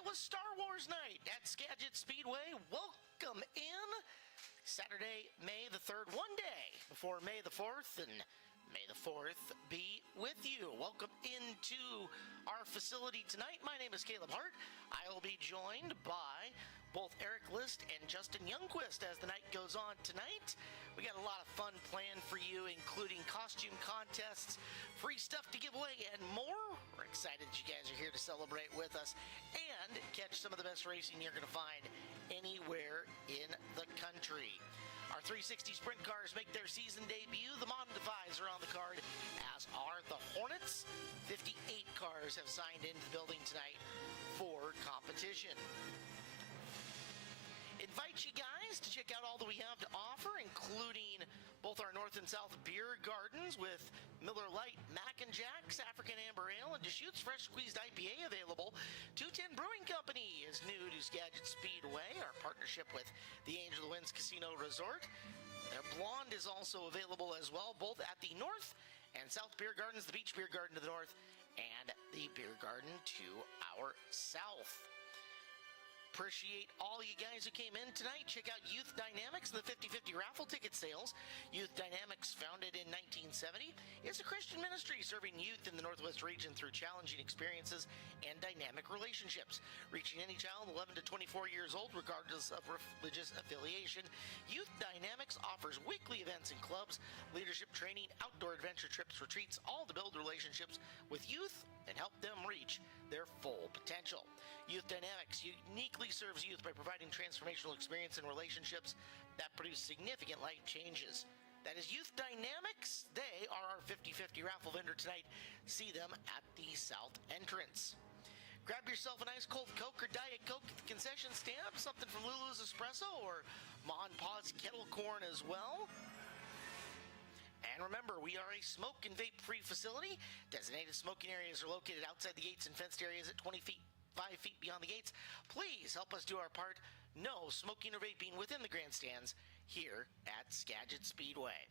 It was Star Wars night at Skagit Speedway. Welcome in. Saturday, May the 3rd, one day before May the 4th, and May the 4th be with you. Welcome into our facility tonight. My name is Caleb Hart. I will be joined by both Eric List and Justin Youngquist as the night goes on tonight. We got a lot of fun planned for you, including costume contests, free stuff to give away, and more. We're excited that you guys are here to celebrate with us and catch some of the best racing you're going to find anywhere in the country. Our 360 sprint cars make their season debut. The Modern Defies are on the card, as are the Hornets. 58 cars have signed into the building tonight for competition. Invite you guys to check out all that we have to offer, including both our North and South beer gardens with Miller Lite, Mac and Jack's, African Amber Ale, and Deschutes Fresh Squeezed IPA available. 210 Brewing Company is new to Skagit Speedway, our partnership with the Angel of the Winds Casino Resort. Their Blonde is also available as well, both at the North and South beer gardens, the Beach Beer Garden to the north and the beer garden to our south. Appreciate all you guys who came in tonight. Check out Youth Dynamics and the 50/50 raffle ticket sales. Youth Dynamics, founded in 1970, is a Christian ministry serving youth in the Northwest region through challenging experiences and dynamic relationships. Reaching any child 11 to 24 years old, regardless of religious affiliation, Youth Dynamics offers weekly events and clubs, leadership training, outdoor adventure trips, retreats, all to build relationships with youth and help them reach their full potential. Youth Dynamics uniquely serves youth by providing transformational experience and relationships that produce significant life changes. That is Youth Dynamics. They are our 50/50 raffle vendor tonight. See them at the south entrance. Grab yourself an ice cold Coke or Diet Coke at the concession stand, something from Lulu's Espresso or Ma and Pa's Kettle Corn as well. And remember, we are a smoke and vape-free facility. Designated smoking areas are located outside the gates and fenced areas at 20 feet, 5 feet beyond the gates. Please help us do our part. No smoking or vaping within the grandstands here at Skagit Speedway.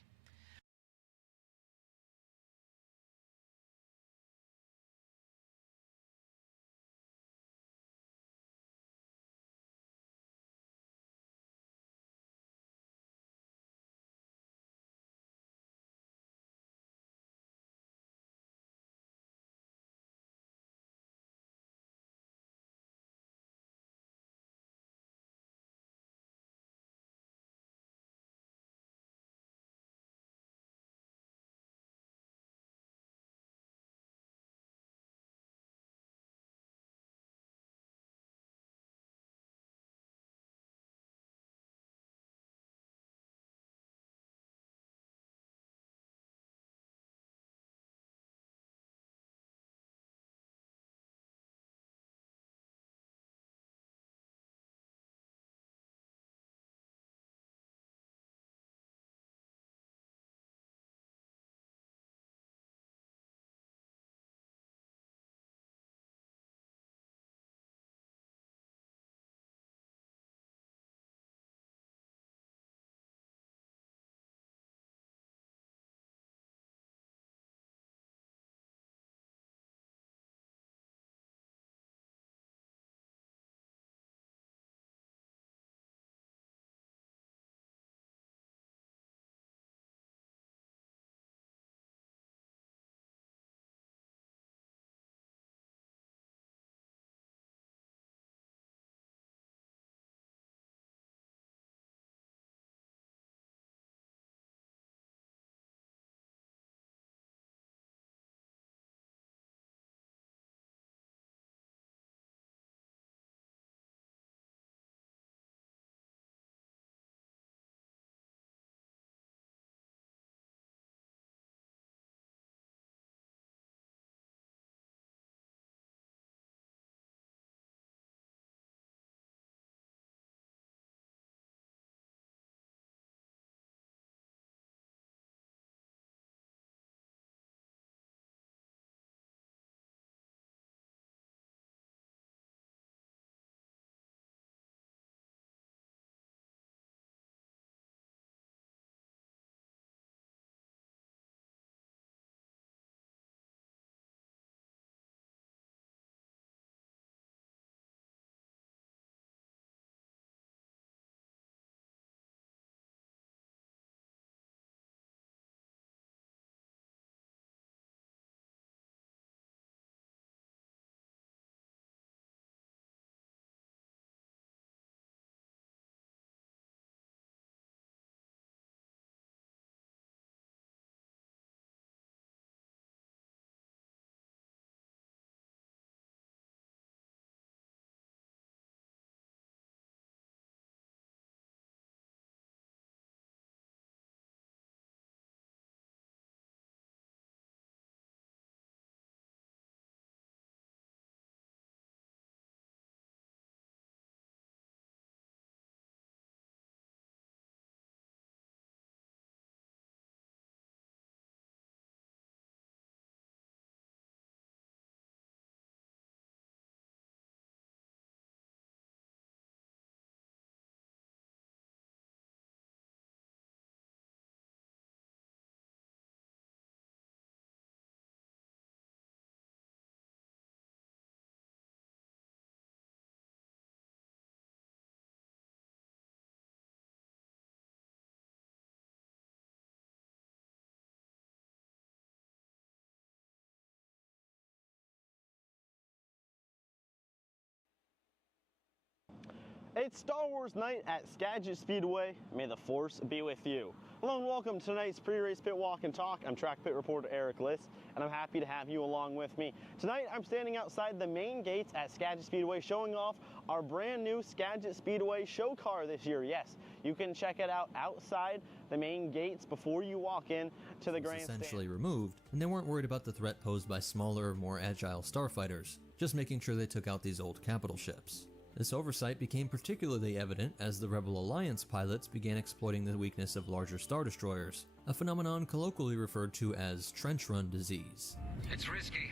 It's Star Wars night at Skagit Speedway. May the Force be with you. Hello and welcome to tonight's pre-race pit walk and talk. I'm track pit reporter Eric Liss, and I'm happy to have you along with me. Tonight I'm standing outside the main gates at Skagit Speedway showing off our brand new Skagit Speedway show car this year. Yes, you can check it out outside the main gates before you walk in to the grandstand. Essentially removed, and they weren't worried about the threat posed by smaller, more agile starfighters, just making sure they took out these old capital ships. This oversight became particularly evident as the Rebel Alliance pilots began exploiting the weakness of larger star destroyers, a phenomenon colloquially referred to as trench run disease. It's risky,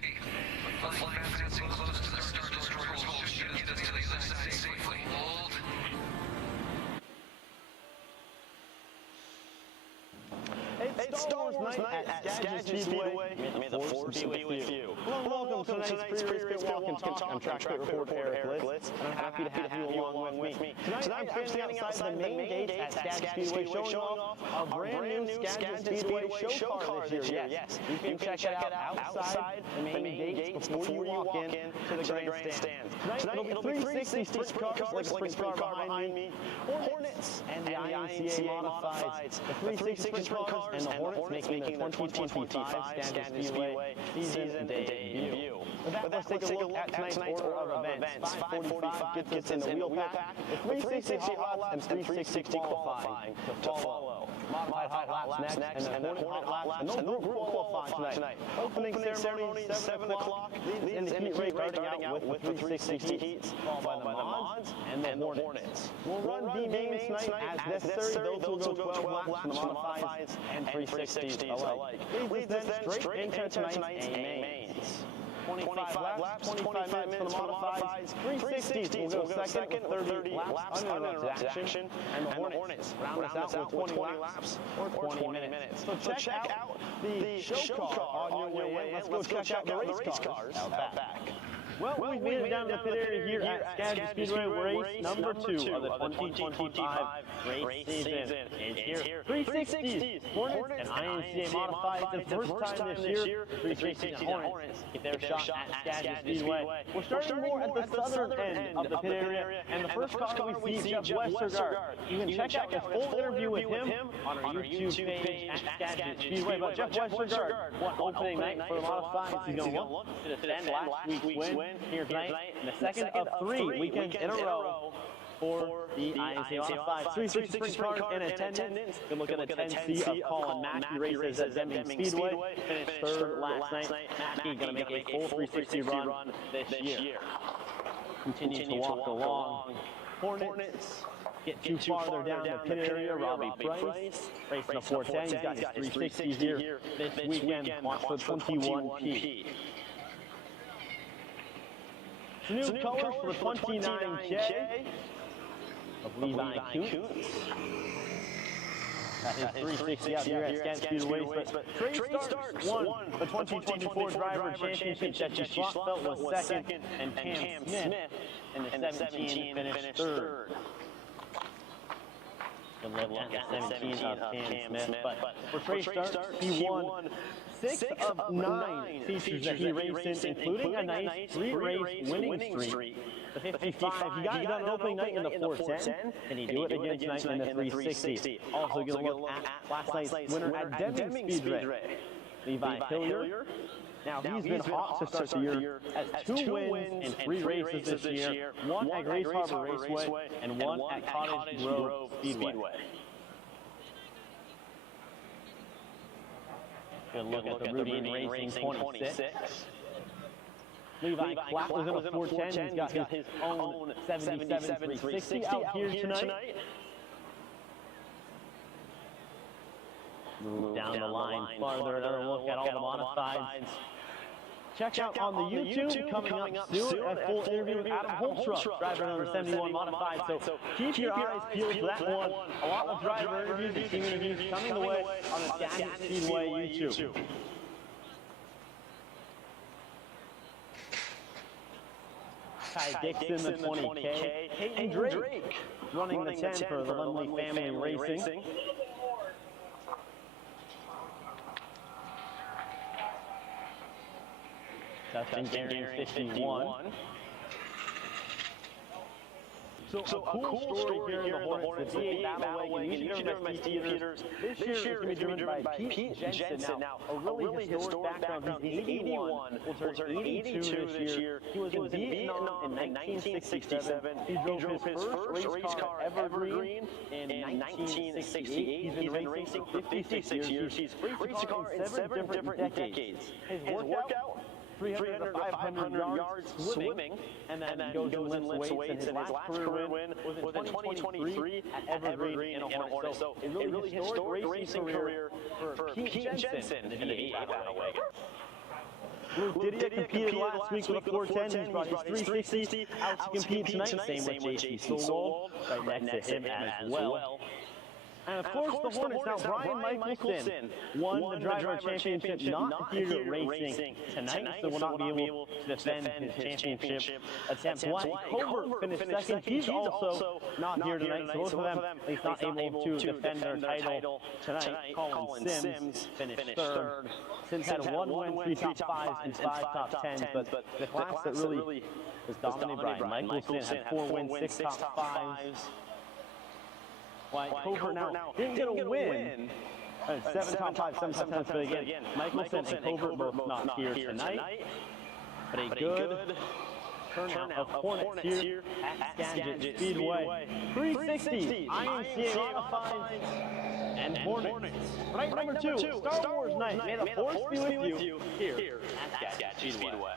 but flying fast and close to the star destroyers will get us to the other side safely. Hold. It's Star Wars night at Skagit Speedway. May the Force be with you. Hello, welcome to tonight's pre-race pit walk and talk. I'm track pit reporter Eric Liss, and I'm happy to have you along with me. Tonight I'm standing outside the main gates at Skagit Speedway showing off our brand new Skagit Speedway show car this year. Yes, you can check it out outside the main gates before you walk in to the grandstand. Tonight it'll be 360 sprint cars like the sprint car behind me, Hornets, and the INCA modifieds. The 360 sprint cars and the Hornets making the 2025 Skagit Speedway season debut. With that, let's take a look at tonight's order of events. 5:45 gets us in the wheel pack, with 360 hot laps and 360 qualifying to follow. Modified hot laps next, and then Hornet hot laps, and no group qualifying tonight. Opening ceremony 7 o'clock, leads into heat race starting out with the 360 heats, followed by the mods and the Hornets. We'll run B-mains tonight as necessary. Those will go 12 laps from the modifieds and 360s alike. Leads us then straight into tonight's A-mains. 25 laps, 25 minutes for the modifieds, 360s will go second, 30 laps uninterrupted action, and the Hornets round us out with 20 laps or 20 minutes. So check out the show car on your way in. Let's go check out the race cars out back. Well, we've made it down to the pit area here at Skagit Speedway, race number 2 of the 2025 race season. It's here. 360s, Hornets, and INCA modifieds. The first time this year, 360s and Hornets get their shot at Skagit Speedway. We're starting more at the southern end of the pit area, and the first car we see, Jeff Westergaard. You can check out the full interview with him on our YouTube page at Skagit Speedway. But Jeff Westergaard won opening night for the modifieds. He's going to look to defend last week's win here tonight, the second of 3 weekends in a row for the INCA modifieds. 360 sprint cars in attendance. You can look at the 10C of Colin Mackey races at Deming Speedway. Finished third last night. Mackey going to make a full 360 run this year. Continue to walk along. Hornets get too farther down the pit area. Robbie Price racing a 410. He's got his 360 here this weekend. Watch for 21P. New colors for the 29K of Levi Kuntz. Got his 360 out here at Skagit Speedway. Trey Starks won the 2024 Driver Championship. Jesse Schlottfeld was second, and Cam Smith in the 17 finished third. Good look at the 17 of Cam Smith, but for Trey Starks, he won 6 of 9 features that he raced in, including a nice 3-race winning streak. The 55, he got it on opening night in the 410, and he do it again tonight in the 360. Also going to look at last night's winner at Deming Speedway, Levi Hillier. Now, he's been hot to start the year, has 2 wins in 3 races this year, 1 at Grace Harbor Raceway and 1 at Cottage Grove Speedway. Good look at the Rudy Racing 26. Levi Clapp was in a 410. He's got his own 77 360 out here tonight. Move down the line farther, another look at all the modifieds. Check out on the YouTube, coming up soon, a full interview with Adam Holtrup, driver number 71 modified. So keep your eyes peeled for that one. A lot of driver interviews and team interviews coming the way on the Skagit Speedway YouTube. Ty Dixon, the 20K. Peyton Drake running the 10 for the Lumley Family Racing. Justin Gary, 51. So a cool story here in the Hornets, the V8 Battle Wagon, you should know my Steve Peters. This year is going to be driven by Pete Jensen. Now, a really historic background. He's 81, will turn 82 this year. He was in Vietnam in 1967. He drove his first race car Evergreen in 1968. He's been racing for 56 years. He's raced a car in 7 different decades. His workout, 300 to 500 yards swimming, and then goes and lifts weights, and his last career win was in 2023 at Evergreen in a Hornet. So a really historic racing career for Pete Jensen in the V8 Battle Wagon. Lydia competed last week with a 410. He's brought his 360 out to compete tonight. Same with JC Solold, right next to him as well. And of course, the Hornets. Now, Brian Michelson won the driver championship, not here racing tonight, so will not be able to defend his championship attempt. Wyatt Covert finished second. He's also not here tonight, so both of them at least not able to defend their title tonight. Colin Sims finished third. Sims had 1 win, 3 top 5s, and 5 top 10s, but the class that really was dominated by Michelson had 4 wins, 6 top 5s. Wyatt Covert now didn't get a win. 7 top 5, 7 top 10s, but again, Michelson and Covert both not here tonight. But a good turnout of Hornets here at Skagit Speedway. 360 IMCA modified and Hornets. Night number 2, Star Wars night. May the Force be with you here at Skagit Speedway.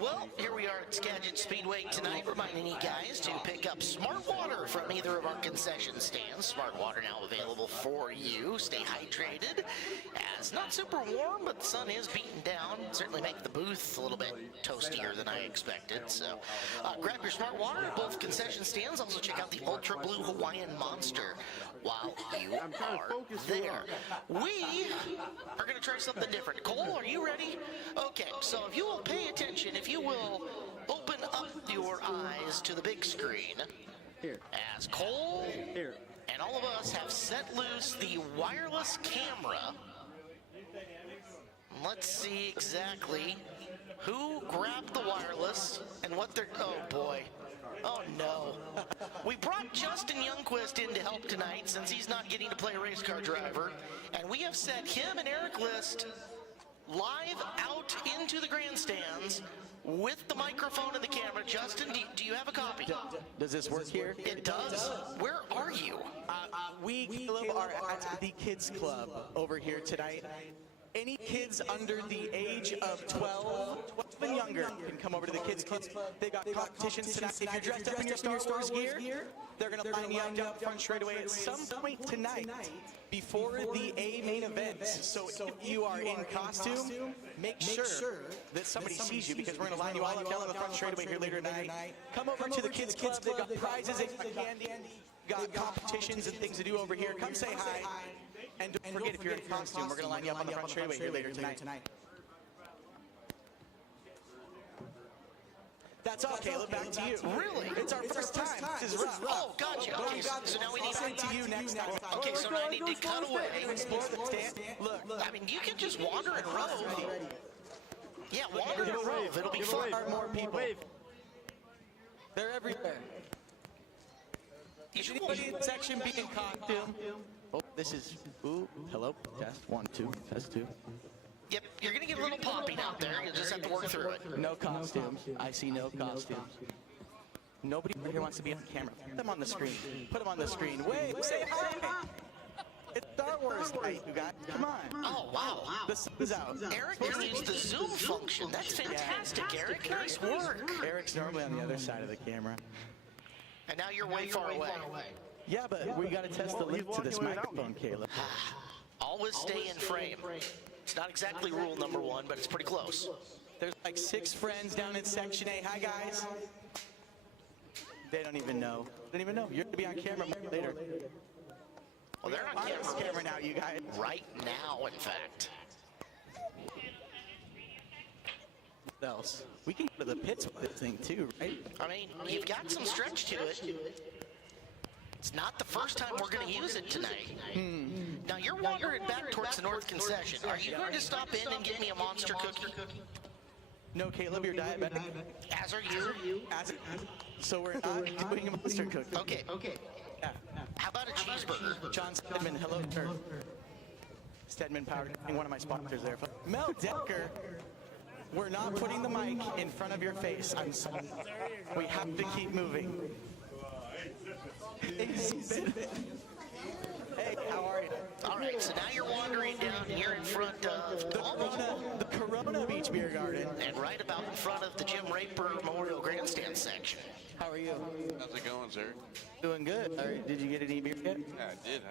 Well, here we are at Skagit Speedway tonight, reminding you guys to pick up smart water from either of our concession stands. Smart water now available for you. Stay hydrated. It's not super warm, but the sun is beating down. Certainly make the booth a little bit toastier than I expected. So grab your smart water at both concession stands. Also check out the Ultra Blue Hawaiian Monster while you are there. We are going to try something different. Cole, are you ready? Okay, so if you will pay attention, if you will open up your eyes to the big screen, as Cole and all of us have set loose the wireless camera. Let's see exactly who grabbed the wireless and what they're... Oh, boy. Oh, no. We brought Justin Youngquist in to help tonight since he's not getting to play race car driver. And we have set him and Eric List live out into the grandstands with the microphone and the camera. Justin, do you have a copy? Does this work here? It does. Where are you? We are at the Kids Club over here tonight. Any kids under the age of 12 and younger can come over to the Kids Club. They got competitions tonight. If you're dressed up in your Star Wars gear, they're going to line you up front straight away at some point tonight before the A main event. So if you are in costume, make sure that somebody sees you, because we're going to line you all up down the front straight away here later tonight. Come over to the Kids Club. They've got prizes, they've got candy, got competitions and things to do over here. Come say hi. And don't forget, if you're in costume, we're going to line you up on the front straightaway here later tonight. That's all, Caleb. Back to you. Really? It's our first time. This is rough. Oh, gotcha. Okay, so now we need to you next time. Okay, so now I need to cut away. Look, I mean, you can just wander and rove. Yeah, wander and rove. It'll be fun. More people. They're everywhere. Anybody in the section be in costume? Oh, this is, ooh, hello, test, 1, 2, test 2. Yep, you're going to get a little popping out there. You'll just have to work through it. No costumes. I see no costumes. Nobody here wants to be on camera. Put them on the screen. Put them on the screen. Wait, say hi. It's Star Wars night, you guys. Come on. Oh, wow. The sun's out. Eric needs the zoom function. That's fantastic, Eric. Nice work. Eric's normally on the other side of the camera. And now you're way far away. Yeah, but we got to test the link to this microphone, Caleb. Always stay in frame. It's not exactly rule number 1, but it's pretty close. There's like 6 friends down in Section A. Hi, guys. They don't even know. They don't even know. You're going to be on camera later. Well, they're on camera now, you guys. Right now, in fact. What else? We can go to the pits with this thing, too, right? I mean, you've got some stretch to it. It's not the first time we're going to use it tonight. Now, you're wandering back towards the North Concession. Are you going to stop in and get me a monster cookie? No, Caleb, you're diabetic. As are you. So we're not doing a monster cookie. Okay. Yeah. How about a cheeseburger? John Stedman, hello, sir. Stedman Power, one of my sponsors there. Mel Decker, we're not putting the mic in front of your face. I'm sorry. We have to keep moving. Hey, how are you? All right, so now you're wandering down here in front of the Corona Beach Beer Garden. And right about in front of the Jim Raper Memorial Grandstand section. How are you? How's it going, sir? Doing good. All right, did you get any beer yet? Yeah, I did.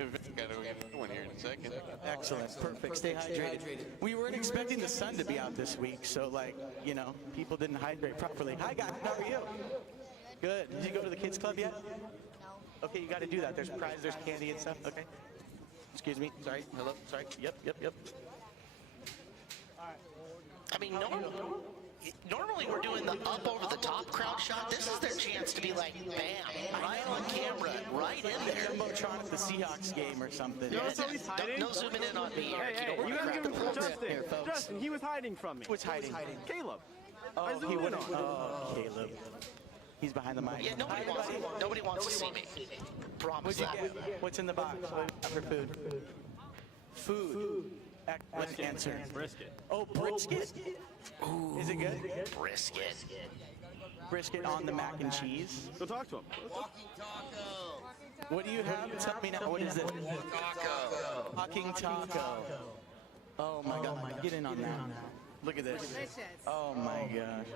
I've got to get one here in a second. Excellent. Perfect. Stay hydrated. We weren't expecting the sun to be out this week, so, like, you know, people didn't hydrate properly. Hi, guys. How are you? Good. Did you go to the kids club yet? Okay, you got to do that. There's prizes, there's candy and stuff. Okay. Excuse me. Sorry. Hello. Sorry. Yep. I mean, normally we're doing the up over the top crowd shot. This is their chance to be like, bam, right on camera, right in there. Jumbotron at the Seahawks game or something. Yeah, no zooming in on me, Eric. Hey, you gotta give him to Justin. Here, folks. Justin, he was hiding from me. Who's hiding? Caleb. Oh, he wouldn't. Oh, Caleb. He's behind the mic. Yeah, nobody wants to see me. Promise What'd you that. get? What's in the box? What for food? Food. Excellent answer. Brisket. Oh, brisket? Ooh. Is it good? Brisket. Brisket on the mac and cheese. Go talk to him. What do you have? Tell me now. What is it? Taco. Talking taco. Oh my God. Get in on that. Look at this. Delicious. Oh my gosh.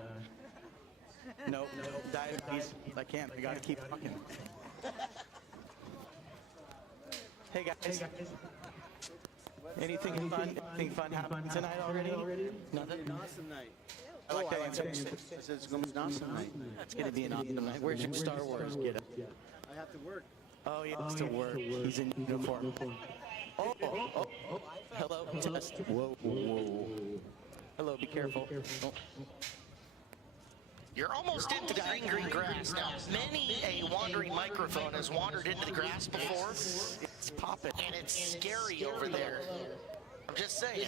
Nope. Diabetes. I can't. I gotta keep talking. Hey guys. Anything fun? Anything fun happened tonight already? Nothing. Awesome night. I like that answer. I said it's going to be an awesome night. It's gonna be an awesome night. Where's your Star Wars get up? I have to work. Oh, he has to work. He's in uniform. Oh. Hello. Test. Whoa. Hello. Be careful. Oh. You're almost into the green grass now. Many a wandering microphone has wandered into the grass before, It's popping. and it's scary over there. I'm just saying.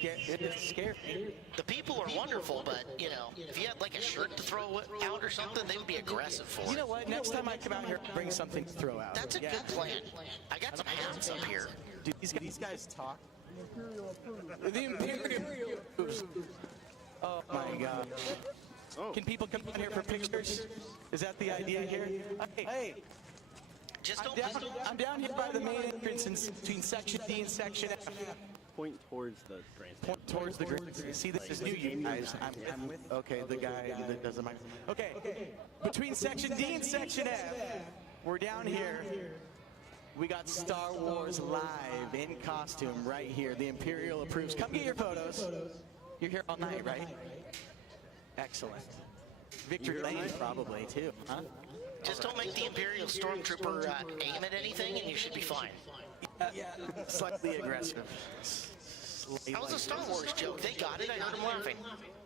It is scary. The people are wonderful, but, you know, if you had like a shirt to throw out or something, they would be aggressive for You it. know what? Next time I come out here, bring something to throw out. That's a good plan. I got some hats up here. Dude, these guys talk. The Imperial. Oh my God. Can people come down here for pictures? Is that the idea here? Hey, Just don't. I'm down here by the main entrance between Section D and Section F. Point towards the grandstand. Point towards the grandstand. See, this is new, you guys. I'm with. Okay, the guy that does the mic. Okay, between Section D and Section F, we're down here. We got Star Wars live in costume right here. The Imperial approves. Come get your photos. You're here all night, right? Excellent. Victory Lane probably too, huh? Just don't make the Imperial Stormtrooper aim at anything, and you should be fine. Yeah, slightly aggressive. That was a Star Wars joke. They got it. I heard them laughing.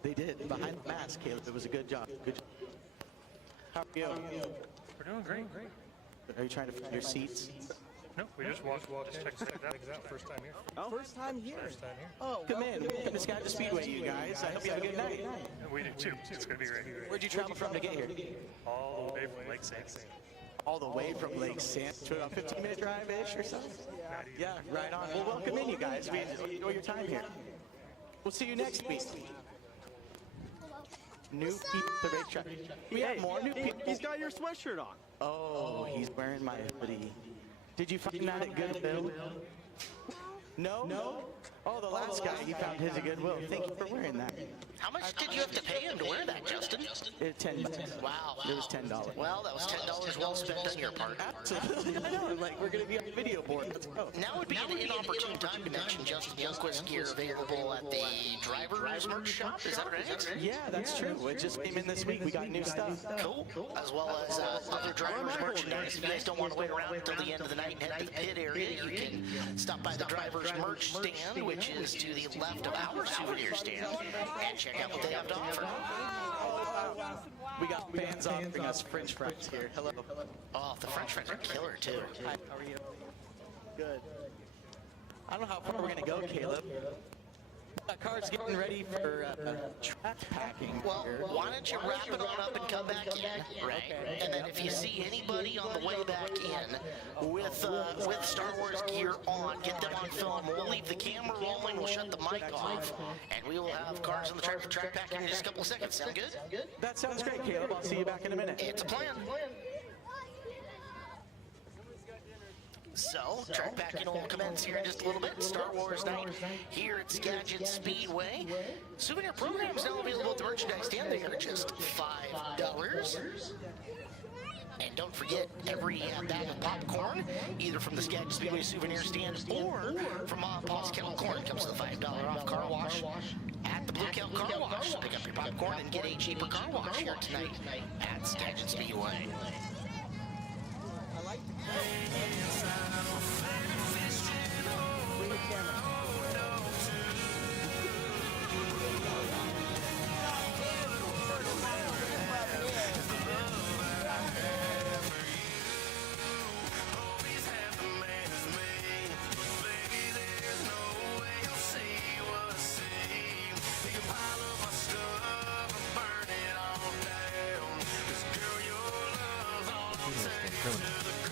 They did. Behind the mask, Caleb. It was a good job. Good job. How are you? We're doing great. Are you trying to find your seats? No, we just walked just check things out. First time here. Oh, first time here. First time here. Oh, come in. Welcome to Skagit Speedway, you guys. I hope you have a good night. And we did too. It's gonna be great. Where'd you travel from to get here? All the way from Lake St. All the way from Lake Sand to a 15-minute drive-ish or something? Yeah, right on. Well, welcome in, you guys. We enjoy your time here. We'll see you next week. New people at the racetrack. We have more new people. He's got your sweatshirt on. Oh, he's wearing my hoodie. Did you find that at Goodwill? No? Oh, the last guy, he found his at Goodwill. Thank you for wearing that. How much did you have to pay him to wear that, Justin? It's $10. Wow. It was $10. Well, that was $10 well spent on your part. Absolutely. I know. Like, we're going to be on the video board. Let's go. Now would be an inopportune time to mention Justin Youngquist's gear available at the driver's merch shop. Is that right? Yeah, that's true. It just came in this week. We got new stuff. Cool. As well as other driver's merchandise. If you guys don't want to wait around until the end of the night and head to the pit area, you can stop by the driver's merch stand, which is to the left of our souvenir stand, and check out what they have to offer. We got fans offering us French fries here. Hello. Oh, the French fries are killer, too. Hi, how are you? Good. I don't know how far we're going to go, Caleb. Car's getting ready for track packing. Well, here. why don't you wrap it on up and come back in, right? And then if you see anybody on the way back in with Star Wars gear on, get them on film. We'll leave the camera rolling, we'll shut the mic off, and we will have cars on the track for track packing in just a couple of seconds. Sound good? That sounds great, Caleb. I'll see you back in a minute. It's a plan. So, track packing will commence here in just a little bit. Star Wars night here at Skagit Speedway. Souvenir programs now available at the merchandise stand. They are just $5. And don't forget, every bag of popcorn, either from the Skagit Speedway souvenir stand or from Paul's Kettle Corn, comes with a $5 off car wash at the Blue Cow Car Wash. So pick up your popcorn and get a cheaper car wash here tonight at Skagit Speedway.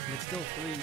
And it's still free.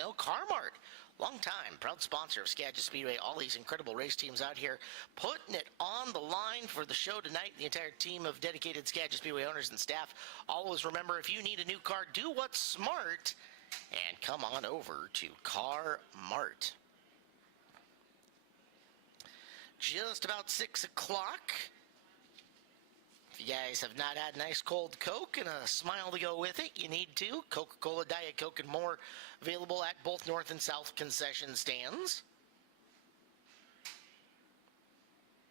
No, Carmart, long time, proud sponsor of Skagit Speedway. All these incredible race teams out here putting it on the line for the show tonight. The entire team of dedicated Skagit Speedway owners and staff. Always remember, if you need a new car, do what's smart and come on over to Carmart. Just about 6 o'clock. If you guys have not had an ice cold Coke and a smile to go with it, you need to. Coca-Cola, Diet Coke, and more available at both North and South concession stands.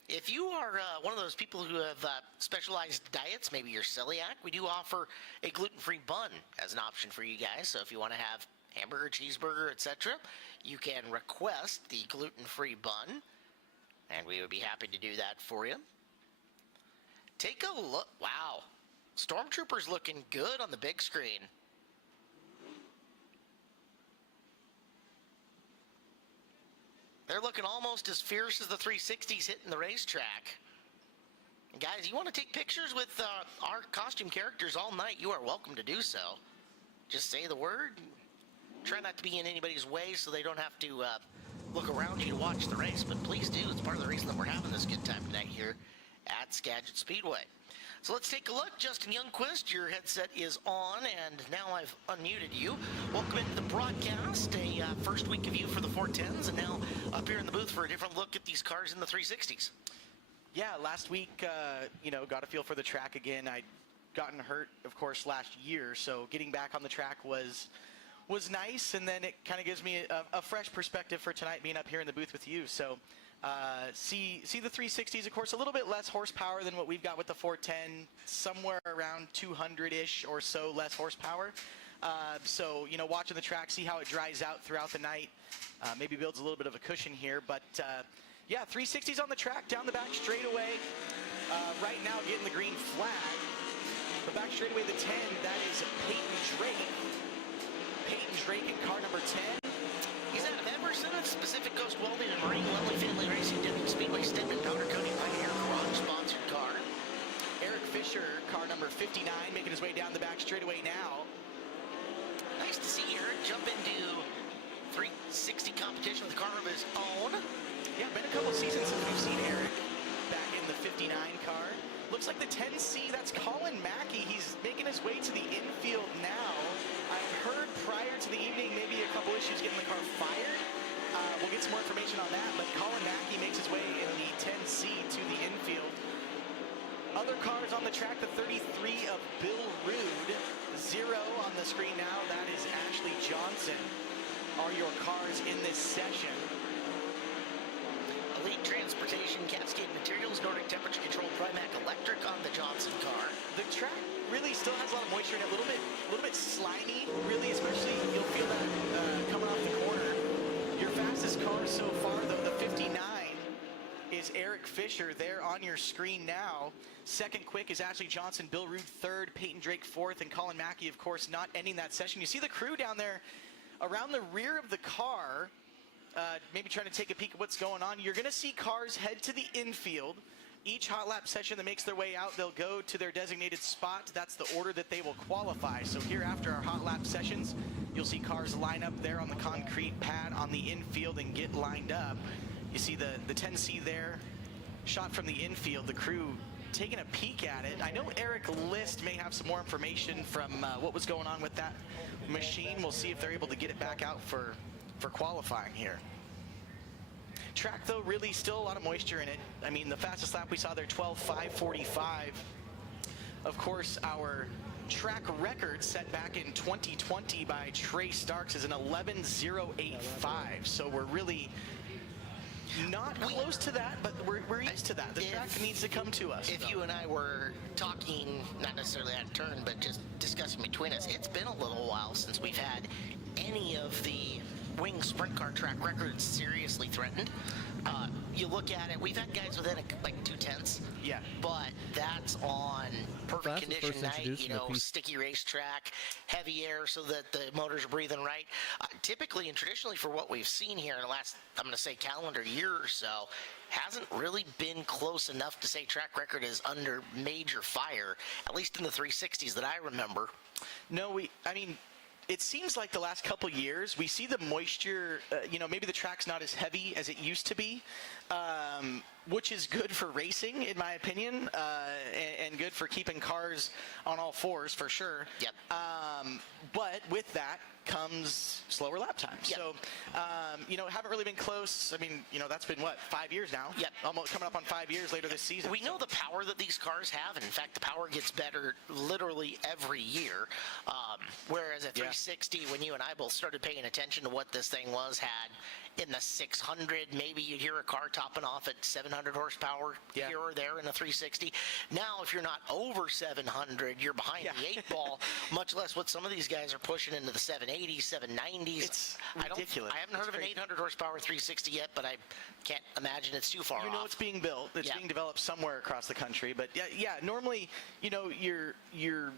If you are one of those people who have specialized diets, maybe you're celiac, we do offer a gluten-free bun as an option for you guys. So if you want to have hamburger, cheeseburger, etc., you can request the gluten-free bun, and we would be happy to do that for you. Take a look. Wow. Stormtroopers looking good on the big screen. They're looking almost as fierce as the 360s hitting the racetrack. Guys, you want to take pictures with our costume characters all night, you are welcome to do so. Just say the word. Try not to be in anybody's way so they don't have to look around you to watch the race, but please do. It's part of the reason that we're having this good time tonight here at Skagit Speedway. So let's take a look. Justin Youngquist, your headset is on, and now I've unmuted you. Welcome into the broadcast, a first week of you for the 410s, and now up here in the booth for a different look at these cars in the 360s. Yeah, last week, got a feel for the track again. I'd gotten hurt, of course, last year, so getting back on the track was nice, and then it kind of gives me a fresh perspective for tonight being up here in the booth with you. So see the 360s, of course, a little bit less horsepower than what we've got with the 410, somewhere around 200-ish or so less horsepower. So, watching the track, see how it dries out throughout the night, maybe builds a little bit of a cushion here. But, yeah, 360s on the track, down the back straightaway. Right now getting the green flag. The back straightaway, the 10, that is Peyton Drake. Peyton Drake in car number 10. He's out of Emerson, Pacific Coast Welding and Marine Lovely Family Racing, Denton Speedway, Stedman, Powder County Pioneer Garage-sponsored car. Eric Fisher, car number 59, making his way down the back straightaway now. Nice to see Eric jump into 360 competition with a car of his own. Yeah, been a couple seasons since we've seen Eric back in the 59 car. Looks like the 10C, that's Colin Mackey. He's making his way to the infield now. I've heard prior to the evening maybe a couple issues getting the car fired. We'll get some more information on that, but Colin Mackey makes his way in the 10C to the infield. Other cars on the track, the 33 of Bill Rude. 0 on the screen now, that is Ashley Johnson, are your cars in this session. Elite Transportation, Cascade Materials, Nordic Temperature Control, Primac Electric on the Johnson car. The track really still has a lot of moisture in it, a little bit slimy, really, especially you'll feel that coming off the corner. Your fastest car so far, though, the 59, is Eric Fisher there on your screen now. Second quick is Ashley Johnson, Bill Rude third, Peyton Drake fourth, and Colin Mackey, of course, not ending that session. You see the crew down there around the rear of the car, maybe trying to take a peek at what's going on. You're going to see cars head to the infield. Each hot lap session that makes their way out, they'll go to their designated spot. That's the order that they will qualify. So here after our hot lap sessions, you'll see cars line up there on the concrete pad on the infield and get lined up. You see the 10C there, shot from the infield, the crew taking a peek at it. I know Eric List may have some more information from what was going on with that machine. We'll see if they're able to get it back out for qualifying here. Track, though, really still a lot of moisture in it. I mean, the fastest lap we saw there, 12:5:45. Of course, our track record set back in 2020 by Trey Starks is an 11:085. So we're really not close to that, but we're used to that. The track needs to come to us. If you and I were talking, not necessarily out of turn, but just discussing between us, it's been a little while since we've had any of the wing sprint car track records seriously threatened. You look at it, we've had guys within like 2/10. Yeah. But that's on perfect condition night, introduced sticky racetrack, heavy air so that the motors are breathing right. Typically and traditionally for what we've seen here in the last, I'm going to say calendar year or so, hasn't really been close enough to say track record is under major fire, at least in the 360s that I remember. No, it seems like the last couple years we see the moisture, maybe the track's not as heavy as it used to be, which is good for racing, in my opinion, and good for keeping cars on all fours for sure. Yep. But with that comes slower lap times. Yep. So, haven't really been close. I mean, that's been, 5 years now? Yep. Almost coming up on 5 years later this season. We know the power that these cars have, and in fact, the power gets better literally every year. Whereas a 360, when you and I both started paying attention to what this thing was, had in the 600, maybe you'd hear a car topping off at 700 horsepower here or there in a 360. Now, if you're not over 700, you're behind the 8 ball, much less what some of these guys are pushing into the 780s, 790s. It's ridiculous. I haven't heard of an 800 horsepower 360 yet, but I can't imagine it's too far off. It's being built. It's being developed somewhere across the country. But normally, your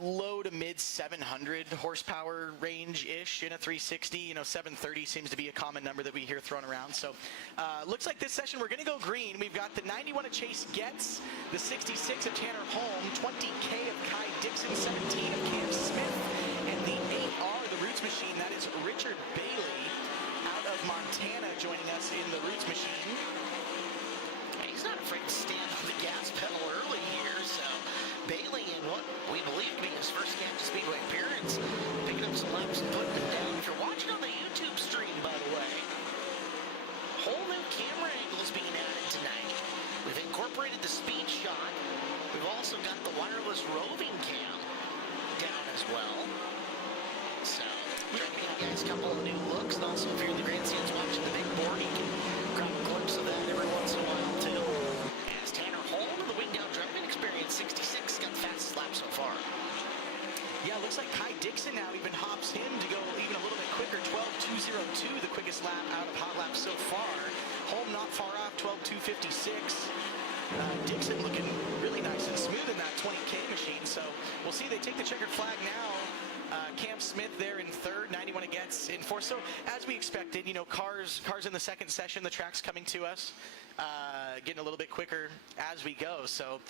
low to mid 700 horsepower range-ish in a 360. 730 seems to be a common number that we hear thrown around. So looks like this session we're going to go green. We've got the 91 of Chase Getz, the 66 of Tanner Holm, 20K of Kai Dixon, 17 of Cam Smith, and the 8R, the Roots Machine. That is Richard Bailey out of Montana joining us in the Roots Machine. He's not afraid to stand on the gas pedal early here, so Bailey, in what we believe to be his first Skagit Speedway appearance, picking up some laps and putting them down. If you're watching on the YouTube stream, by the way, whole new camera angles being added tonight. We've incorporated the speed shot. We've also got the wireless roving cam down as well. So, trying to give you guys a couple of new looks, and also if you're in the grandstands watching the big board, you can grab a glimpse of that every once in a while, too. As Tanner Holm of the Wing Down Driving Experience 66 got the fastest lap so far. Yeah, looks like Kai Dixon now even hops him to go even a little bit quicker. 12.202, the quickest lap out of hot laps so far. Holm not far off, 12.256. Dixon looking really nice and smooth in that 20K machine. So we'll see. They take the checkered flag now. Cam Smith there in third, 91 gets in fourth. So as we expected, cars in the second session, the track's coming to us, getting a little bit quicker as we go. So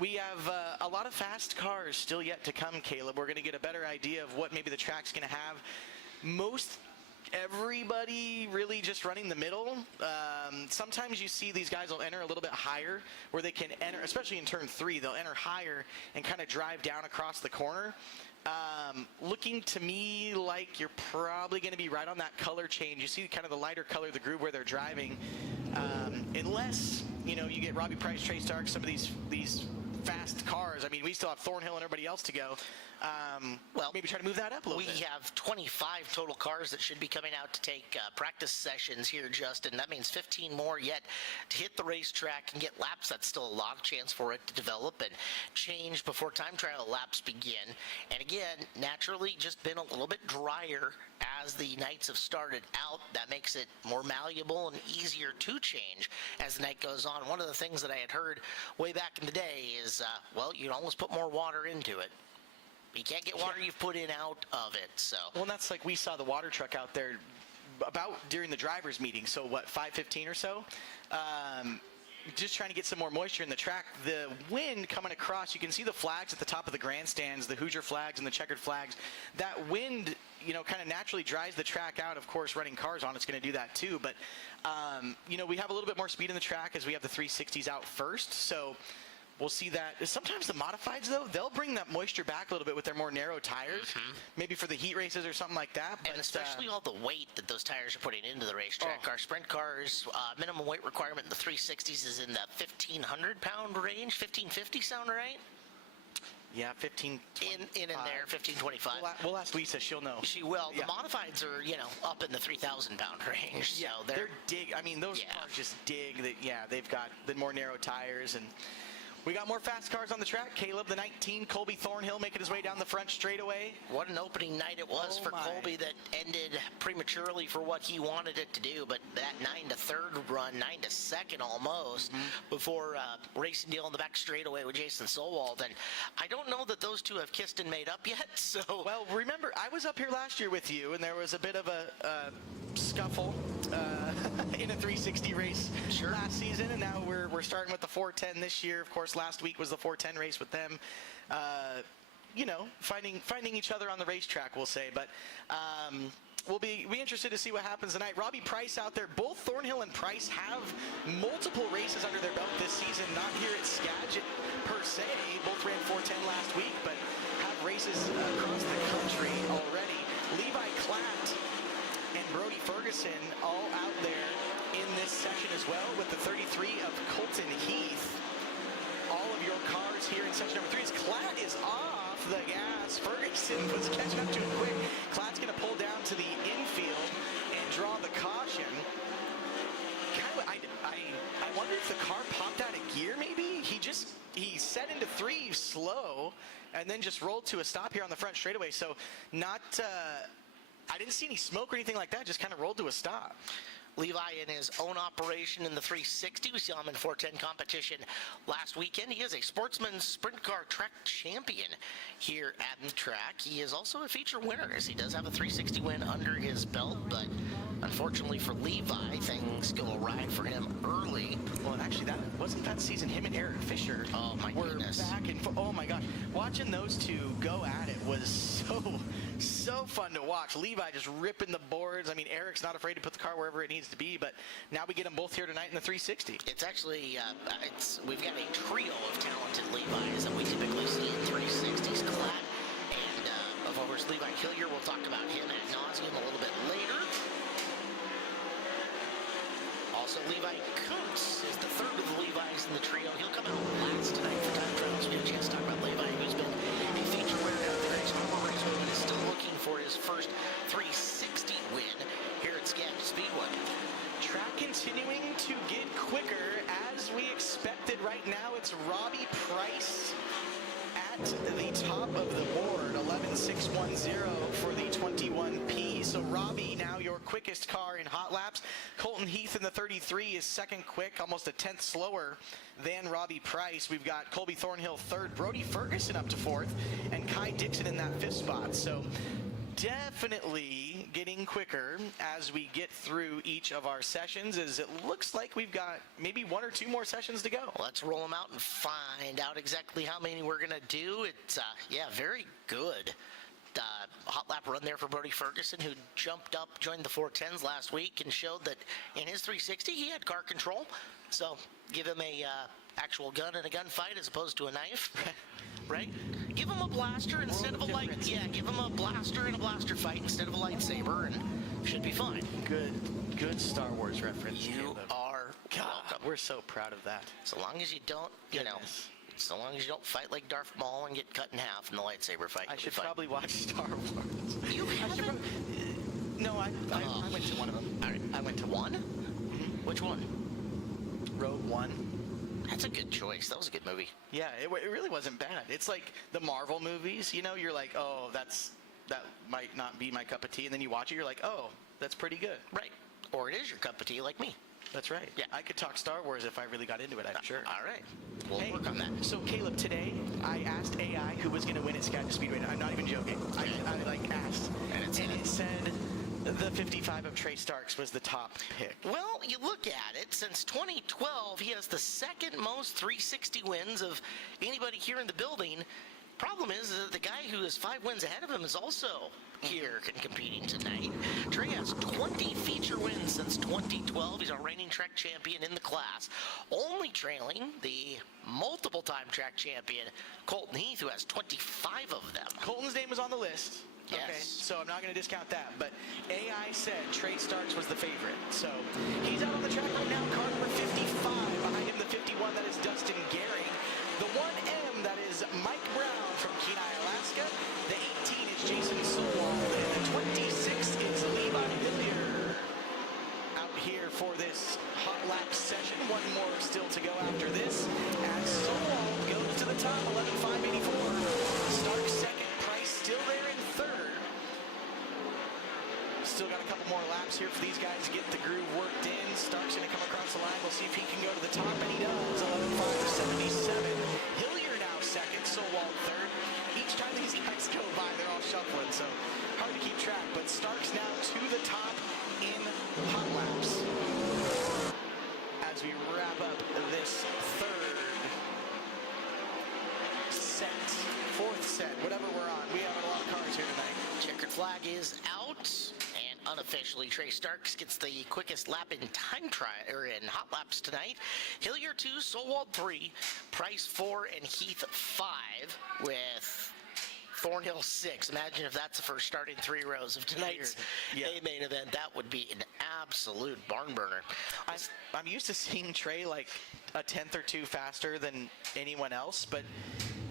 we have a lot of fast cars still yet to come, Caleb. We're going to get a better idea of what maybe the track's going to have. Most everybody really just running the middle. Sometimes you see these guys will enter a little bit higher where they can enter, especially in turn 3, they'll enter higher and kind of drive down across the corner. Looking to me like you're probably going to be right on that color change. You see kind of the lighter color, the groove where they're driving. Unless, you get Robbie Price, Trey Stark, some of these fast cars. I mean, we still have Thornhill and everybody else to go. Well, maybe try to move that up a little bit. We have 25 total cars that should be coming out to take practice sessions here, Justin. That means 15 more yet to hit the racetrack and get laps. That's still a lot of chance for it to develop and change before time trial laps begin. And again, naturally just been a little bit drier as the nights have started out. That makes it more malleable and easier to change as the night goes on. One of the things that I had heard way back in the day is, you'd almost put more water into it. You can't get water you've put in out of it, so. Well, and that's like we saw the water truck out there about during the driver's meeting. So what, 5:15 or so? Just trying to get some more moisture in the track. The wind coming across, you can see the flags at the top of the grandstands, the Hoosier flags and the checkered flags. That wind, kind of naturally dries the track out. Of course, running cars on, it's going to do that too. But, we have a little bit more speed in the track as we have the 360s out first. So we'll see that. Sometimes the modifieds, though, they'll bring that moisture back a little bit with their more narrow tires, maybe for the heat races or something like that. But, and especially all the weight that those tires are putting into the racetrack. Our sprint cars, minimum weight requirement in the 360s is in the 1,500-pound range. 1,550 sound right? Yeah, 15. In there, 1525. We'll ask Lisa; she'll know. She will. Yeah. The modifieds are, up in the 3,000-pound range. Yeah, so they're dig. I mean, those cars just dig. That they've got the more narrow tires and. We got more fast cars on the track. Caleb, the 19, Colby Thornhill making his way down the front straightaway. What an opening night it was for Colby that ended prematurely for what he wanted it to do. But that 9 to 3rd run, 9 to 2nd almost, before racing deal on the back straightaway with Jason Solwald. And I don't know that those two have kissed and made up yet. So well, remember, I was up here last year with you, and there was a bit of a scuffle in a 360 race last season, and now we're starting with the 410 this year. Of course, last week was the 410 race with them. you know, finding each other on the racetrack, we'll say. But we'll be interested to see what happens tonight. Robbie Price out there. Both Thornhill and Price have multiple races under their belt this season. Not here at Skagit per se. Both ran 410 last week, but have races across the country already. Levi Klatt and Brody Ferguson all out there in this session as well with the 33 of Colton Heath. All of your cars here in session number 3. As Klatt is off the gas. Ferguson was catching up to him quick. Klatt's going to pull down to the infield and draw the caution. I wonder if the car popped out of gear maybe? He set into 3 slow and then just rolled to a stop here on the front straightaway. So not, I didn't see any smoke or anything like that. Just kind of rolled to a stop. Levi in his own operation in the 360. We saw him in 410 competition last weekend. He is a Sportsman Sprint Car Track champion here at the track. He is also a feature winner, as he does have a 360 win under his belt, but unfortunately for Levi, things go awry for him early. Well, actually, that wasn't that season. Him and Eric Fisher were back and oh my gosh, watching those two go at it was so fun to watch. Levi just ripping the boards. I mean, Eric's not afraid to put the car wherever it needs to be, but now we get them both here tonight in the 360. It's actually we've got a trio of talented Levis that we typically see in 360s. Klatt and of course Levi Hillier. We'll talk about him ad nauseum a little bit later. Also, Levi Kuntz is the third of the Levis in the trio. He'll come out last tonight for time trials. We had a chance to talk about Levi, who's been a feature winner at the Grace Harbor Raceway and is still looking for his first 360 win here at Skagit Speedway. Track continuing to get quicker as we expected. Right now, it's Robbie Price at the top of the board, 11.610 for the 21P. So Robbie, now your quickest car in hot laps. Colton Heath in the 33 is second quick, almost a tenth slower than Robbie Price. We've got Colby Thornhill third, Brody Ferguson up to fourth, and Kai Dixon in that fifth spot. So definitely getting quicker as we get through each of our sessions, as it looks like we've got maybe 1 or 2 more sessions to go. Let's roll them out and find out exactly how many we're going to do. It's, yeah, very good. Hot lap run there for Brody Ferguson, who jumped up, joined the 410s last week, and showed that in his 360 he had car control. So give him a actual gun in a gunfight as opposed to a knife, right? Give him a blaster instead of a light. Yeah, give him a blaster in a blaster fight instead of a lightsaber, and should be fine. Good Star Wars reference. You are welcome. We're so proud of that. So long as you don't, you know. So long as you don't fight like Darth Maul and get cut in half in the lightsaber fight. I should probably watch Star Wars. You haven't? No, I went to one of them. All right, I went to one? Mm-hmm. Which one? Rogue One. That's a good choice. That was a good movie. Yeah, it really wasn't bad. It's like the Marvel movies, you know, you're like, oh, that might not be my cup of tea. And then you watch it, you're like, oh, that's pretty good. Right. Or it is your cup of tea like me. That's right. Yeah. I could talk Star Wars if I really got into it, I'm sure. All right. We'll work on that. So, Caleb, today I asked AI who was going to win at Skagit Speedway. I'm not even joking. I asked. And it said the 55 of Trey Starks was the top pick. Well, you look at it. Since 2012, he has the second most 360 wins of anybody here in the building. Problem is that the guy who is 5 wins ahead of him is also here and competing tonight. Trey has 20 feature wins since 2012. He's our reigning track champion in the class, only trailing the multiple-time track champion Colton Heath, who has 25 of them. Colton's name was on the list. Yes. Okay, so I'm not going to discount that, but AI said Trey Starks was the favorite. So he's out on the track right now, car number 55. Behind him, the 51, that is Dustin Gehring. The 1M, that is Mike Brown from Kenai, Alaska. The 18 is Jason Solwald, and the 26 is Levi Hillier. Out here for this hot lap session. One more still to go after this, as Solwald goes to the top, 11.584. Starks second, Price still there in third. Still got a couple more laps here for these guys to get the groove worked in. Stark's going to come across the line. We'll see if he can go to the top, and he does. 11.577. Hillier now second, Solwald third. Each time these guys go by, they're all shuffling, so hard to keep track. But Stark's now to the top in hot laps. As we wrap up this third set, fourth said, whatever we're on, we have a lot of cars here tonight. Checkered flag is out, and unofficially Trey Starks gets the quickest lap in time trial or in hot laps tonight. Hillier 2, Solwald 3, Price 4, and Heath 5 with Thornhill 6. Imagine if that's the first start in 3 rows of tonight's main event. That would be an absolute barn burner. I'm used to seeing Trey like a tenth or two faster than anyone else, but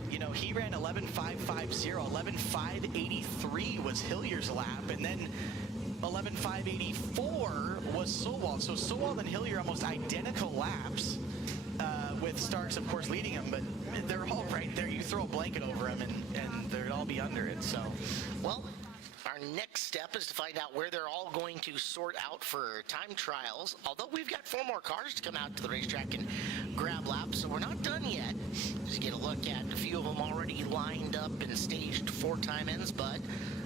you know, he ran 11.550, 11.583 was Hillier's lap, and then 11.584 was Solwald. So Solwald and Hillier almost identical laps, with Starks, of course, leading them, but they're all right there. You throw a blanket over them, and they'd all be under it. So, well, our next step is to find out where they're all going to sort out for time trials. Although we've got 4 more cars to come out to the racetrack and grab laps, so we're not done yet. Just get a look at a few of them already lined up and staged for time ins, but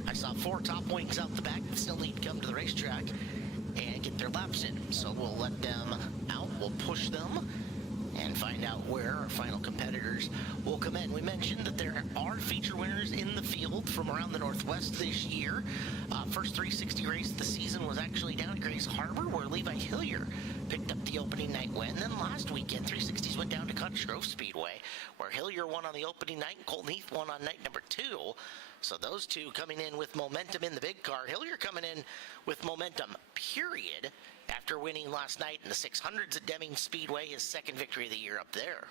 I saw 4 top wings out the back that still need to come to the racetrack and get their laps in. So we'll let them out, we'll push them, and find out where our final competitors will come in. We mentioned that there are feature winners in the field from around the Northwest this year. First 360 race of the season was actually down at Grace Harbor, where Levi Hillier picked up the opening night win. Then last weekend, 360s went down to Cottage Grove Speedway, where Hillier won on the opening night and Colton Heath won on night number 2. So those two coming in with momentum in the big car. Hillier coming in with momentum, period, after winning last night in the 600s at Deming Speedway, his second victory of the year up there.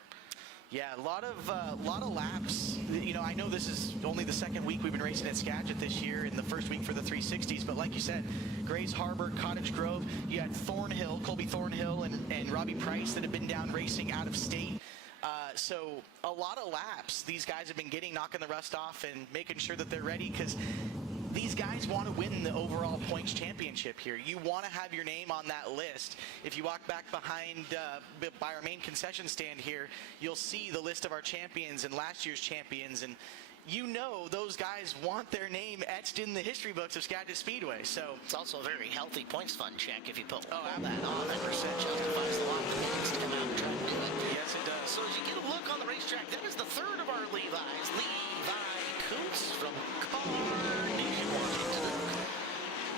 yeah, a lot of laps. You know, I know this is only the second week we've been racing at Skagit this year, and the first week for the 360s. But like you said, Grays Harbor, Cottage Grove, you had Thornhill, Colby Thornhill, and Robbie Price that have been down racing out of state. So a lot of laps these guys have been getting, knocking the rust off and making sure that they're ready, because these guys want to win the overall points championship here. You want to have your name on that list. If you walk back behind by our main concession stand here, you'll see the list of our champions and last year's champions, and you know those guys want their name etched in the history books of Skagit Speedway. So it's also a very healthy points fund check if you put that on. That percent justifies a lot of the needs to come out and try to do it. Yes, it does. So as you get a look on the racetrack, that is the third of our Levi's. Levi Kuntz from Carnation, Washington.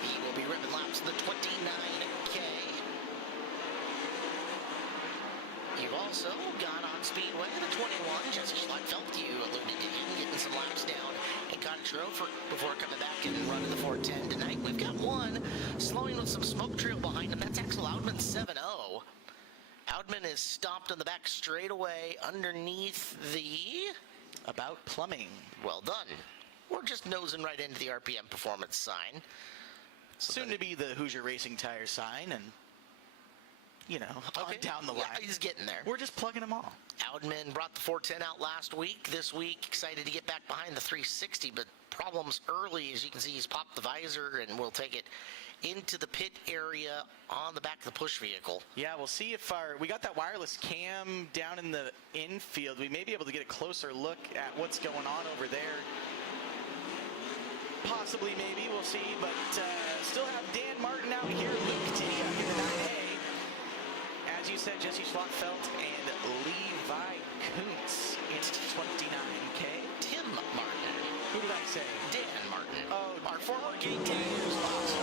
He will be ripping laps of the 29K. You've also got on Speedway the 21, Jesse Schleitfeld, you alluded to him getting some laps down in Cottage Grove before coming back and running the 410 tonight. We've got one slowing with some smoke trail behind him. That's Axel Audman 7-0. Audman is stopped on the back straightaway underneath the About Plumbing. Well done. We're just nosing right into the RPM performance sign. Soon to be the Hoosier Racing Tire sign, and you know, on down the line. Yeah, he's getting there. We're just plugging them all. Audman brought the 410 out last week. This week, excited to get back behind the 360, but problems early. As you can see, he's popped the visor, and we'll take it into the pit area on the back of the push vehicle. Yeah, we'll see if we got that wireless cam down in the infield. We may be able to get a closer look at what's going on over there. Possibly, maybe, we'll see, but still have Dan Martin out here, Luke Tidiak in the 9A. As you said, Jesse Schlottfeld and Levi Kuntz in 29K. Tim Martin. Who did I say? Dan Martin. Oh, our former gate team's boss.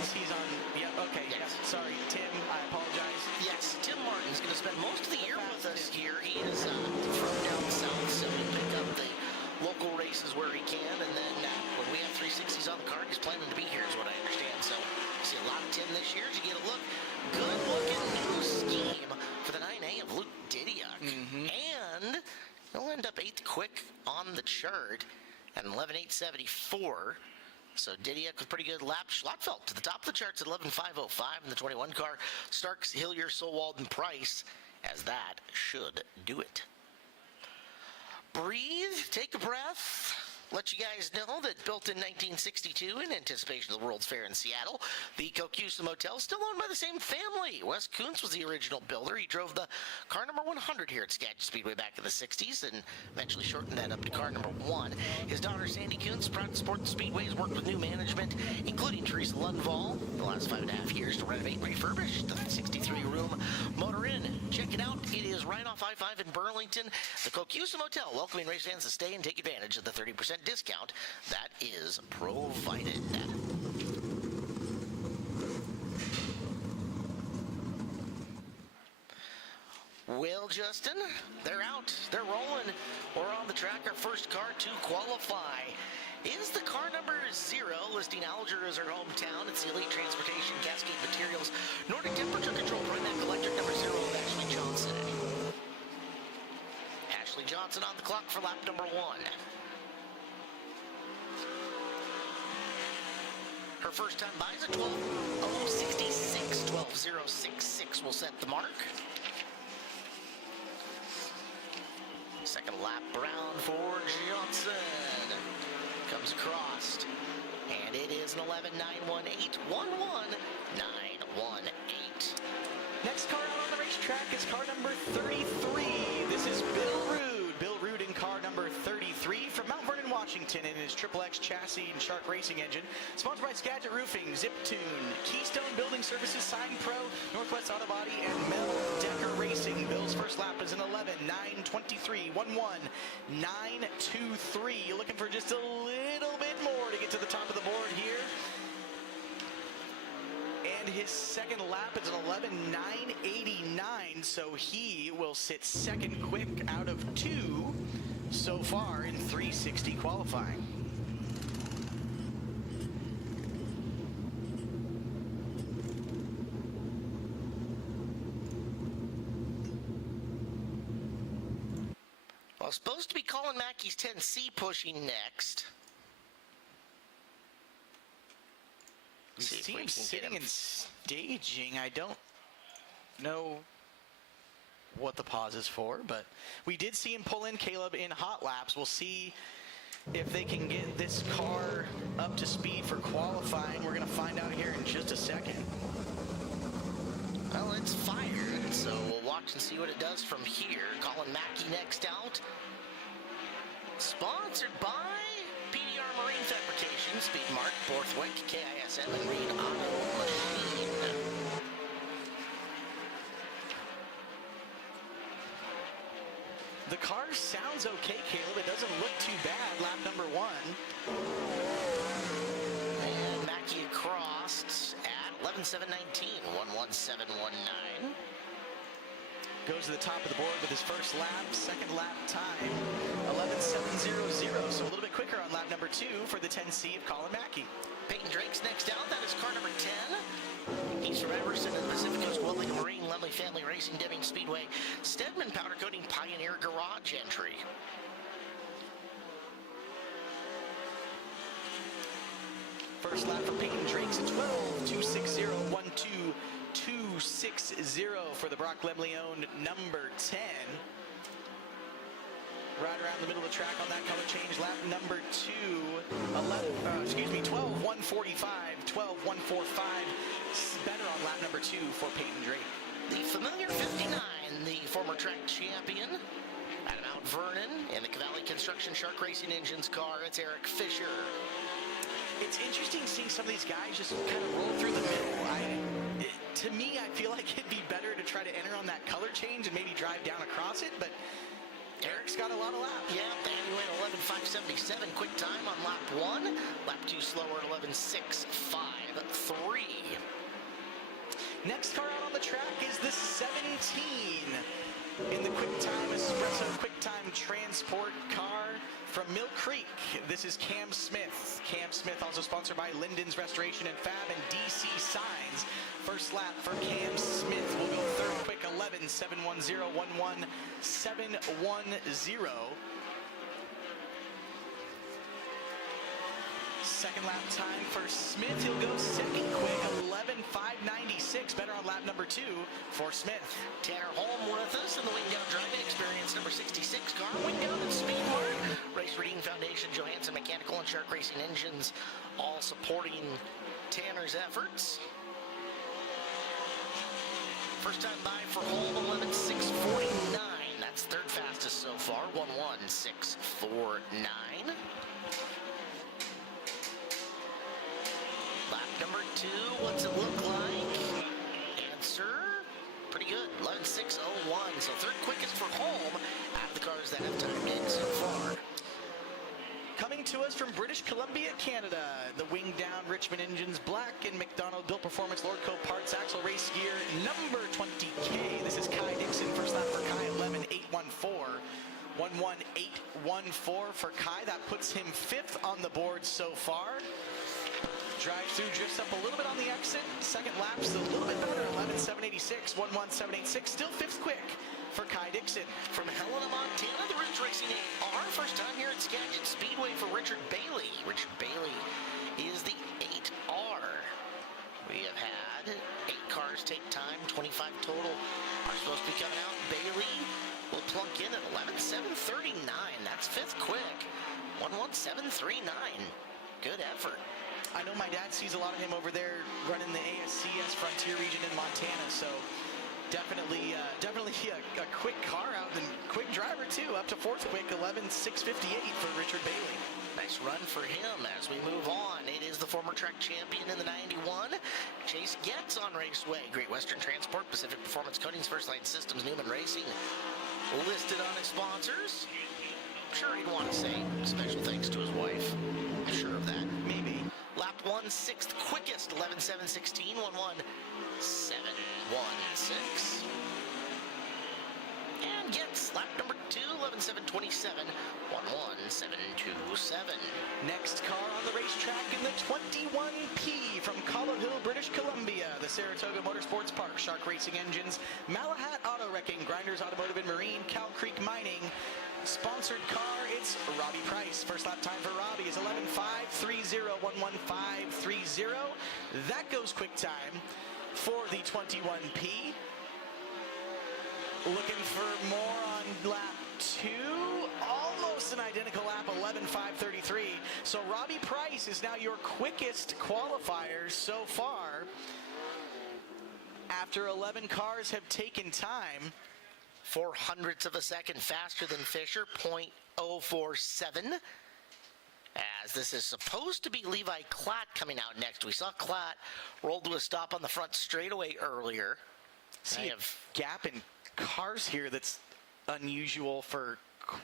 Yes, he's on. Yeah, okay. Yes. Yeah, sorry, Tim. I apologize. Yes, Tim Martin's going to spend most of the year with us here. He is from down south, so he'll pick up the local races where he can, and then when we have 360s on the card, he's planning to be here, is what I understand. So, see a lot of Tim this year. As you get a look, good looking new scheme for the 9A of Luke Didiak. And he'll end up 8th quick on the chart at 11.874. So Didiak with pretty good lap. Schlottfeld to the top of the charts at 11.505 in the 21 car. Starks, Hillier, Solwald, and Price, as that should do it. Breathe, take a breath. Let you guys know that built in 1962 in anticipation of the World's Fair in Seattle, the Kokusa Motel is still owned by the same family. Wes Kuntz was the original builder. He drove the car number 100 here at Skagit Speedway back in the 60s and eventually shortened that up to car number 1. His daughter Sandy Kuntz, proud to support the Speedways, worked with new management, including Teresa Lundvall, the last 5.5 years to renovate and refurbish the 63-room Motor Inn. Check it out. It is right off I-5 in Burlington. The Kokusa Motel welcoming race fans to stay and take advantage of the 30% discount that is provided. Well, Justin, they're out. They're rolling. We're on the track. Our first car to qualify is the car number 0, listing Alger as her hometown. It's the Elite Transportation Cascade Materials Nordic Temperature Control Run-Neck Electric number 0 of Ashley Johnson. Ashley Johnson on the clock for lap number 1. Her first time by is a 12:066. 12:066 will set the mark. Second lap around for Johnson. Comes across. And it is an 11:918. 11:918. Next car out on the racetrack is car number 33. This is Bill Rude. Bill Rude in car number 33 from Mount Vernon, Washington in his XXX chassis and Shark Racing engine. Sponsored by Skagit Roofing, Ziptune, Keystone Building Services, Sign Pro, Northwest Auto Body, and Mel Decker Racing. Bill's first lap is an 11:923. 11:923. You're looking for just a little bit more to get to the top of the board here. And his second lap is an 11:989, so he will sit second quick out of 2 so far in 360 qualifying. Well, supposed to be Colin Mackey's 10C pushing next. You see him sitting and staging. I don't know what the pause is for, but we did see him pull in Caleb in hot laps. We'll see if they can get this car up to speed for qualifying. We're going to find out here in just a second. Well, it's fired, so we'll watch and see what it does from here. Colin Mackey next out. Sponsored by PDR Marine Fabrication, Speedmark, Borthwick, KISM, and Reed Auto Machine. The car sounds okay, Caleb. It doesn't look too bad. Lap number 1. And Mackey across at 11:719. 11719. Goes to the top of the board with his first lap. Second lap time, 11:700. So a little bit quicker on lap number 2 for the 10C of Colin Mackey. Peyton Drake's next out. That is car number 10. He's from Everson and the Pacific Coast Welding and Marine, Lumley Family Racing, Deming Speedway, Stedman Powder Coating, Pioneer Garage entry. First lap for Peyton Drake's at 12:260. 12:260 for the Brock Lemley-owned number 10. Right around the middle of the track on that color change. Lap number 2, 12:145. 12:145. Better on lap number 2 for Peyton Drake. The familiar 59, the former track champion out of Mount Vernon in the Cavalli Construction Shark Racing Engines car. It's Eric Fisher. It's interesting seeing some of these guys just kind of roll through the middle. To me, I feel like it'd be better to try to enter on that color change and maybe drive down across it, but Eric's got a lot of laps. Yeah, anyway, 11:577 quick time on lap 1. Lap 2 slower at 11:653. Next car out on the track is the 17 in the QuickTime Espresso QuickTime Transport car from Mill Creek. This is Cam Smith. Cam Smith also sponsored by Linden's Restoration and Fab and DC Signs. First lap for Cam Smith. We'll go third quick, 11:710. 11:710. Second lap time for Smith. He'll go second quick, 11:596. Better on lap number 2 for Smith. Tanner Holm with us in the Wingdown Driving Experience number 66 car. Wingdown and Speedmark. Race Reading Foundation, Johansson Mechanical and Shark Racing Engines, all supporting Tanner's efforts. First time by for Holm, 11:649. That's third fastest so far, 11:649. Lap number 2, what's it look like? Answer, pretty good, 11:601. So third quickest cars that have timed in so far. Coming to us from British Columbia, Canada, the winged down Richmond engines, black and McDonald built performance, Lordco parts, axle race gear, number 20K. This is Kai Dixon, first lap for Kai, 11.814. 11814 for Kai. That puts him 5th on the board so far. Drives through, drifts up a little bit on the exit. Second lap's a little bit better, 11.786, 11786. Still 5th quick for Kai Dixon. From Helena, Montana, the Ridge Racing 8R. First time here at Skagit Speedway for Richard Bailey. Richard Bailey is the 8R. We have had 8 cars take time, 25 total are supposed to be coming out. Bailey will plunk in at 11.739. That's 5th quick. 11739. Good effort. I know my dad sees a lot of him over there running the ASCS Frontier region in Montana, so definitely a quick car out and quick driver too, up to 4th quick, 11.658 for Richard Bailey. Nice run for him as we move on. It is the former track champion in the 91, Chase Getz on Raceway. Great Western Transport, Pacific Performance Coatings, First Line Systems, Newman Racing listed on his sponsors. I'm sure he'd want to say special thanks to his wife. I'm sure of that. Maybe. Lap 1, 6th quickest, 11.716, 11716. And gets lap number 2, 11.727, 11727. Next car on the racetrack in the 21P from Collow Hill, British Columbia, the Saratoga Motorsports Park, Shark Racing Engines, Malahat Auto Wrecking, Grinders Automotive and Marine, Cow Creek Mining. Sponsored car, it's Robbie Price. First lap time for Robbie is 11.530, 11530. That goes quick time for the 21P. Looking for more on lap 2. Almost an identical lap, 11.533. So Robbie Price is now your quickest qualifier so far. After 11 cars have taken time. 0.04 of a second faster than Fisher, 0.047. As this is supposed to be Levi Klatt coming out next. We saw Klatt roll to a stop on the front straightaway earlier. See a gap in cars here that's unusual for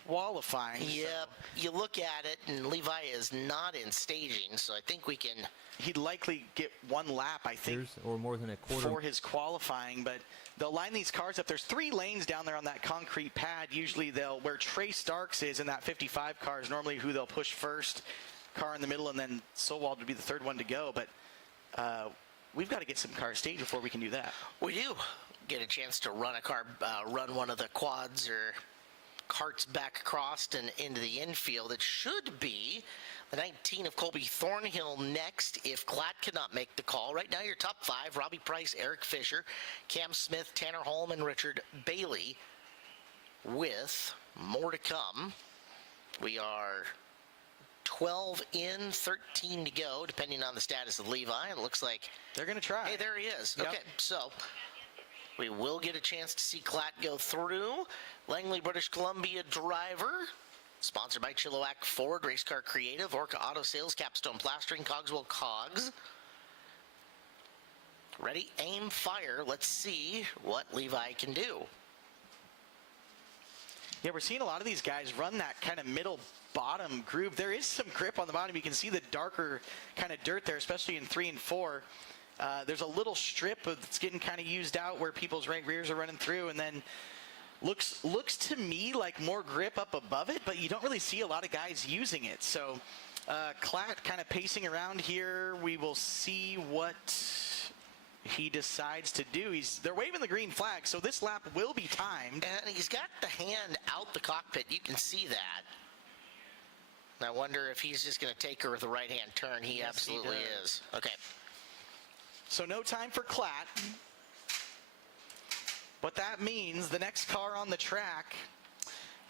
qualifying. Yep, you look at it, and Levi is not in staging, so I think we can... He'd likely get 1 lap, I think, or more than a quarter for his qualifying, but they'll line these cars up. There's 3 lanes down there on that concrete pad. Usually where Trey Starks is in that 55 car is normally who they'll push first. Car in the middle, and then Solwald would be the 3rd one to go, but we've got to get some cars staged before we can do that. We do get a chance to run a car, run one of the quads or carts back across and into the infield. It should be the 19 of Colby Thornhill next if Klatt cannot make the call. Right now your top 5, Robbie Price, Eric Fisher, Cam Smith, Tanner Holm, and Richard Bailey, with more to come. We are 12 in, 13 to go, depending on the status of Levi. It looks like they're going to try. Hey, there he is. Yep. Okay, so we will get a chance to see Klatt go through. Langley, British Columbia driver. Sponsored by Chilliwack Ford, Race Car Creative, Orca Auto Sales, Capstone Plastering, Cogswell Cogs. Ready, aim, fire. Let's see what Levi can do. Yeah, we're seeing a lot of these guys run that kind of middle bottom groove. There is some grip on the bottom. You can see the darker kind of dirt there, especially in 3 and 4. There's a little strip that's getting kind of used out where people's right rears are running through, and then looks to me like more grip up above it, but you don't really see a lot of guys using it. So Klatt kind of pacing around here. We will see what he decides to do. They're waving the green flag, so this lap will be timed. And he's got the hand out the cockpit. You can see that. I wonder if he's just going to take her with a right-hand turn. He absolutely is. Okay. So no time for Klatt. What that means, the next car on the track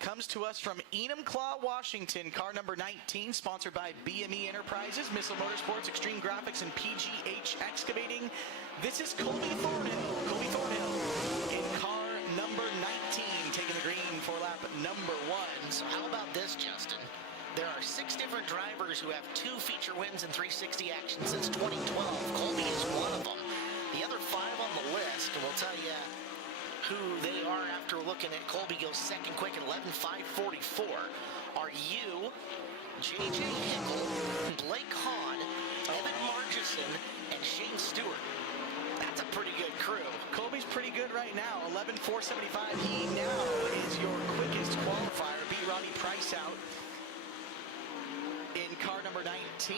comes to us from Enumclaw, Washington. Car number 19, sponsored by BME Enterprises, Missile Motorsports, Extreme Graphics, and PGH Excavating. This is Colby Thornhill. Colby Thornhill in car number 19, taking the green for lap number 1. So how about this, Justin? There are 6 different drivers who have 2 feature wins in 360 action since 2012. Colby is one of them. The other 5 on the list, and we'll tell you who they are after looking at Colby goes second quick at 11:5:44 are you, J.J. Hinkle, Blake Hahn, Evan Margison, and Shane Stewart. That's a pretty good crew. Colby's pretty good right now, 11:475. He now is your quickest qualifier. Beat Roddy Price out in car number 19.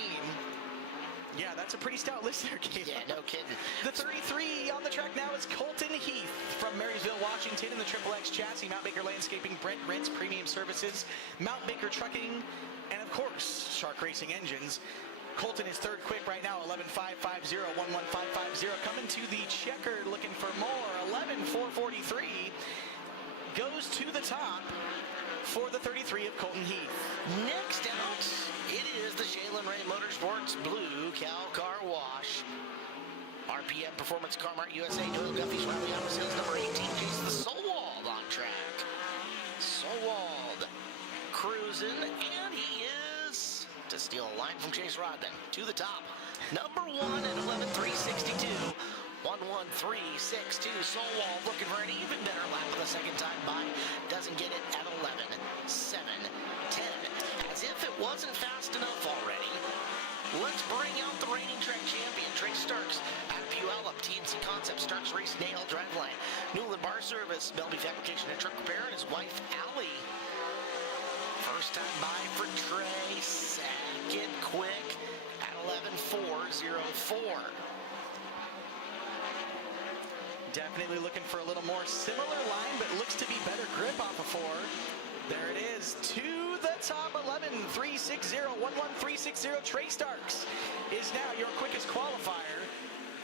Yeah, that's a pretty stout list there, Caleb. Yeah, no kidding. The 33 on the track now is Colton Heath from Marysville, Washington in the XXX chassis. Mount Baker Landscaping, Brent Rents Premium Services, Mount Baker Trucking, and of course, Shark Racing Engines. Colton is third quick right now, 11:550, 11:550. Coming to the checker, looking for more, 11:443. Goes to the top for the 33 of Colton Heath. Next out, it is the Shaylin Ray Motorsports Blue Cow Car Wash. RPM Performance Car Mart USA, Doyle Guffey's Riley Auto Sales number 18, Jason Solwald on track. Solwald cruising, and he is, to steal a line from Chase Rodman, to the top. Number 1 at 11:362. 1:1362. Solwald looking for an even better lap of the second time by. Doesn't get it at 11:7:10. As if it wasn't fast enough already. Let's bring out the reigning track champion, Trace Starks, out of Puyallup, TNC Concepts, Starks Race, Nail Driveline, Newland Bar Service, Belby Fabrication and Truck Repair, and his wife, Allie. First time by for Trey, second quick at 11:404. Definitely looking for a little more similar line, but looks to be better grip off of 4. There it is, to the top, 11:360, 11:360. Trey Starks is now your quickest qualifier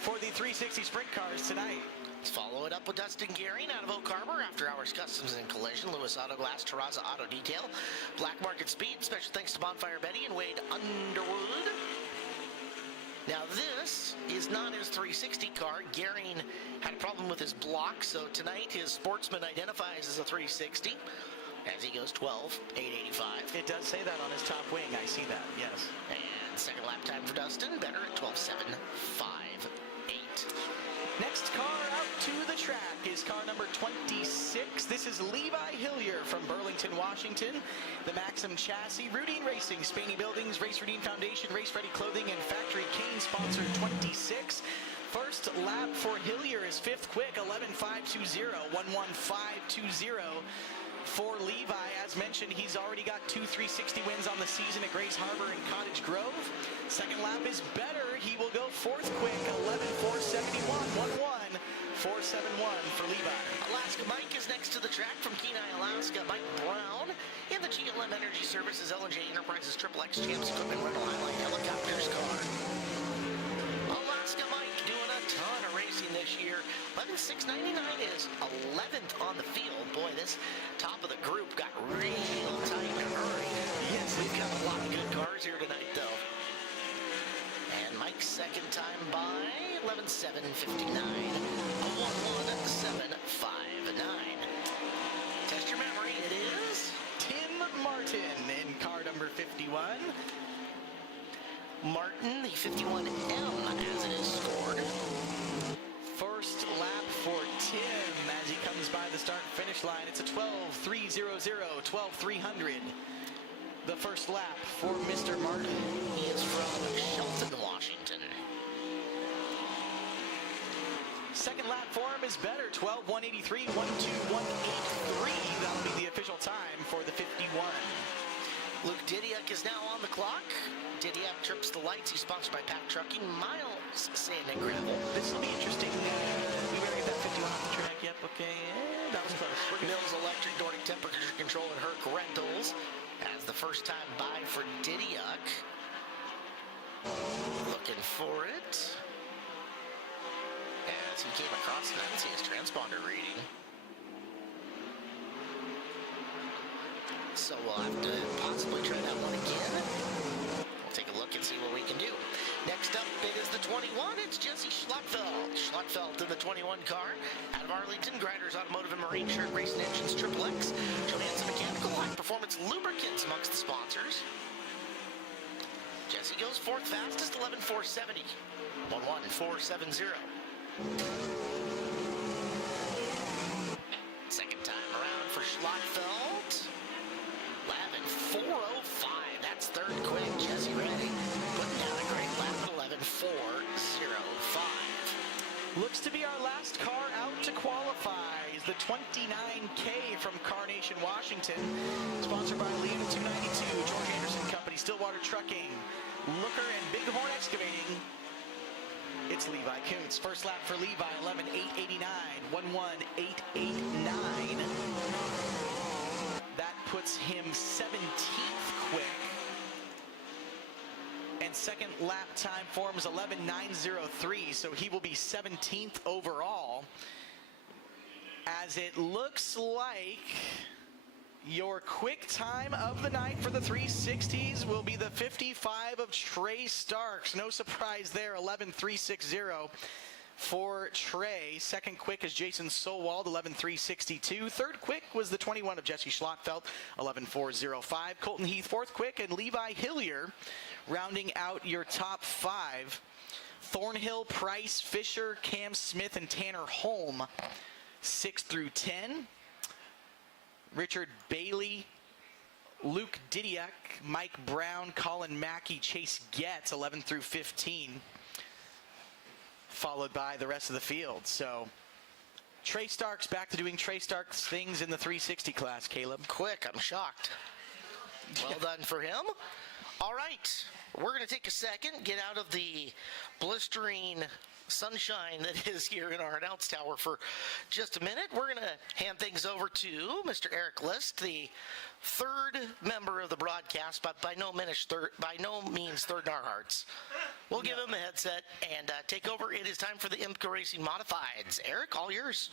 for the 360 Sprint Cars tonight. Let's follow it up with Dustin Gehring out of Oak Harbor, After Hours Customs and Collision, Lewis Auto Glass, Terraza Auto Detail, Black Market Speed. Special thanks to Bonfire Betty and Wade Underwood. Now this is not his 360 car. Gehring had a problem with his block, so tonight his Sportsman identifies as a 360 as he goes 12:885. It does say that on his top wing. I see that, yes. And second lap time for Dustin, better at 12:758. Next car out to the track is car number 26. This is Levi Hillier from Burlington, Washington. The Maxim chassis, Routine Racing, Spaney Buildings, Race Routine Foundation, Race Ready Clothing, and Factory Cane sponsored 26. First lap for Hillier is fifth quick, 11:520, 11:520. For Levi, as mentioned, he's already got 2 360 wins on the season at Grace Harbor and Cottage Grove. Second lap is better. He will go fourth quick, 11:471, 11:471 for Levi. Alaska Mike is next to the track from Kenai, Alaska. Mike Brown in the GLM Energy Services L&J Enterprises XXX Champs Equipment Rental Highline Helicopters car. Alaska Mike doing a ton of racing this year. 11:699 is 11th on the field. Boy, this top of the group got real tight in a hurry. Yes, we've got a lot of good cars here tonight, though. And Mike's second time by, 11:759, 11:759. Test your memory. It is Tim Martin in car number 51. Martin, the 51M, as it is scored. First lap for Tim as he comes by the start-finish line. It's a 12:300, 12:300. The first lap for Mr. Martin. He is from Shelton, Washington. Second lap for him is better, 12:183, 12:183. That'll be the official time for the 51. Luke Didiuk is now on the clock. Didiuk trips the lights. He's sponsored by Pack Trucking, Miles Sand and Gravel. This will be interesting. We better get that 51 off the track. Yep, okay. That was close. We're good. Mills Electric, Nordic Temperature Control, and Herc Rentals as the first time by for Didiuk. Looking for it. As he came across it, I didn't see his transponder reading. So we'll have to possibly try that one again. We'll take a look and see what we can do. Next up, it is the 21. It's Jesse Schlottfeld. Schlottfeld in the 21 car. Out of Arlington, Grinders Automotive and Marine Shirt Racing Engines, XXX. Johansson Mechanical, High Performance Lubricants amongst the sponsors. Jesse goes fourth fastest, 11:470. 11:470. Schlottfeld. 11.405. That's third quick. Jesse Reddy putting down a great lap at 11.405. Looks to be our last car out to qualify is the 29K from Carnation, Washington. Sponsored by Leon 292, George Anderson Company, Stillwater Trucking, Looker, and Bighorn Excavating. It's Levi Kuntz. First lap for Levi, 11.889, 11.889. That puts him 17th quick. And second lap time for him is 11.903, so he will be 17th overall. As it looks like your quick time of the night for the 360s will be the 55 of Trey Starks. No surprise there, 11.360 for Trey. Second quick is Jason Solwald, 11.362. Third quick was the 21 of Jesse Schlottfeld, 11.405. Colton Heath, fourth quick, and Levi Hillier rounding out your top five. Thornhill, Price, Fisher, Cam Smith, and Tanner Holm, 6 through 10. Richard Bailey, Luke Didiak, Mike Brown, Colin Mackey, Chase Getz, 11 through 15. Followed by the rest of the field. So Trey Starks back to doing Trey Starks things in the 360 class, Caleb. Quick, I'm shocked. Well done for him. All right, we're going to take a second, get out of the blistering sunshine that is here in our announce tower for just a minute. We're going to hand things over to Mr. Eric List, the third member of the broadcast, but by no means third in our hearts. We'll give him a headset and take over. It is time for the IMCA Racing Modifieds. Eric, all yours.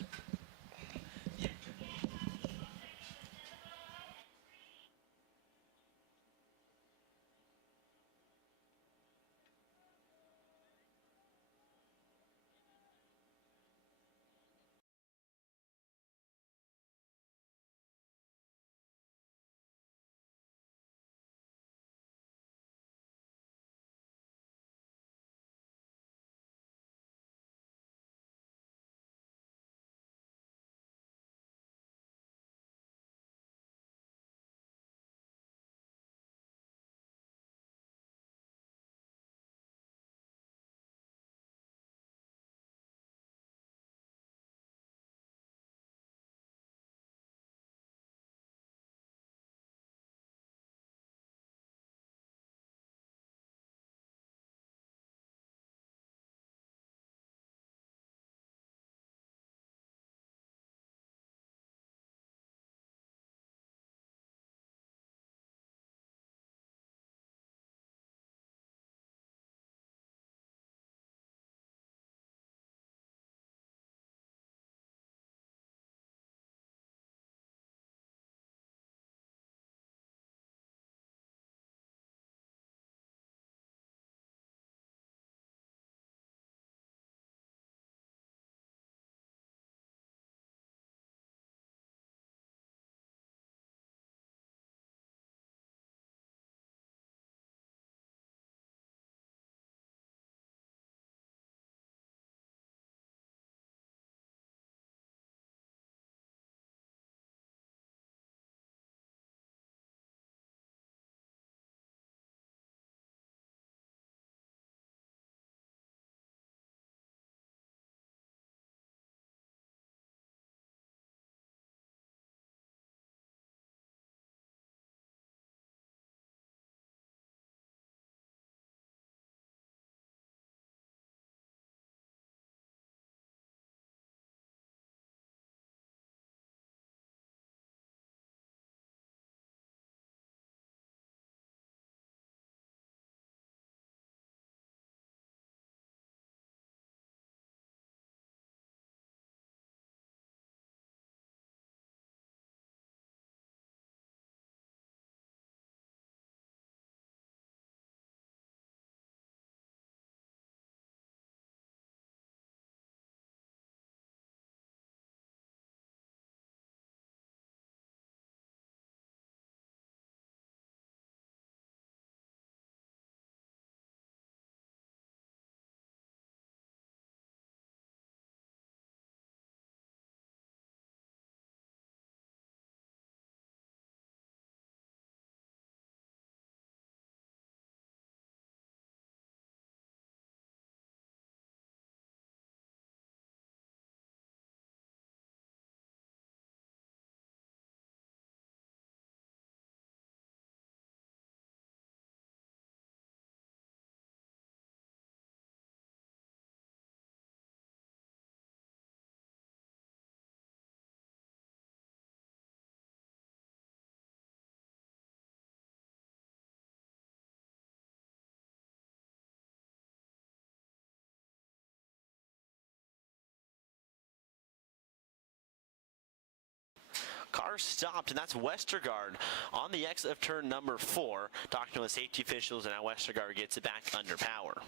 Car stopped, and that's Westergaard on the exit of turn number 4, talking with safety officials, and now Westergaard gets it back under power.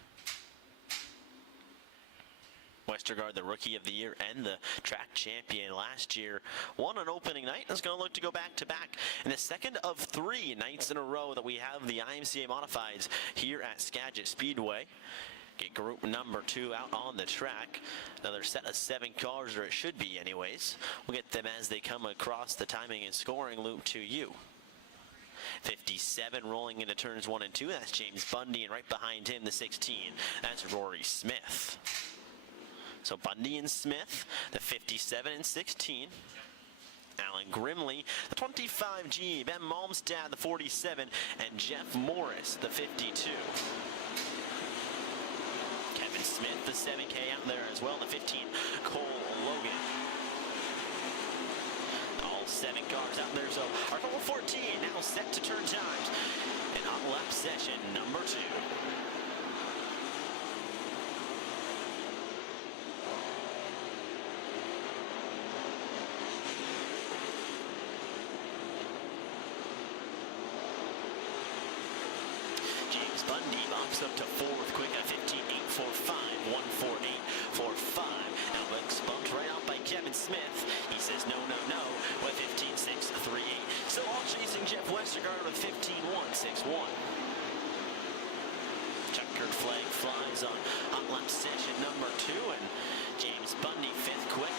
Westergaard, the Rookie of the Year and the track champion last year, won on opening night and is going to look to go back-to-back in the second of 3 nights in a row that we have the IMCA Modifieds here at Skagit Speedway. Get group number 2 out on the track. Another set of 7 cars, or it should be anyways. We'll get them as they come across the timing and scoring loop to you. 57 rolling into turns 1 and 2. That's James Bundy, and right behind him, the 16. That's Rory Smith. So Bundy and Smith, the 57 and 16. Alan Grimley, the 25G. Ben Malmstad, the 47. And Jeff Morris, the 52. Kevin Smith, the 7K out there as well. The 15, Cole Logan. All 7 cars out there. So our total 14 now set to turn times. And on lap session number 2. Bundy bumps up to 4th quick at 15.845, 148.45. Now looks bumped right out by Kevin Smith. He says no, no, no with 15.638. So all chasing Jeff Westergaard with 15.161. Checkered flag flies on hot lap session number 2, and James Bundy 5th quick.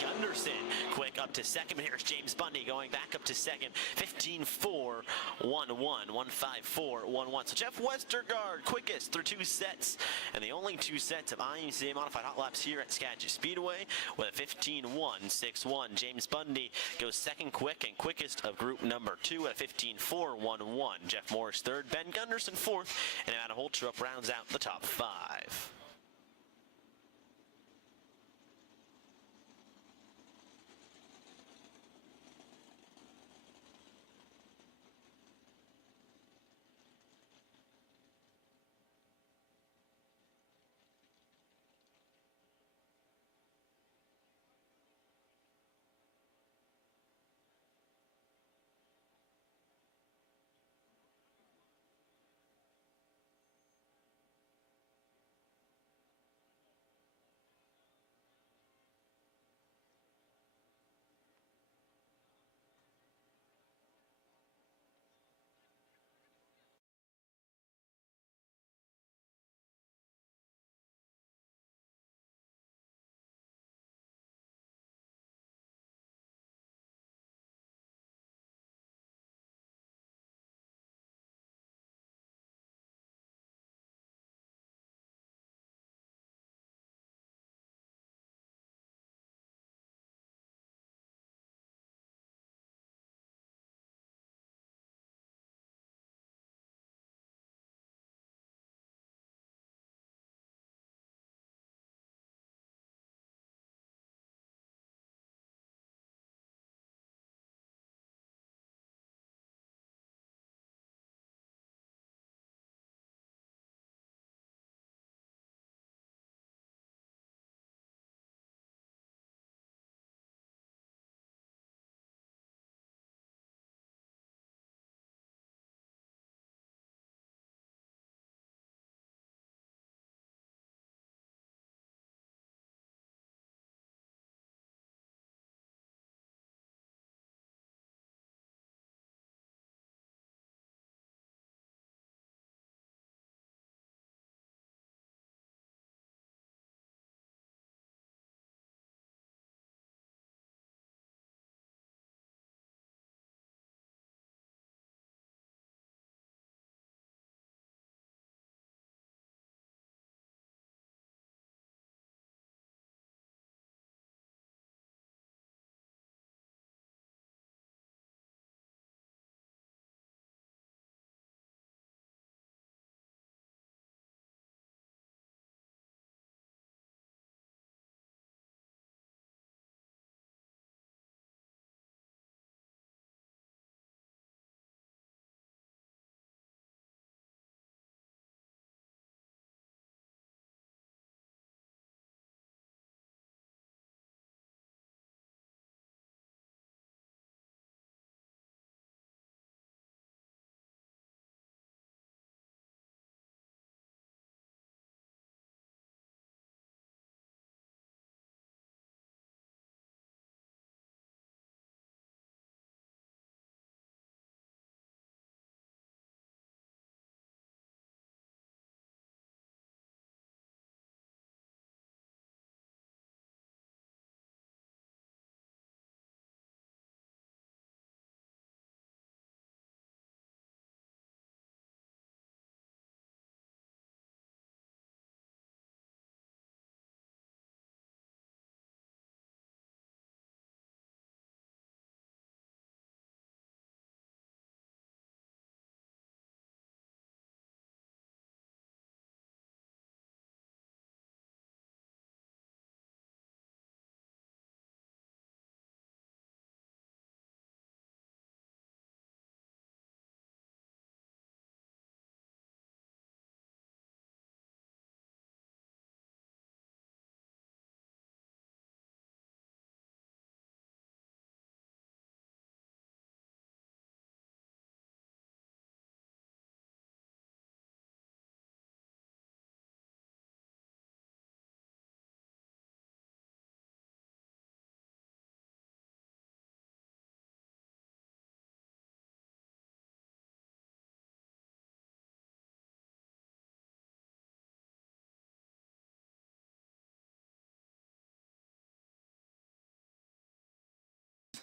Gunderson quick up to 2nd, but here's James Bundy going back up to 2nd, 15.411, 154.11. So Jeff Westergaard quickest through 2 sets, and the only 2 sets of IMCA modified hot laps here at Skagit Speedway with a 15.161. James Bundy goes 2nd quick and quickest of group number 2 at a 15.411. Jeff Morris 3rd, Ben Gunderson 4th, and Adam Holtrup rounds out the top 5.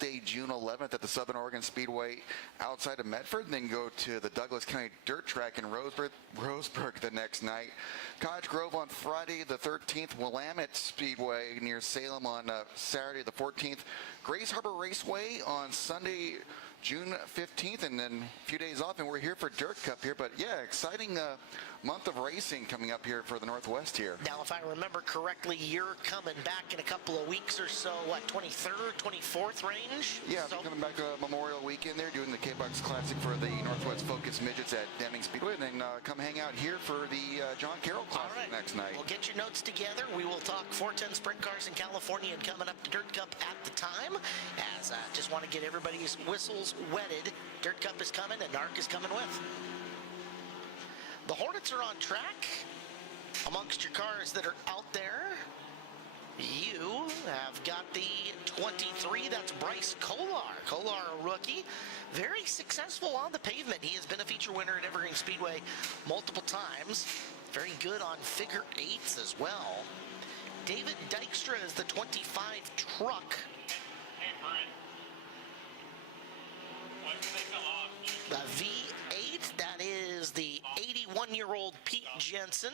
Wednesday, June 11th at the Southern Oregon Speedway outside of Medford, and then go to the Douglas County Dirt Track in Roseburg the next night. Cottage Grove on Friday the 13th, Willamette Speedway near Salem on Saturday the 14th, Grays Harbor Raceway on Sunday, June 15th, and then a few days off, and we're here for Dirt Cup here. But yeah, exciting month of racing coming up here for the Northwest here. Now, if I remember correctly, you're coming back in a couple of weeks or so, what, 23rd, 24th range? Yeah, so, I'll be coming back Memorial Weekend there, doing the K-Box Classic for the Northwest Focus Midgets at Deming Speedway, and then come hang out here for the John Carroll Classic next night. We'll get your notes together. We will talk 410 sprint cars in California and coming up to Dirt Cup at the time. As just want to get everybody's whistles wetted. Dirt Cup is coming and NARC is coming with. The Hornets are on track. Amongst your cars that are out there, you have got the 23. That's Bryce Kolar. Kolar, a rookie. Very successful on the pavement. He has been a feature winner at Evergreen Speedway multiple times. Very good on figure eights as well. David Dykstra is the 25 truck. The V8, that is the 81-year-old Pete Jensen.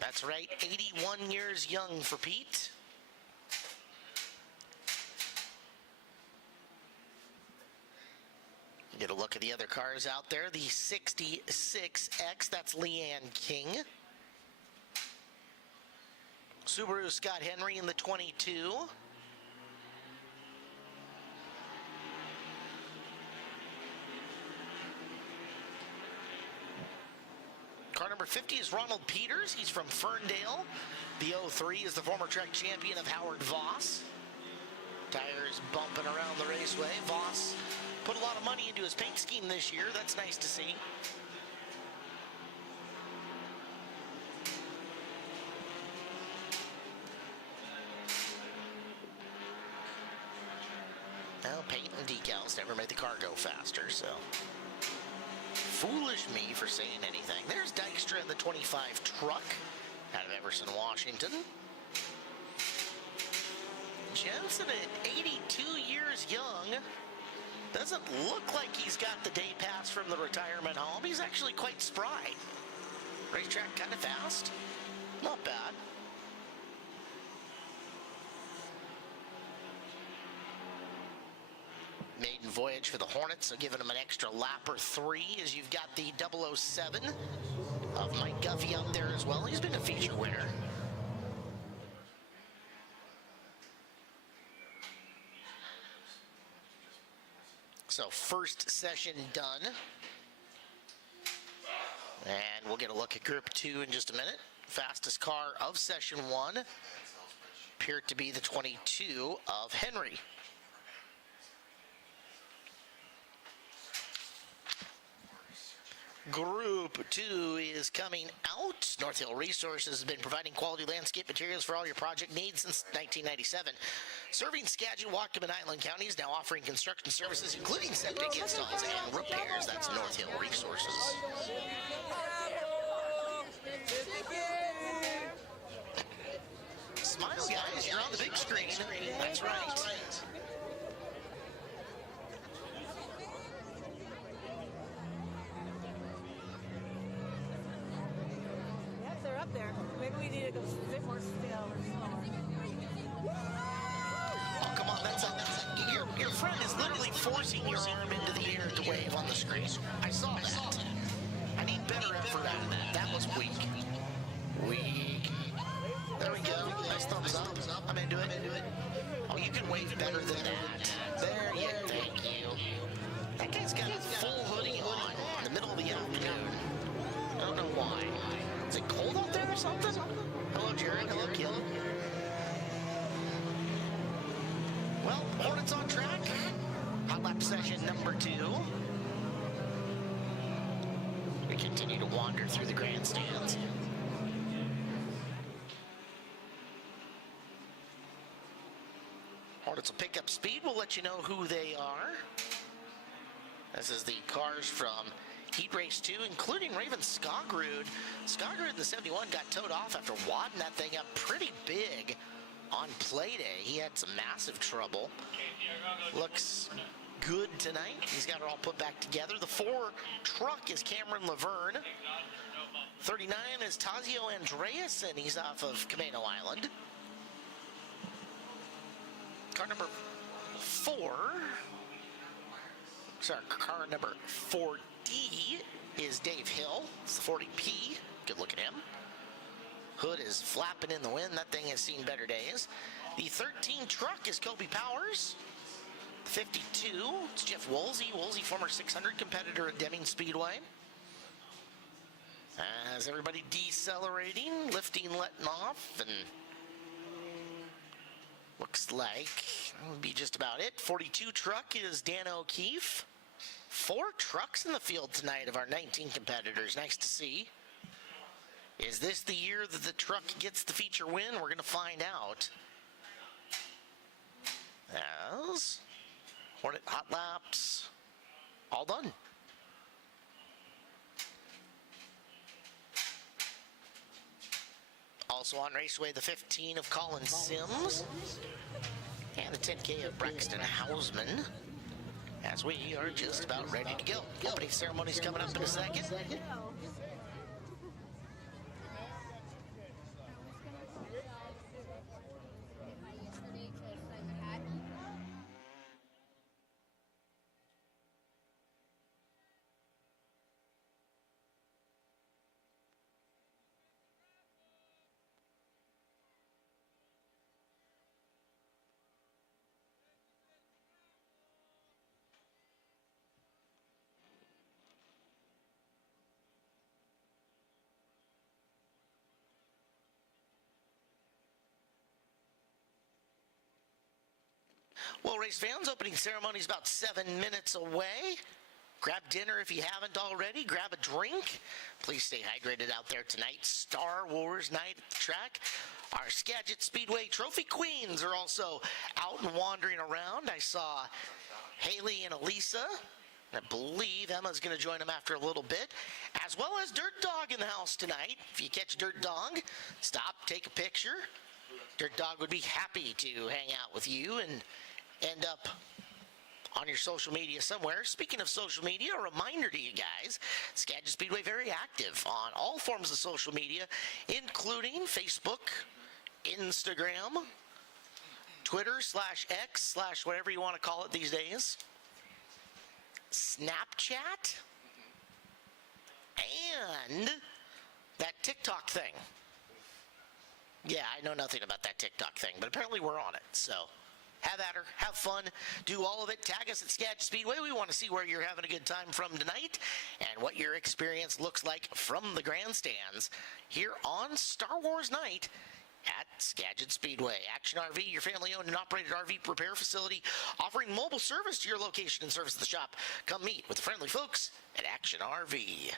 That's right, 81 years young for Pete. Get a look at the other cars out there. The 66X, that's Leanne King. Subaru Scott Henry in the 22. Car number 50 is Ronald Peters. He's from Ferndale. The 03 is the former track champion of Howard Voss. Tires bumping around the raceway. Voss put a lot of money into his paint scheme this year. That's nice to see. Well, paint and decals never made the car go faster, so foolish me for saying anything. There's Dykstra in the 25 truck out of Everson, Washington. Jensen at 82 years young. Doesn't look like he's got the day pass from the retirement home. He's actually quite spry. Racetrack kind of fast. Not bad. Maiden voyage for the Hornets, so giving them an extra lap or 3 as you've got the 007 of Mike Guffey out there as well. He's been a feature winner. So first session done. And we'll get a look at Group 2 in just a minute. Fastest car of Session 1 appeared to be the 22 of Henry. Group 2 is coming out. North Hill Resources has been providing quality landscape materials for all your project needs since 1997. Serving Skagit, Whatcom, and Island counties, now offering construction services, including septic installs and repairs. That's North Hill Resources. Smile, guys, you're on the big screen. That's right. Up there. Maybe we need to go a bit more still or slower. Oh, come on, that's your friend is literally forcing your arm into the air to wave on the screen. I saw that. I need better effort out of that. That was weak. Weak. There we go. Nice thumbs up. I'm into it. Oh, you can wave better than that. There you go. Thank you. That guy's got a full hoodie on in the middle of the afternoon. I don't know why. Is it cold out there or something? Hello, Jerry. Hello, Kim. Well, Hornets on track. Hot lap session number 2. We continue to wander through the grandstands. Hornets will pick up speed. We'll let you know who they are. This is the cars from Heat Race 2, including Raven Skogrud. Skogrud in the 71 got towed off after wadding that thing up pretty big on play day. He had some massive trouble. Looks good tonight. He's got it all put back together. The 4 truck is Cameron Laverne. 39 is Tazio Andreasen. He's off of Camino Island. Car number 4. Sorry, car number 4D is Dave Hill. It's the 40P. Good look at him. Hood is flapping in the wind. That thing has seen better days. The 13 truck is Kobe Powers. 52, it's Jeff Woolsey. Woolsey, former 600 competitor at Deming Speedway. As everybody decelerating, lifting, letting off, and looks like that would be just about it. 42 truck is Dan O'Keefe. 4 trucks in the field tonight of our 19 competitors. Nice to see. Is this the year that the truck gets the feature win? We're going to find out. As Hornet hot laps, all done. Also on Raceway, the 15 of Colin Sims and the 10K of Braxton Hausman. As we are just about ready to go. Opening ceremony's coming up in a second. Well, race fans, opening ceremony is about 7 minutes away. Grab dinner if you haven't already. Grab a drink. Please stay hydrated out there tonight. Star Wars night at the track. Our Skagit Speedway Trophy Queens are also out and wandering around. I saw Haley and Elisa. I believe Emma's going to join them after a little bit, as well as Dirt Dog in the house tonight. If you catch Dirt Dog, stop, take a picture. Dirt Dog would be happy to hang out with you and end up on your social media somewhere. Speaking of social media, a reminder to you guys, Skagit Speedway very active on all forms of social media, including Facebook, Instagram, Twitter /X/ whatever you want to call it these days, Snapchat, and that TikTok thing. Yeah, I know nothing about that TikTok thing, but apparently we're on it, so have at her, have fun, do all of it. Tag us at Skagit Speedway. We want to see where you're having a good time from tonight and what your experience looks like from the grandstands here on Star Wars night at Skagit Speedway. Action RV, your family-owned and operated RV repair facility, offering mobile service to your location and service at the shop. Come meet with the friendly folks at Action RV.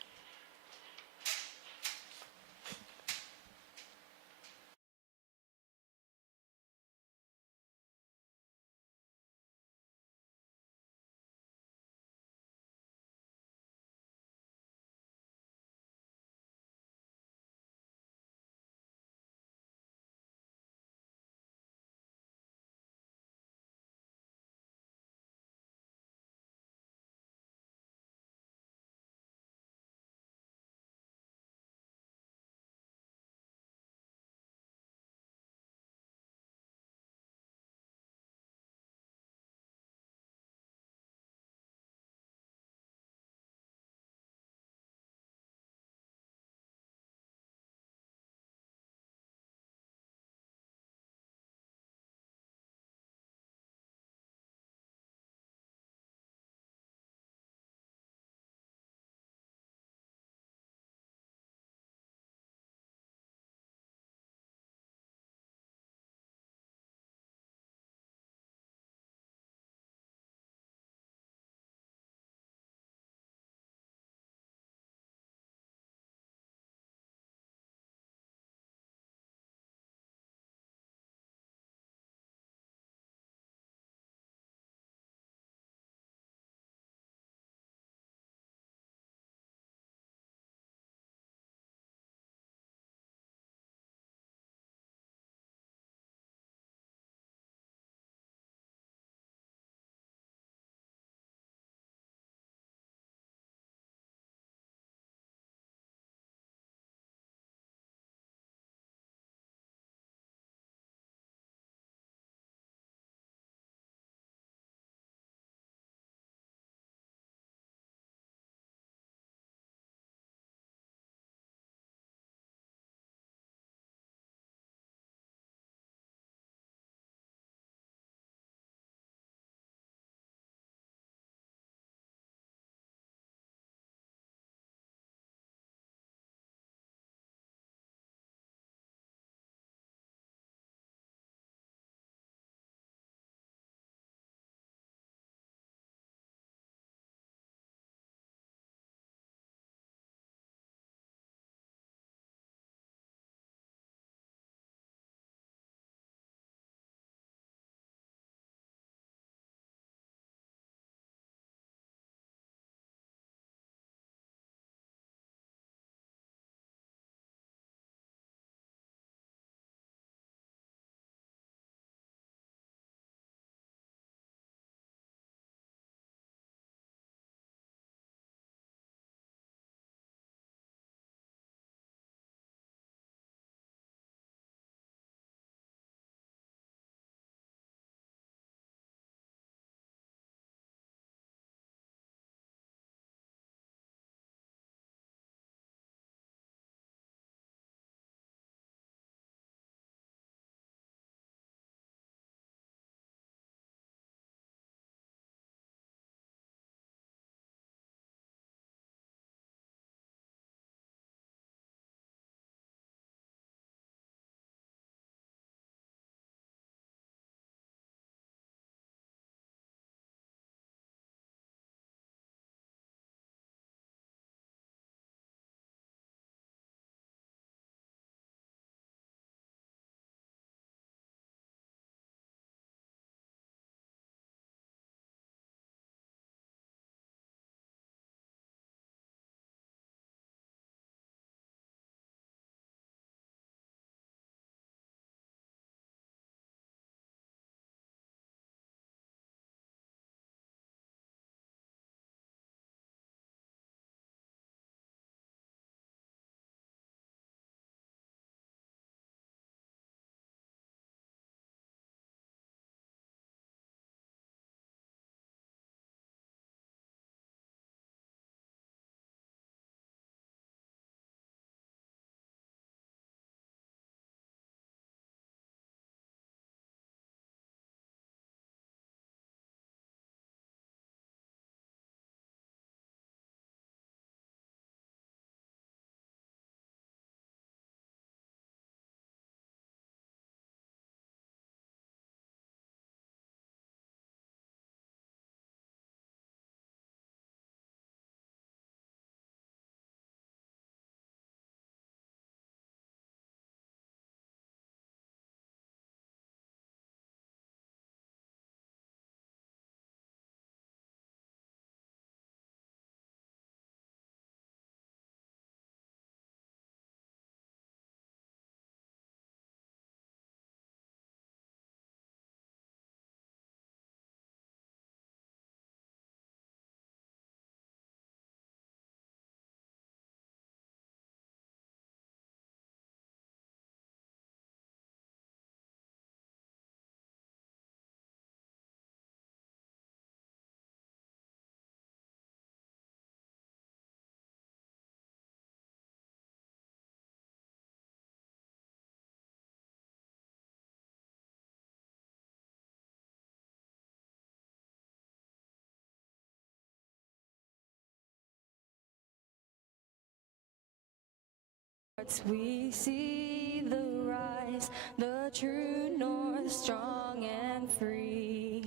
lights we see the rise, the true north strong and free.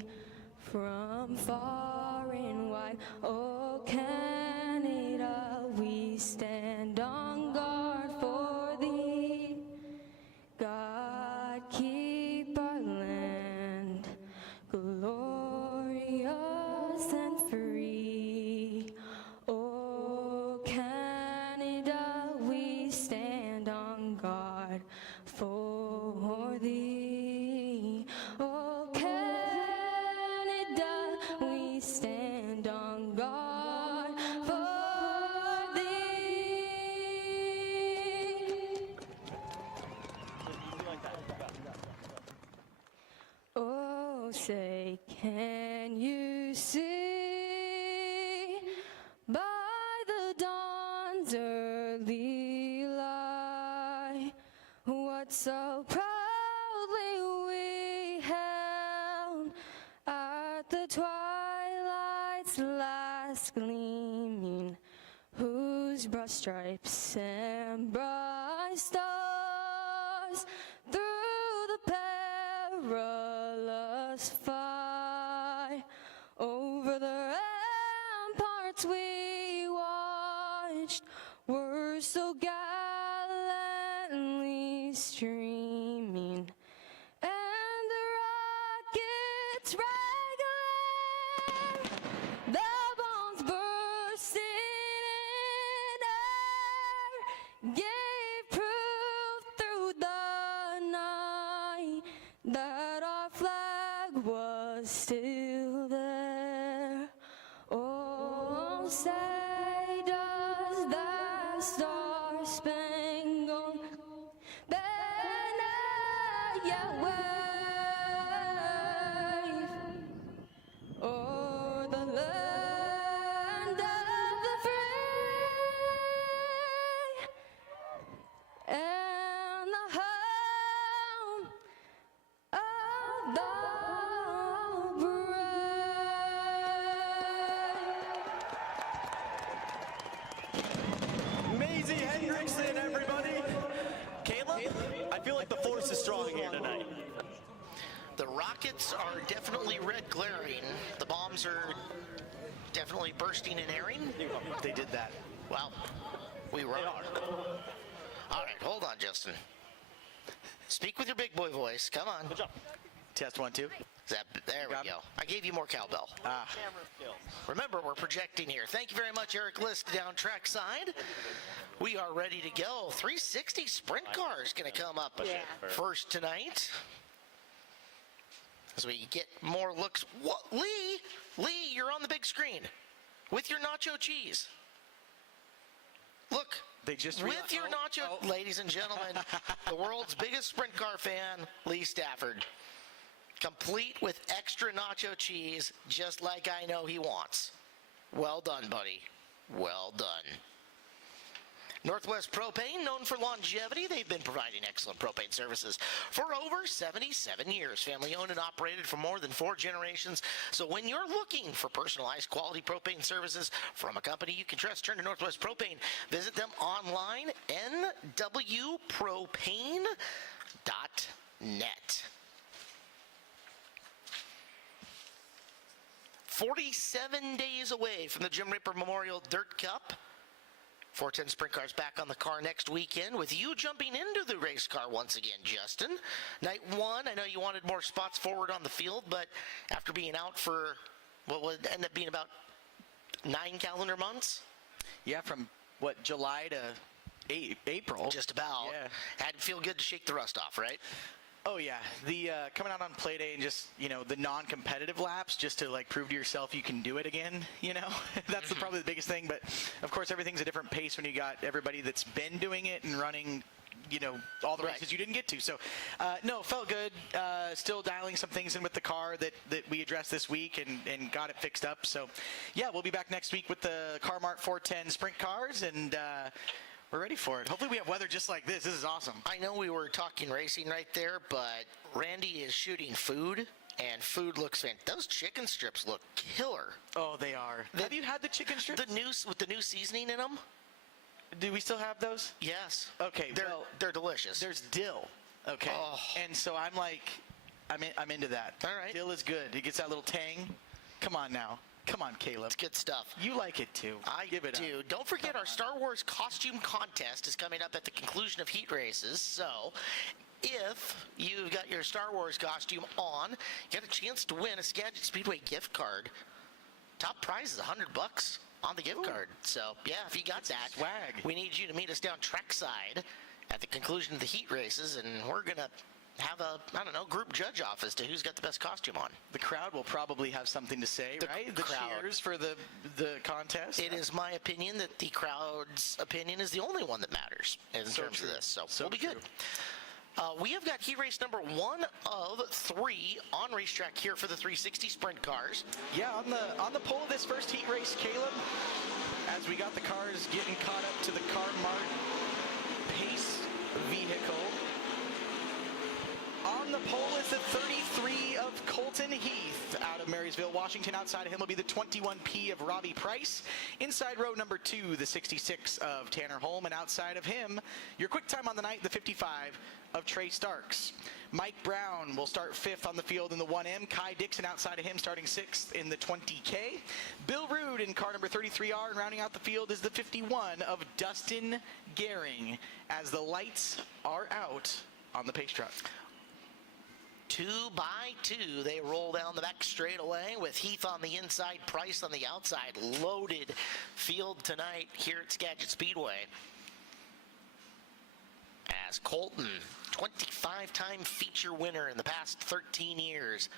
From far and wide, oh Canada, we stand on guard for thee. God keep our land glorious and free. Oh Canada, we stand on guard for thee. Oh Canada, we stand on guard for thee. Oh, say, can you see by the dawn's early light what so proudly we held at the twilight's last gleaming, whose broad stripes and bright stars through the perilous fight over the ramparts we watched were so gallantly streaming, and the rockets rattling, the bombs bursting in air, gave proof through the night that our flag was still there. Oh, say does that star-spangled banner yet wave o'er the land of the free and the home of the brave. Maisie Hendrickson, everybody. Caleb, I feel like the force is strong here tonight. The rockets are definitely red glaring. The bombs are definitely bursting and airing. They did that. Well, we were. All right, hold on, Justin. Speak with your big boy voice. Come on. Good job. Test 1, 2. There we go. I gave you more cowbell. Ah. Remember, we're projecting here. Thank you very much, Eric List, down trackside. We are ready to go. 360 sprint car is going to come up first tonight. As we get more looks. What? Lee, you're on the big screen with your nacho cheese. Look. They just with your nacho, ladies and gentlemen, the world's biggest sprint car fan, Lee Stafford. Complete with extra nacho cheese, just like I know he wants. Well done, buddy. Well done. Northwest Propane, known for longevity, they've been providing excellent propane services for over 77 years. Family owned and operated for more than 4 generations. So when you're looking for personalized quality propane services from a company you can trust, turn to Northwest Propane. Visit them online, nwpropane.net. 47 days away from the Jim Ripper Memorial Dirt Cup. 410 Sprint Cars back on the car next weekend with you jumping into the race car once again, Justin. Night 1, I know you wanted more spots forward on the field, but after being out for what would end up being about 9 calendar months? Yeah, from what, July to April. Just about. Yeah. Had to feel good to shake the rust off, right? Oh yeah, the coming out on play day and just, you know, the non-competitive laps just to like prove to yourself you can do it again, you know. That's probably the biggest thing, but of course everything's a different pace when you got everybody that's been doing it and running, you know, all the races you didn't get to. So no, felt good. Still dialing some things in with the car that we addressed this week and got it fixed up. So yeah, we'll be back next week with the Car Mart 410 sprint cars, and we're ready for it. Hopefully we have weather just like this. This is awesome. I know we were talking racing right there, but Randy is shooting food, and food looks fantastic. Those chicken strips look killer. Oh, they are. Have you had the chicken strips? With the new seasoning in them? Do we still have those? Yes. Okay, they're delicious. There's dill. Okay. Oh. And so I'm like, I'm into that. All right. Dill is good. It gets that little tang. Come on now. Come on, Caleb. It's good stuff. You like it too. I give it do. up. Don't forget our Star Wars costume contest is coming up at the conclusion of heat races. So if you've got your Star Wars costume on, you get a chance to win a Skagit Speedway gift card. Top prize is $100 on the gift card. So yeah, if you got that, swag. We need you to meet us down trackside at the conclusion of the heat races, and we're gonna have a group judge off as to who's got the best costume on. The crowd will probably have something to say, right? The crowd. cheers for the contest. It is my opinion that the crowd's opinion is the only one that matters in terms of this. So we'll be good. We have got heat race number 1 of 3 on racetrack here for the 360 sprint cars. Yeah, on the pole of this first heat race, Caleb, as we got the cars getting caught up to the Car Mart pace vehicle. On the pole is the 33 of Colton Heath out of Marysville, Washington. Outside of him will be the 21P of Robbie Price. Inside row number 2, the 66 of Tanner Holm. And outside of him, your quick time on the night, the 55 of Trey Starks. Mike Brown will start 5th on the field in the 1M. Kai Dixon outside of him starting 6th in the 20K. Bill Rood in car number 33R, and rounding out the field is the 51 of Dustin Gehring as the lights are out on the pace truck. 2 by 2, they roll down the back straightaway with Heath on the inside, Price on the outside. Loaded field tonight here at Skagit Speedway. As Colton, 25-time feature winner in the past 13 years,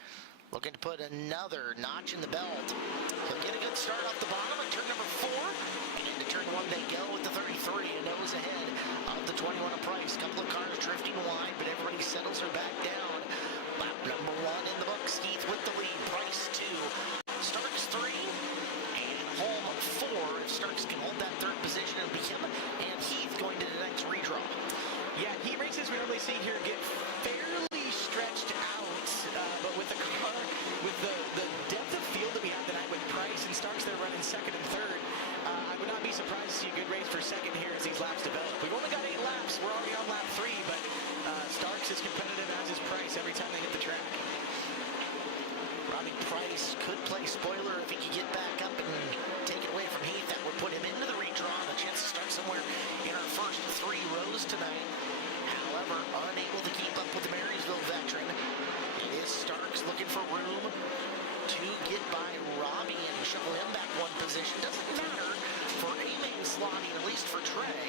looking to put another notch in the belt. He'll get a good start off the bottom at turn number 4. And into turn 1 they go with the 33, a nose ahead of the 21 of Price. Couple of cars drifting wide, but everybody settles her back down. Lap number 1 in the books. Heath with the lead. Price 2. Starks 3. And Holm 4. If Starks can hold that 3rd position, it'll be him and Heath going to the next redraw. Yeah, heat races we normally see here get fairly stretched out, but with the car, with the depth of field that we have tonight with Price and Starks, they're running 2nd and 3rd. I would not be surprised to see a good race for 2nd here as these laps develop. We've only got 8 laps. We're already on lap 3, but Starks is competitive as is Price every time they hit the track. Robbie Price could play spoiler if he could get back up and take it away from Heath. That would put him into the redraw and a chance to start somewhere in our first 3 rows tonight. However, unable to keep up with the Marysville veteran. It is Starks looking for room to get by Robbie and shuffle him back 1 position. Doesn't matter for A-main slotting, at least for Trey.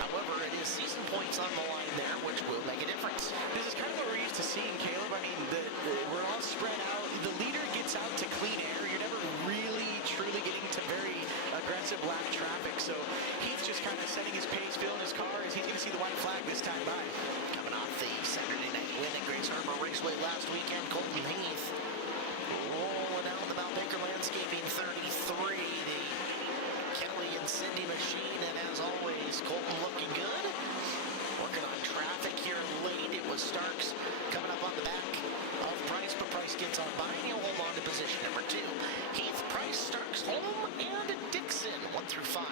However, it is season points on the line there, which will make a difference. This is kind of what we're used to seeing, Caleb. I mean, we're all spread out. The leader gets out to clean air. You're never really, truly getting to very aggressive lap traffic. So Heath's just kind of setting his pace, filling his car as he's going to see the white flag this time by. Coming off the Saturday night win at Grace Harbor Raceway last weekend, Colton Heath rolling out the Mount Baker Landscaping 33, the Kelly and Cindy machine, and as always, Colton looking good. Working on traffic here late. It was Starks coming up on the back of Price, but Price gets on by and he'll hold on to position number 2. Heath, Price, Starks, Holm, and Dixon, 1 through 5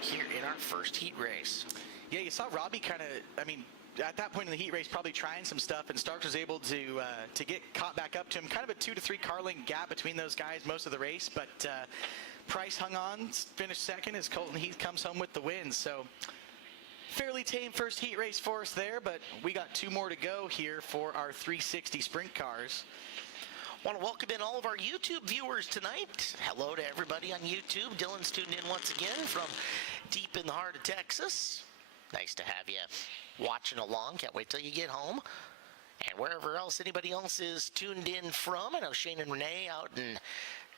here in our first heat race. Yeah, you saw Robbie kind of, I mean, at that point in the heat race, probably trying some stuff, and Starks was able to get caught back up to him. Kind of a 2 to 3 car length gap between those guys most of the race, but Price hung on, finished 2nd as Colton Heath comes home with the win. So fairly tame first heat race for us there, but we got 2 more to go here for our 360 sprint cars. Want to welcome in all of our YouTube viewers tonight. Hello to everybody on YouTube. Dylan's tuned in once again from deep in the heart of Texas. Nice to have you watching along. Can't wait till you get home. And wherever else anybody else is tuned in from. I know Shane and Renee out in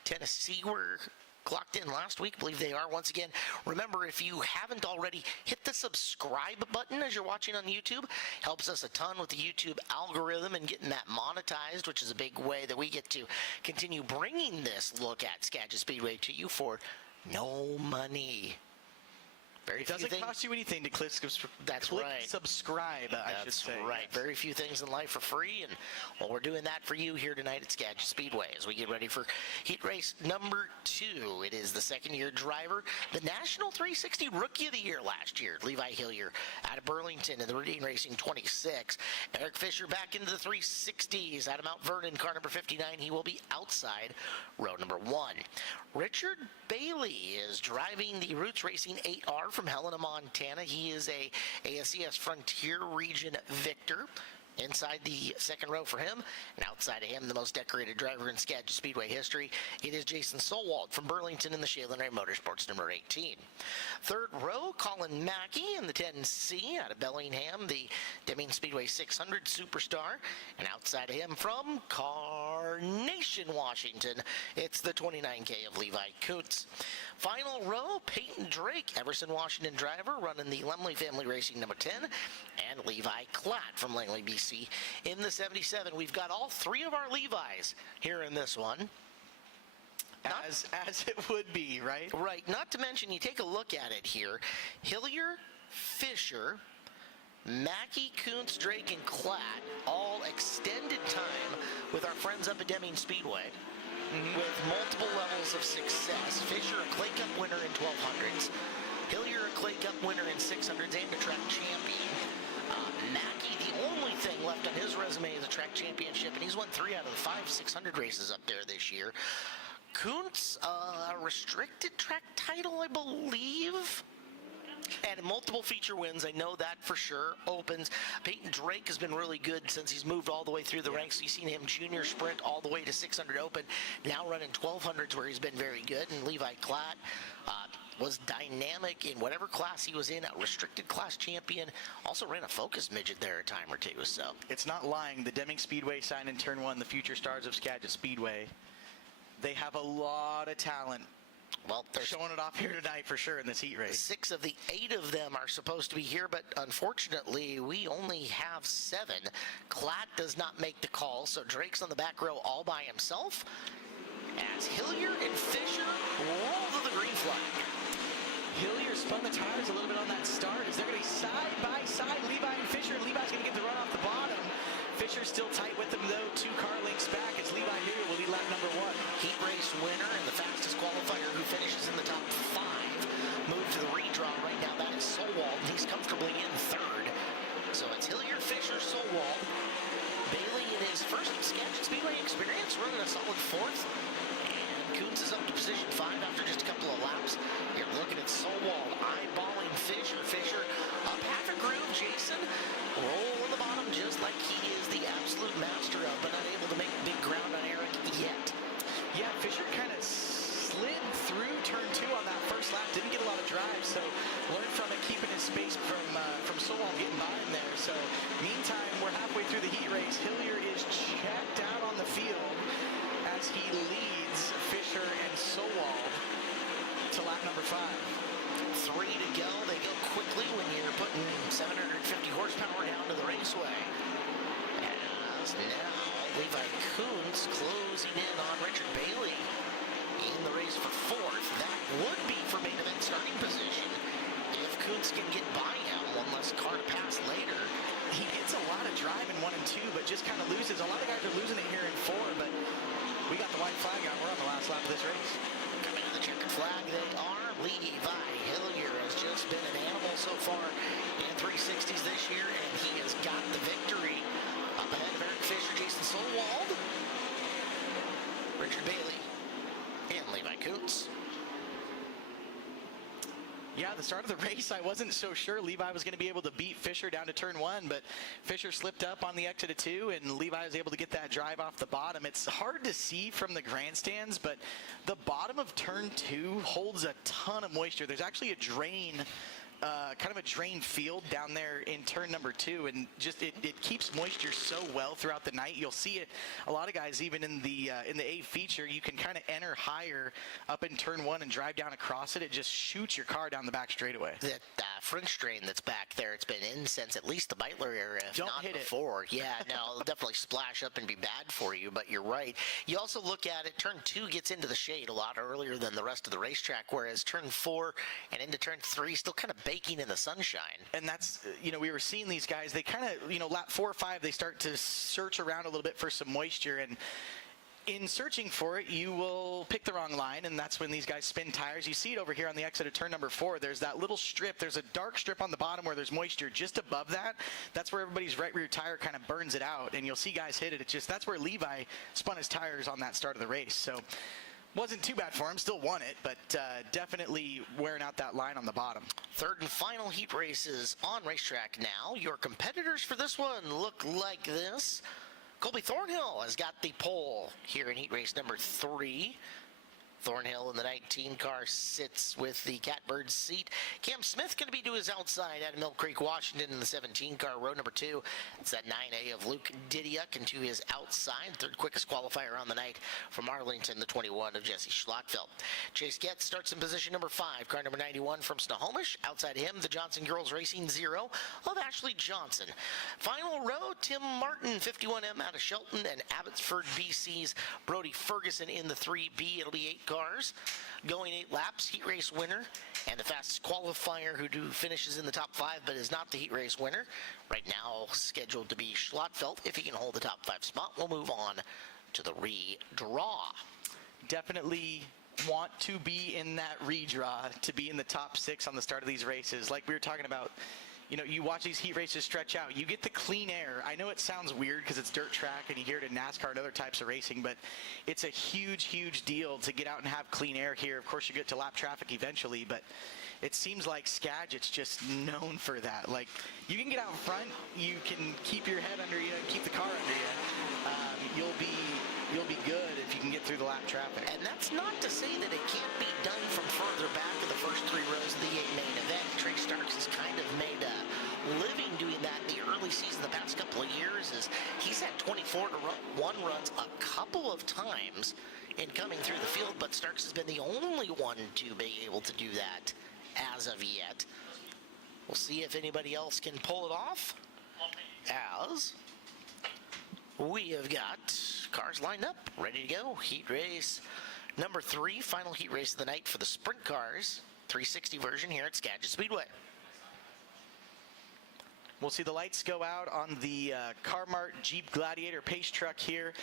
Tennessee were clocked in last week. I believe they are once again. Remember, if you haven't already, hit the subscribe button as you're watching on YouTube. Helps us a ton with the YouTube algorithm and getting that monetized, which is a big way that we get to continue bringing this look at Skagit Speedway to you for no money. Very It doesn't few things. cost you anything to click subscribe, I should say. Right. Very few things in life are free, and well, we're doing that for you here tonight at Skagit Speedway as we get ready for heat race number 2. It is the second-year driver, the National 360 Rookie of the Year last year, Levi Hillier, out of Burlington in the Routine Racing 26. Eric Fisher back into the 360s out of Mount Vernon, car number 59. He will be outside row number 1. Richard Bailey is driving the Roots Racing 8R from Helena, Montana. He is a ASCS Frontier Region victor. Inside the second row for him, and outside of him, the most decorated driver in Skagit Speedway history, it is Jason Solwald from Burlington in the Shaylin Ray Motorsports number 18. Third row, Colin Mackey in the 10C out of Bellingham, the Deming Speedway 600 superstar, and outside of him from Carnation, Washington, it's the 29K of Levi Kuntz. Final row, Peyton Drake, Everson, Washington driver, running the Lemley Family Racing number 10, and Levi Klatt from Langley, BC. In the 77, we've got all 3 of our Levis here in this one. As it would be, right? Right. Not to mention, you take a look at it here. Hillier, Fisher, Mackey, Kuntz, Drake, and Klatt, all extended time with our friends up at Deming Speedway. With multiple levels of success. Fisher, a Clay Cup winner in 1200s. Hillier, a Clay Cup winner in 600s and a track champion. Mackey, the only thing left on his resume is a track championship, and he's won 3 out of the 5 600 races up there this year. Kuntz, a restricted track title, I believe. And multiple feature wins, I know that for sure. Opens. Peyton Drake has been really good since he's moved all the way through the ranks. You've seen him junior sprint all the way to 600 open, now running 1200s where he's been very good. And Levi Klatt was dynamic in whatever class he was in, a restricted class champion. Also ran a Focus midget there a time or two. So it's not lying. The Deming Speedway sign in turn 1, the future stars of Skagit Speedway. They have a lot of talent. Well, they're showing it off here tonight for sure in this heat race. 6 of the 8 of them are supposed to be here, but unfortunately, we only have 7. Klatt does not make the call, so Drake's on the back row all by himself. As Hillier and Fisher roll to the green flag. Hillier spun the tires a little bit on that start as they're going to be side by side, Levi and Fisher. Levi's going to get the run off the bottom. Fisher's still tight with him, though. 2 car lengths back. It's Levi Hillier will lead lap number 1. Heat race winner and the fastest qualifier who finishes in the top 5. Move to the redraw right now. That is Solwald. He's comfortably in 3rd. So it's Hillier, Fisher, Solwald. Bailey in his first Skagit Speedway experience running a solid 4th. And Kuntz is up to position 5 after just a couple of laps. You're looking at Solwald eyeballing Fisher. Fisher up half a groove. Jason roll in the bottom just like he is the absolute master of, but unable to make big ground on Eric yet. Yeah, Fisher kind of slid through turn 2 on that first lap. Didn't get a lot of drive, so learned from it, keeping his space from Solwald getting by him there. So meantime, we're halfway through the heat race. Hillier is checked out on the field as he leads Fisher and Solwald to lap number 5. 3 to go. They go quickly when you're putting 750 horsepower down to the raceway. As now Levi Kuntz closing in on Richard Bailey in the race for 4th. That would be for main event starting position if Kuntz can get by him. One less car to pass later. He gets a lot of drive in 1 and 2, but just kind of loses. A lot of guys are losing it here in 4, but we got the white flag out. We're on the last lap of this race. Coming to the checkered flag, they are. Levi Hillier has just been an animal so far in 360s this year, and he has got the victory up ahead of Eric Fisher, Jason Solwald, Richard Bailey, and Levi Kuntz. Yeah, the start of the race, I wasn't so sure Levi was going to be able to beat Fisher down to turn 1, but Fisher slipped up on the exit of 2, and Levi was able to get that drive off the bottom. It's hard to see from the grandstands, but the bottom of turn 2 holds a ton of moisture. There's actually a drain kind of a drained field down there in turn number 2, and just it keeps moisture so well throughout the night. You'll see it, a lot of guys, even in the A feature, you can kind of enter higher up in turn 1 and drive down across it. It just shoots your car down the back straightaway. That French drain that's back there, it's been in since at least the Beitler area, if Don't not hit before. Yeah, no, it'll definitely splash up and be bad for you, but you're right. You also look at it, turn 2 gets into the shade a lot earlier than the rest of the racetrack, whereas turn 4 and into turn 3 still kind of baking in the sunshine. And that's, we were seeing these guys, they kind of, lap 4 or 5, they start to search around a little bit for some moisture, and in searching for it, you will pick the wrong line, and that's when these guys spin tires. You see it over here on the exit of turn number 4. There's that little strip. There's a dark strip on the bottom where there's moisture. Just above that, that's where everybody's right rear tire kind of burns it out, and you'll see guys hit it. That's where Levi spun his tires on that start of the race. So wasn't too bad for him. Still won it, but definitely wearing out that line on the bottom. Third and final heat races on racetrack now. Your competitors for this one look like this. Colby Thornhill has got the pole here in heat race number 3. Thornhill in the 19 car sits with the Catbird seat. Cam Smith going to be to his outside out of Mill Creek, Washington in the 17 car, row number 2. It's that 9A of Luke Didiuk, and to his outside, third quickest qualifier on the night from Arlington, the 21 of Jesse Schlockfeld. Chase Getz starts in position number 5, car number 91 from Snohomish. Outside him, the Johnson Girls Racing 0 of Ashley Johnson. Final row, Tim Martin, 51M out of Shelton, and Abbotsford, BC's Brody Ferguson in the 3B. It'll be 8 cars going 8 laps, heat race winner, and the fastest qualifier who finishes in the top 5 but is not the heat race winner. Right now scheduled to be Schlottfeld. If he can hold the top 5 spot, we'll move on to the redraw. Definitely want to be in that redraw, to be in the top 6 on the start of these races. Like we were talking about, you watch these heat races stretch out. You get the clean air. I know it sounds weird because it's dirt track and you hear it in NASCAR and other types of racing, but it's a huge, huge deal to get out and have clean air here. Of course, you get to lap traffic eventually, but it seems like Skagit's just known for that. Like, you can get out front, you can keep your head under you and keep the car under you. You'll be good if you can get through the lap traffic. And that's not to say that it can't be done from further back in the first 3 rows of the main event. Trey Starks has kind of made a living doing that in the early season the past couple of years. He's had 24-1 runs a couple of times in coming through the field, but Starks has been the only one to be able to do that as of yet. We'll see if anybody else can pull it off, as we have got cars lined up, ready to go. Heat race number 3, final heat race of the night for the sprint cars, 360 version here at Skagit Speedway. We'll see the lights go out on the Car-Mart Jeep Gladiator pace truck here.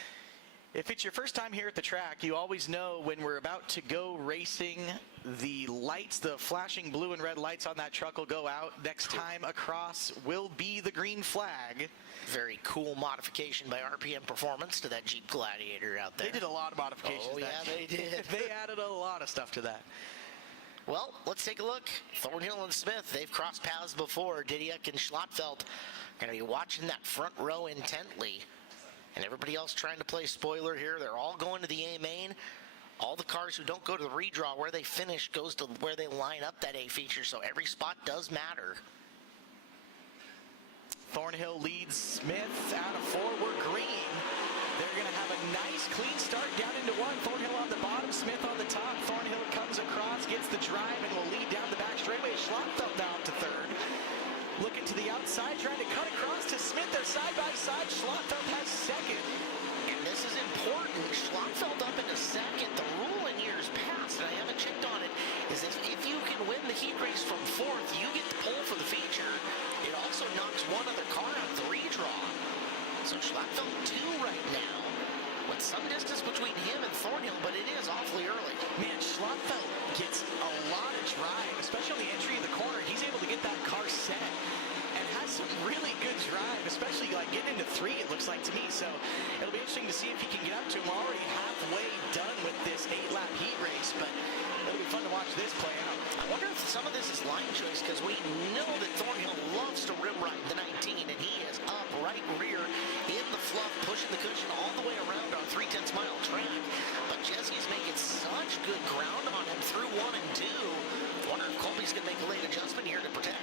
If it's your first time here at the track, you always know when we're about to go racing, the lights, the flashing blue and red lights on that truck will go out. Next time across will be the green flag. Very cool modification by RPM Performance to that Jeep Gladiator out there. They did a lot of modifications. Oh, yeah, they did. They added a lot of stuff to that. Well, let's take a look. Thornhill and Smith, they've crossed paths before. Didiuk and Schlottfeld going to be watching that front row intently. And everybody else trying to play spoiler here. They're all going to the A main. All the cars who don't go to the redraw, where they finish goes to where they line up that A feature, so every spot does matter. Thornhill leads Smith out of 4. We're green. They're going to have a nice clean start down into 1. Thornhill on the bottom, Smith on the top. Thornhill comes across, gets the drive, and will lead down the back straightaway. Schlottfeld down to 3rd. Looking to the outside, trying to cut across to Smith. They're side by side. Schlottfeld has 2nd. And this is important. Schlottfeld up into 2nd. The rule in years past, and I haven't checked on it, is if you can win the heat race from 4th, you get the pole for the feature. It also knocks one other car out of the redraw. So Schlottfeld 2 right now, with some distance between him and Thornhill, but it is awfully early. Man, Schlottfeld gets a lot of drive, especially on the entry of the corner. He's able to get that car set and has some really good drive, especially like getting into 3, it looks like to me. So it'll be interesting to see if he can get up to him. We're already halfway done with this 8-lap heat race, but it'll be fun to watch this play out. I wonder if some of this is line choice, because we know that Thornhill loves to rim ride the 19, and he is up right rear in the fluff, pushing the cushion all the way around our 3/10 mile track. But Jesse's making such good ground on him through 1 and 2. Wonder if Colby's going to make a late adjustment here to protect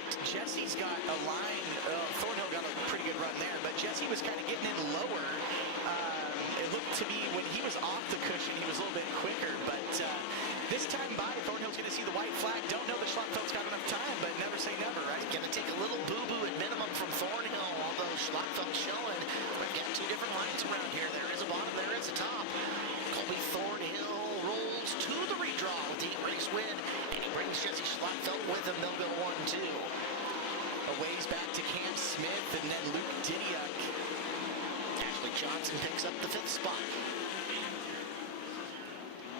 spot.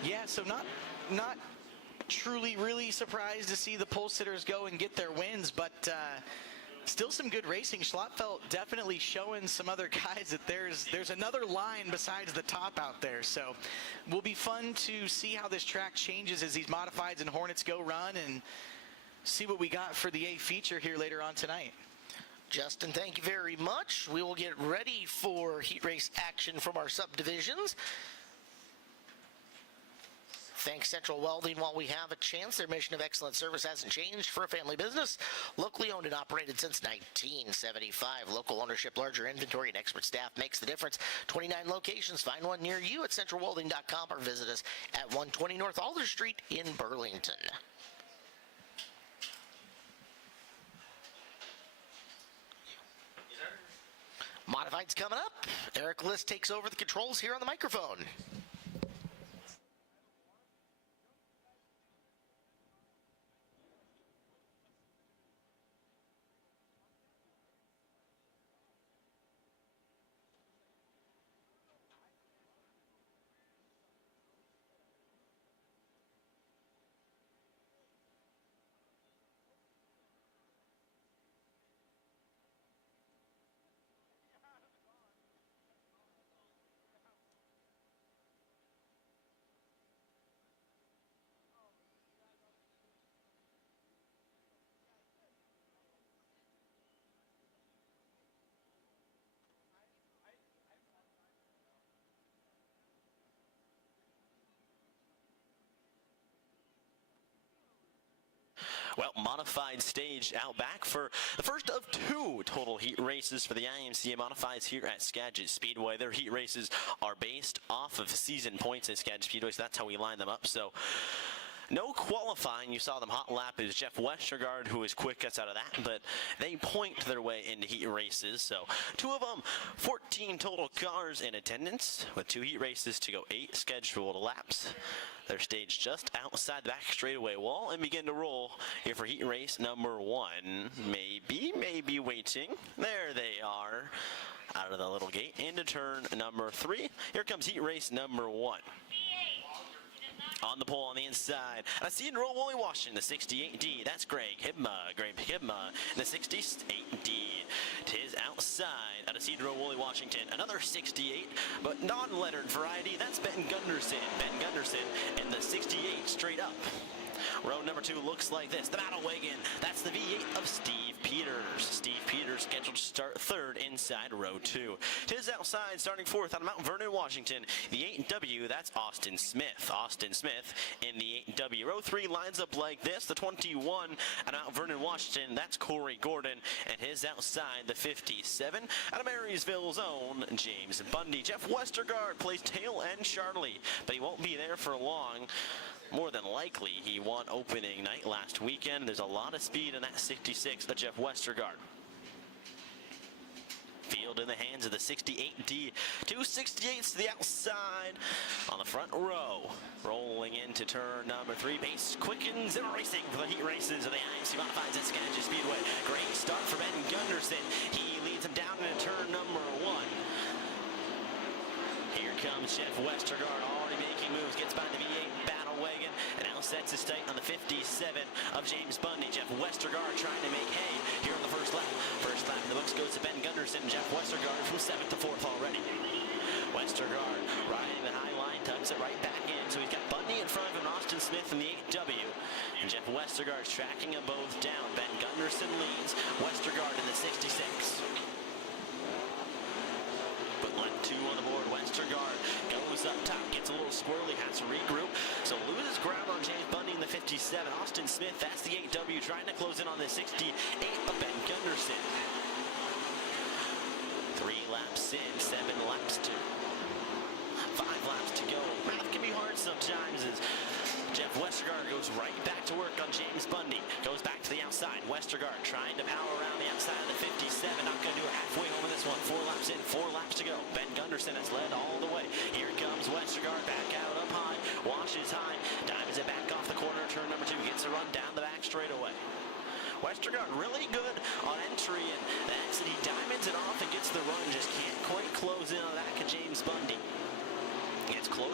Yeah, so not truly really surprised to see the pole sitters go and get their wins, but still some good racing. Schlattfeld definitely showing some other guys that there's another line besides the top out there. So will be fun to see how this track changes as these modifieds and Hornets go run, and see what we got for the A feature here later on tonight. Justin, thank you very much. We will get ready for heat race action from our subdivisions. Thanks, Central Welding, while we have a chance. Their mission of excellent service hasn't changed for a family business. Locally owned and operated since 1975. Local ownership, larger inventory, and expert staff makes the difference. 29 locations. Find one near you at centralwelding.com or visit us at 120 North Alder Street in Burlington. Modified's coming up. Eric List takes over the controls here on the microphone. Well, modified stage out back for the first of two total heat races for the IMCA Modifieds here at Skagit Speedway. Their heat races are based off of season points in Skagit Speedway, so that's how we line them up. So no qualifying. You saw them hot lap is Jeff Westergaard, who is quick, gets out of that, but they point their way into heat races. So two of them, 14 total cars in attendance with 2 heat races to go, 8 scheduled laps. They're staged just outside the back straightaway wall and begin to roll here for heat race number 1. Maybe waiting. There they are out of the little gate into turn number 3. Here comes heat race number 1. On the pole on the inside, I see in roll Woolley Washington, the 68D. That's Greg Hibma. The 68D. Tis outside out of seed row Woolley Washington. Another 68, but non-lettered variety. That's Ben Gunderson. And the 68 straight up. Row number 2 looks like this. The battle wagon. That's the V8 of Steve Peters. Steve Peters scheduled to start 3rd inside row 2. Tis outside, starting 4th out of Mount Vernon, Washington. The 8W, that's Austin Smith. In the 8W. Row 3 lines up like this. The 21 out of Mount Vernon, Washington. That's Corey Gordon. And his outside, the 57 out of Marysville's own James Bundy. Jeff Westergaard plays tail end Charlie, but he won't be there for long. More than likely, he won opening night last weekend. There's a lot of speed in that 66 of Jeff Westergaard. Field in the hands of the 68D. 2 68s to the outside on the front row. Rolling into turn number 3. Pace quickens and racing for the heat races of the IMC Modifieds at Skagit Speedway. Great start for Ben Gunderson. He leads him down into turn number 1. Here comes Jeff Westergaard, already making moves, gets by the V8 battle wagon, and now sets his sight on the 57 of James Bundy. Jeff Westergaard trying to make hay here on the first lap. First lap in the books goes to Ben Gunderson. Jeff Westergaard from 7th to 4th already. Westergaard riding the high line, tugs it right back in, so he's got Bundy in front of him, Austin Smith in the 8W. And Jeff Westergaard's tracking them both down. Ben Gunderson leads, Westergaard in the 66. But lap 2 on the board. Westergaard goes up top, gets a little squirrely, has to regroup. So loses ground on James Bundy in the 57. Austin Smith, that's the 8W, trying to close in on the 68 of Ben Gunderson. 3 laps in, 7 laps to 5 laps to go. Math can be hard sometimes as Jeff Westergaard goes right back to work on James Bundy. Goes back to the outside. Westergaard trying to power around the outside of the 57. Not going to do a halfway home in this one. 4 laps in, 4 laps to go. Ben Gunderson has led all the way. Here comes Westergaard back out up high. Washes high. Dives it back off the corner. Turn number 2. Gets a run down the back straightaway. Westergaard really good on entry, and the exit he diamonds it off and gets the run. Just can't quite close in on the back of James Bundy.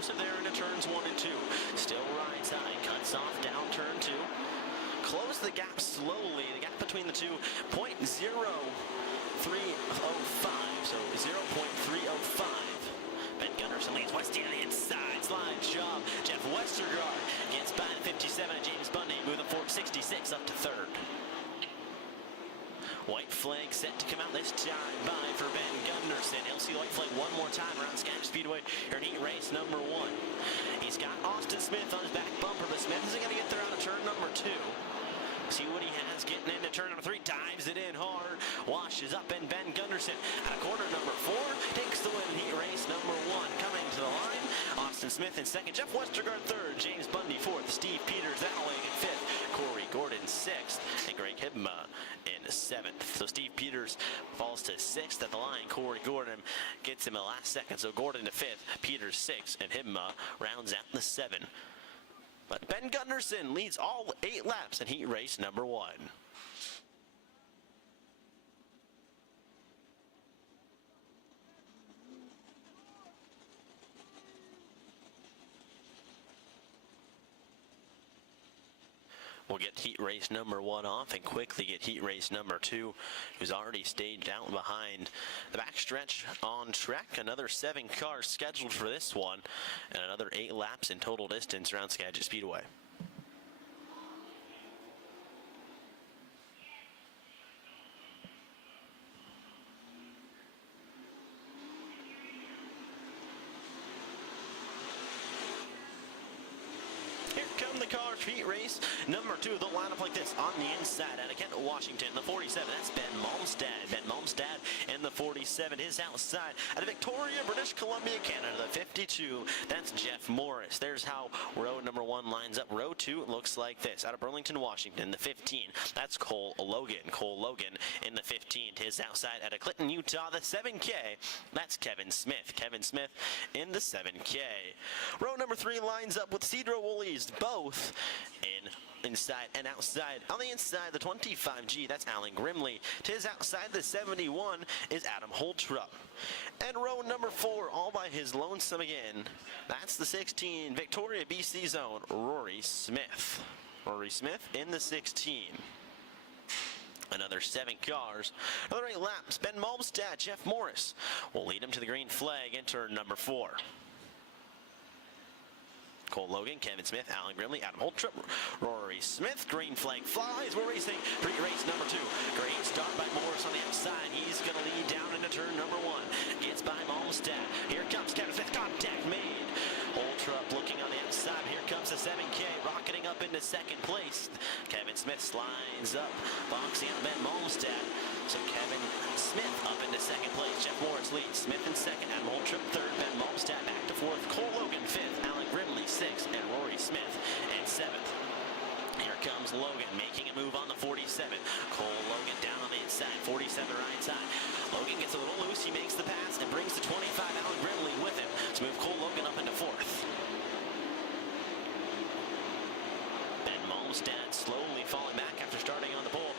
explosive there into turns 1 and 2. Still rides high, cuts off down turn 2. Close the gap slowly. The gap between the two, 0.0305. So 0.305. Ben Gunderson leads Westy on the inside. Slide job. Jeff Westergaard gets by the 57 of James Bundy. Move the 466 up to third. White flag set to come out this time by for Ben Gunderson. He'll see white flag one more time around Skagit Speedway here in heat race number 1. He's got Austin Smith on his back bumper, but Smith isn't going to get there out of turn number 2. See what he has getting into turn number 3. Dives it in hard. Washes up, and Ben Gunderson out of corner number 4 takes the win in heat race number 1. Coming to the line, Austin Smith in second. Jeff Westergaard third. James Bundy fourth. Steve Peters battling in fifth. Corey Gordon sixth. And Greg Hibma in seventh. So Steve Peters falls to sixth at the line. Corey Gordon gets him a last second. So Gordon to fifth. Peters sixth. And Hibma rounds out the 7. But Ben Gunderson leads all 8 laps in heat race number 1. We'll get heat race number 1 off and quickly get heat race number 2, who's already staged out behind the backstretch on track. Another 7 cars scheduled for this one, and another 8 laps in total distance around Skagit Speedway. The cars for heat race number 2. They'll line up like this on the inside. Out of Kent Washington, the 47. That's Ben Malmstad. Ben Malmstad in the 47. His outside. Out of Victoria, British Columbia, Canada, the 52. That's Jeff Morris. There's how row number 1 lines up. Row 2 looks like this. Out of Burlington, Washington, the 15. That's Cole Logan. Cole Logan in the 15. To his outside. Out of Clinton, Utah, the 7K. That's Kevin Smith. Kevin Smith in the 7K. Row number 3 lines up with Cedro Woolies, both inside and outside. On the inside, the 25G, that's Alan Grimley. To his outside, the 71 is Adam Holtrup. And row number 4, all by his lonesome again, that's the 16, Victoria, BC Zone, Rory Smith. Rory Smith in the 16. Another 7 cars, another 8 laps. Ben Malmstad, Jeff Morris will lead him to the green flag in turn number 4. Cole Logan, Kevin Smith, Alan Grimley, Adam Holtrup, Rory Smith. Green flag flies. We're racing pre-race number 2. Great start by Morris on the outside. He's going to lead down into turn number 1. Gets by Malmstad. Here comes Kevin Smith. Contact made. Holtrup looking on the outside. Here comes the 7K, rocketing up into second place. Kevin Smith slides up, boxing out Ben Malmstad. So Kevin Smith up into second place. Jeff Morris leads. Smith in second. Adam Holtrup third. Ben Malmstad back to fourth. Cole Logan fifth. Alan Grimley sixth. And Rory Smith in seventh. Here comes Logan making a move on the 47. Cole Logan down on the inside. 47 right side. Logan gets a little loose. He makes the pass and brings the 25 Alan Grimley with him to move Cole Logan up into fourth. Ben Malmstad slowly falling back after starting on the pole.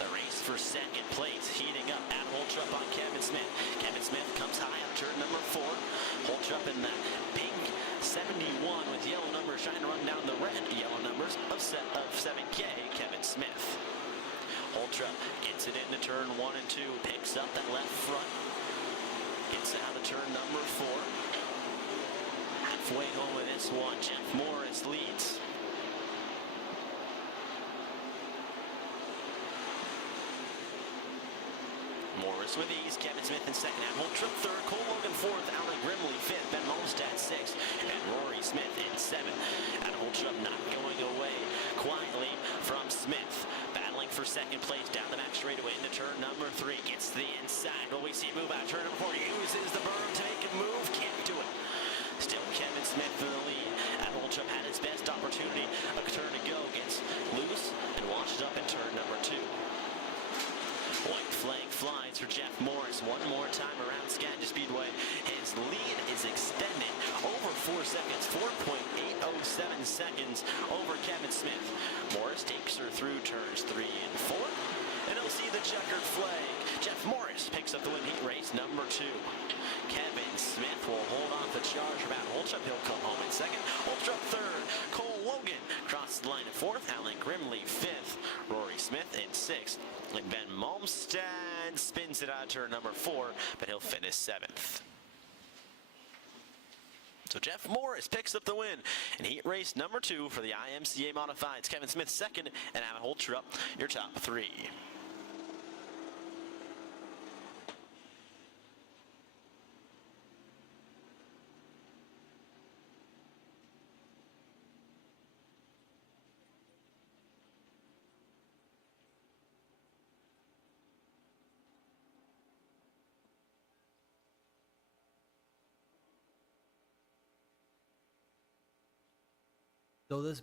The race for second place heating up. At Holtrup on Kevin Smith. Kevin Smith comes high on turn number 4. Holtrup in the pink 71 with yellow numbers trying to run down the red yellow numbers of 7K. Kevin Smith. Holtrup gets it into turn 1 and 2. Picks up that left front. Gets out of turn number 4. Halfway home with this one. Jeff Morris leads. Morris with ease. Kevin Smith in second. At Holtrup third. Cole Logan fourth. Alan Grimley fifth. Ben Malmstad sixth. And Rory Smith in seventh. At Holtrup not going away quietly from Smith. Battling for second place down the back straightaway into turn number 3. Gets to the inside. Will we see a move out? Turn number 4 uses the berm to make a move. Can't do it. Still Kevin Smith in the lead. At Holtrup had his best opportunity. A turn to go. Gets loose and washes up in turn number 2. White flag flies for Jeff Morris one more time around Skagit Speedway. His lead is extended over 4 seconds, 4.807 seconds over Kevin Smith. Morris takes her through turns 3 and 4. And he'll see the checkered flag. Jeff Morris picks up the win heat race number 2. Kevin Smith will hold off the charge from Matt Holtrup. Malmstad spins it out to turn number 4, but he'll finish 7th. So Jeff Morris picks up the win in heat race number 2 for the IMCA Modifieds. Kevin Smith 2nd, and Adam Holtrup your top 3. So this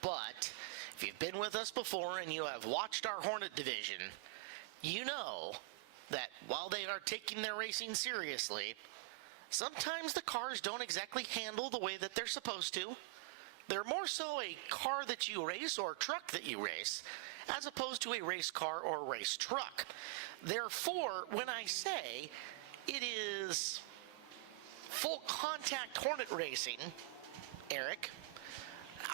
But if you've been with us before and you have watched our Hornet division, you know that while they are taking their racing seriously, sometimes the cars don't exactly handle the way that they're supposed to. They're more so a car that you race or truck that you race, as opposed to a race car or race truck. Therefore, when I say it is full contact Hornet racing, Eric,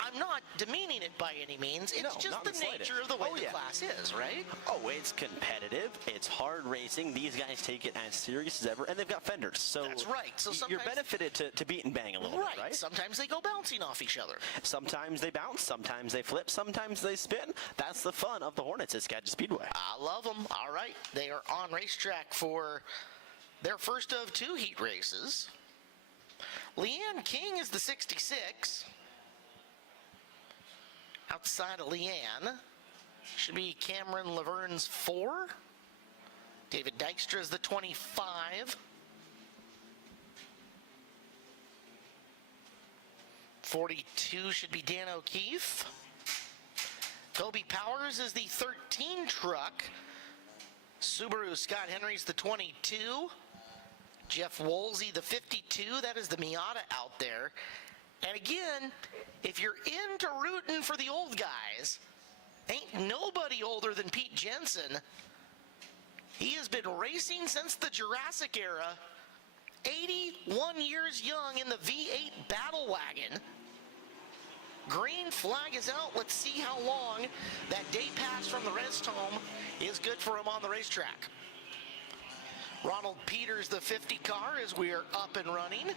I'm not demeaning it by any means. It's just the nature of the way the class is, right? Oh, it's competitive. It's hard racing. These guys take it as serious as ever, and they've got fenders. So that's right. So you're benefited to beat and bang a little bit, right? Sometimes they go bouncing off each other. Sometimes they bounce. Sometimes they flip. Sometimes they spin. That's the fun of the Hornets at Skagit Speedway. I love them. All right. They are on racetrack for their first of 2 heat races. Leanne King is the 66. Outside of Leanne should be Cameron Laverne's 4. David Dykstra is the 25. 42 should be Dan O'Keefe. Kobe Powers is the 13 truck. Subaru Scott Henry's the 22. Jeff Woolsey the 52. That is the Miata out there. And again, if you're into rooting for the old guys, ain't nobody older than Pete Jensen. He has been racing since the Jurassic era, 81 years young in the V8 Battle Wagon. Green flag is out. Let's see how long that day pass from the rest home is good for him on the racetrack. Ronald Peters, the 50 car, as we are up and running.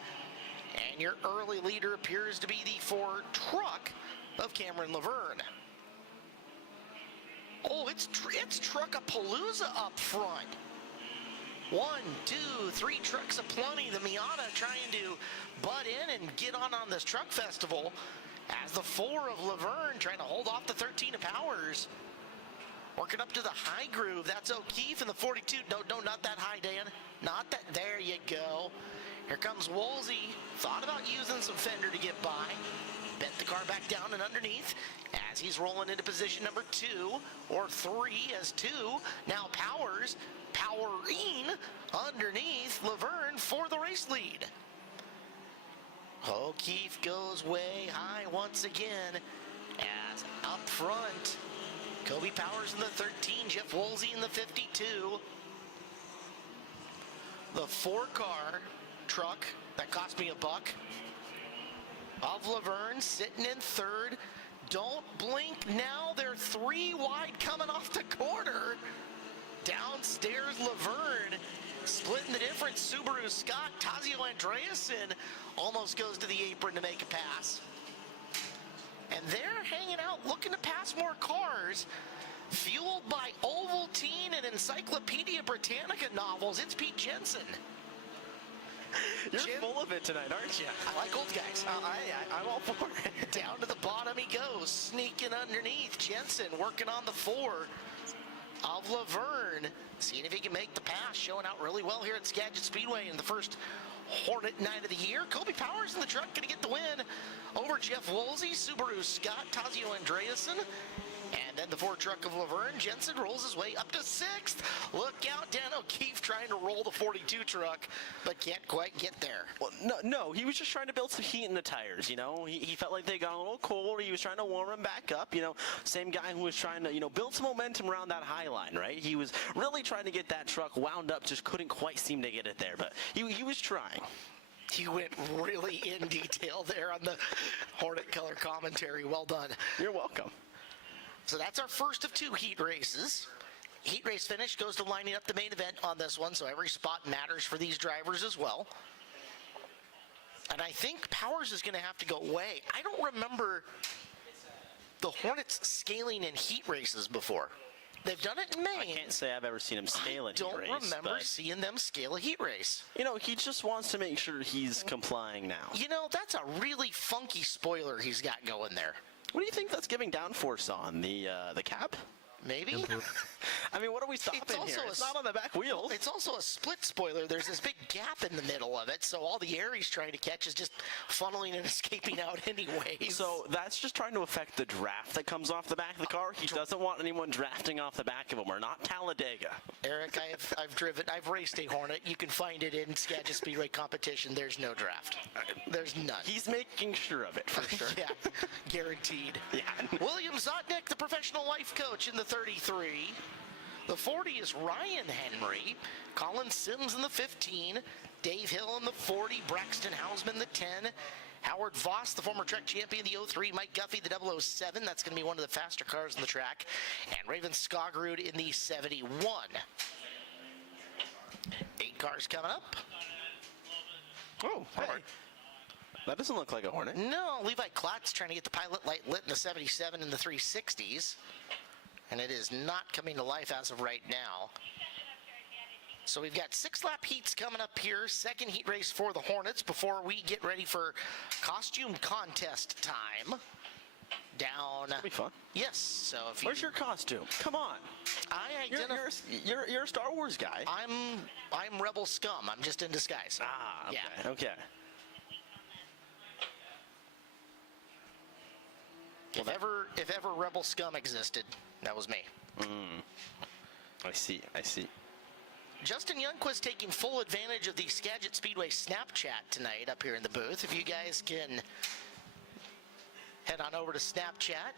And your early leader appears to be the 4 truck of Cameron Laverne. Oh, it's Truckapalooza up front. 1, 2, 3 trucks aplenty. The Miata trying to butt in and get on this truck festival as the 4 of Laverne trying to hold off the 13 of Powers. Working up to the high groove. That's O'Keefe in the 42. No, not that high, Dan. Not that. There you go. Here comes Woolsey. Thought about using some fender to get by. Bent the car back down and underneath as he's rolling into position number 2 or 3 as 2. Now Powers powering underneath Laverne for the race lead. O'Keefe goes way high once again as up front. Kobe Powers in the 13, Jeff Woolsey in the 52. The 4-car truck that cost me $1 of Laverne sitting in 3rd. Don't blink now. They're 3 wide coming off the corner. Downstairs Laverne splitting the difference. Subaru Scott, Tazio Andreasen almost goes to the apron to make a pass. And they're hanging out looking to pass more cars. Fueled by Ovaltine and Encyclopedia Britannica novels, it's Pete Jensen. You're full of it tonight, aren't you? I like old guys. I'm all for it. Down to the bottom he goes, sneaking underneath. Jensen working on the 4 of Laverne. Seeing if he can make the pass, showing out really well here at Skagit Speedway in the first Hornet night of the year. Kobe Powers in the truck going to get the win over Jeff Woolsey, Subaru Scott, Tazio Andreasen. And Then the Ford truck of Laverne. Jensen rolls his way up to 6th. Look out, Dan O'Keefe trying to roll the 42 truck, but can't quite get there. Well, no, he was just trying to build some heat in the tires, you know. He felt like they got a little cold. He was trying to warm them back up, you know. Same guy who was trying to, you know, build some momentum around that high line, right? He was really trying to get that truck wound up, just couldn't quite seem to get it there, but he was trying. He went really in detail there on the Hornet color commentary. Well done. You're welcome. So that's our first of 2 heat races. Heat race finish goes to lining up the main event on this one, so every spot matters for these drivers as well. And I think Powers is going to have to go away. I don't remember the Hornets scaling in heat races before. They've done it in Maine. I can't say I've ever seen him scale a heat race. I don't remember seeing them scale a heat race. You know, he just wants to make sure he's complying now. You know, that's a really funky spoiler he's got going there. What do you think that's giving downforce on? The cab? Maybe? I mean, what are we stopping here? It's not on the back wheel. It's also a split spoiler. There's this big gap in the middle of it, so all the air he's trying to catch is just funneling and escaping out anyways. So that's just trying to affect the draft that comes off the back of the car. He doesn't want anyone drafting off the back of him. We're not Talladega. Eric, I've raced a Hornet. You can find it in Skagit Speedway competition. There's no draft. There's none. He's making sure of it, for sure. Yeah, guaranteed. Yeah. William Zotnik, the professional life coach in the 33. The 40 is Ryan Henry. Colin Sims in the 15. Dave Hill in the 40. Braxton Hausman the 10. Howard Voss, the former Trek champion, the 03. Mike Guffey, the 007. That's going to be one of the faster cars on the track. And Raven Skogerud in the 71. 8 cars coming up. Oh, hey. That doesn't look like a Hornet. No, Levi Klatt's trying to get the pilot light lit in the 77 and the 360s. And it is not coming to life as of right now. So we've got 6-lap heats coming up here. Second heat race for the Hornets before we get ready for costume contest time. Down. That'll be fun. Yes. So if Where's your costume? Come on. You're a Star Wars guy. I'm Rebel Scum. I'm just in disguise. Ah, okay. Yeah. Okay. If ever Rebel Scum existed, that was me. I see. Justin Youngquist taking full advantage of the Skagit Speedway Snapchat tonight up here in the booth. If you guys can head on over to Snapchat,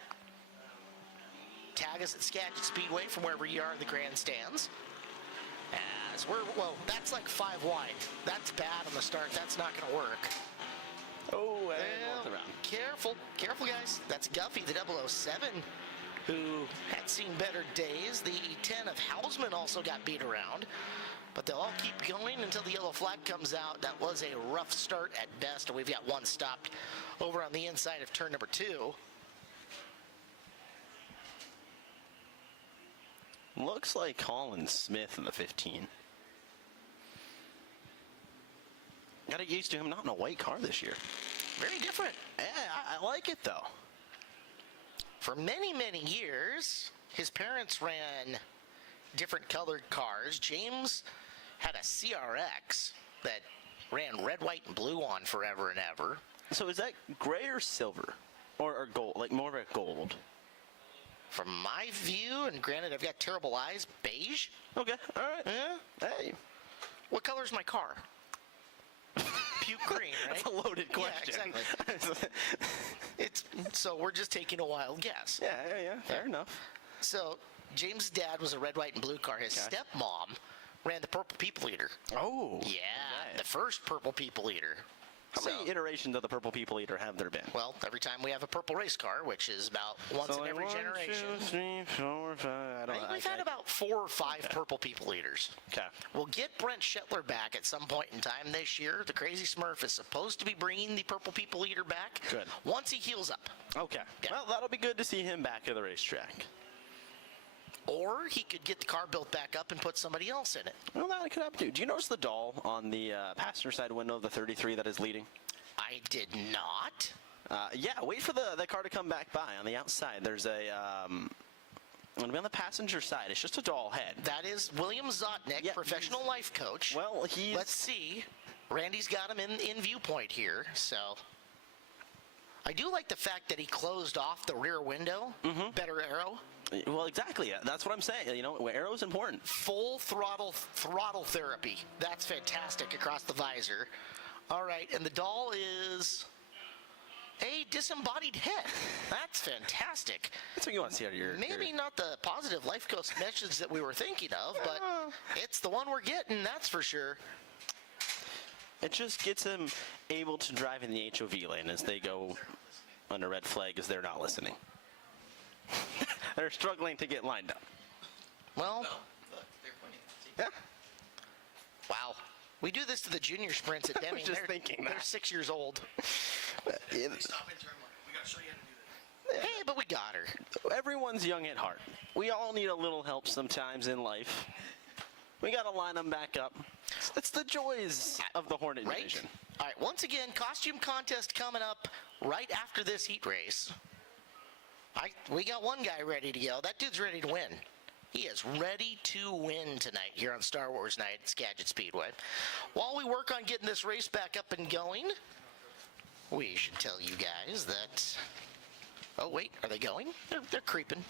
tag us at Skagit Speedway from wherever you are in the grandstands. As that's like 5 wide. That's bad on the start. That's not going to work. Oh, and around. Careful, guys. That's Guffey, the 007, who had seen better days. The 10 of Hausman also got beat around, but they'll all keep going until the yellow flag comes out. That was a rough start at best, and we've got one stopped over on the inside of turn number 2. Looks like Colin Smith in the 15. Got to get used to him not in a white car this year. Very different. Yeah, I like it, though. For many, many years, his parents ran different colored cars. James had a CRX that ran red, white, and blue on forever and ever. So is that gray or silver? Or gold? Like more of a gold? From my view, and granted I've got terrible eyes, beige. Okay, all right. Yeah. Hey. What color's my car? Puke green, right? That's a loaded question. Yeah, exactly. So we're just taking a wild guess. Yeah, fair enough. So James' dad was a red, white, and blue car. His stepmom ran the Purple People Eater. Oh. Yeah, the first Purple People Eater. How many iterations of the Purple People Eater have there been? Well, every time we have a purple race car, which is about once in every generation. 1, 2, 3, 4, 5. I think we've had about 4 or 5 Purple People Eaters. Okay. We'll get Brent Shetler back at some point in time this year. The Crazy Smurf is supposed to be bringing the Purple People Eater back. Good. Once he heals up. Okay. Yeah. Well, that'll be good to see him back at the racetrack. Or he could get the car built back up and put somebody else in it. Well, that could happen too. Do you notice the doll on the passenger side window of the 33 that is leading? I did not. Yeah, wait for the car to come back by. On the outside, there's a... going to be on the passenger side. It's just a doll head. That is William Zotnik, professional life coach. Well, he's... Let's see. Randy's got him in viewpoint here, so... I do like the fact that he closed off the rear window. Better arrow. Well, exactly. That's what I'm saying. You know, aero's important. Full throttle therapy. That's fantastic across the visor. All right, and the doll is a disembodied head. That's fantastic. That's what you want to see out of your... Maybe not the positive life coach message that we were thinking of, but it's the one we're getting, that's for sure. It just gets him able to drive in the HOV lane as they go under red flag as they're not listening. They're struggling to get lined up. Well, yeah. Wow. We do this to the junior sprints at Deming. Just thinking they're 6 years old. Yeah. We gotta show you how to do this. Hey, but we got her. Everyone's young at heart. We all need a little help sometimes in life. We got to line them back up. It's the joys of the Hornet division. All right, once again, costume contest coming up right after this heat race. We got one guy ready to go. That dude's ready to win. He is ready to win tonight here on Star Wars Night at Skagit Speedway. While we work on getting this race back up and going, we should tell you guys that... Oh, wait, are they going? They're creeping.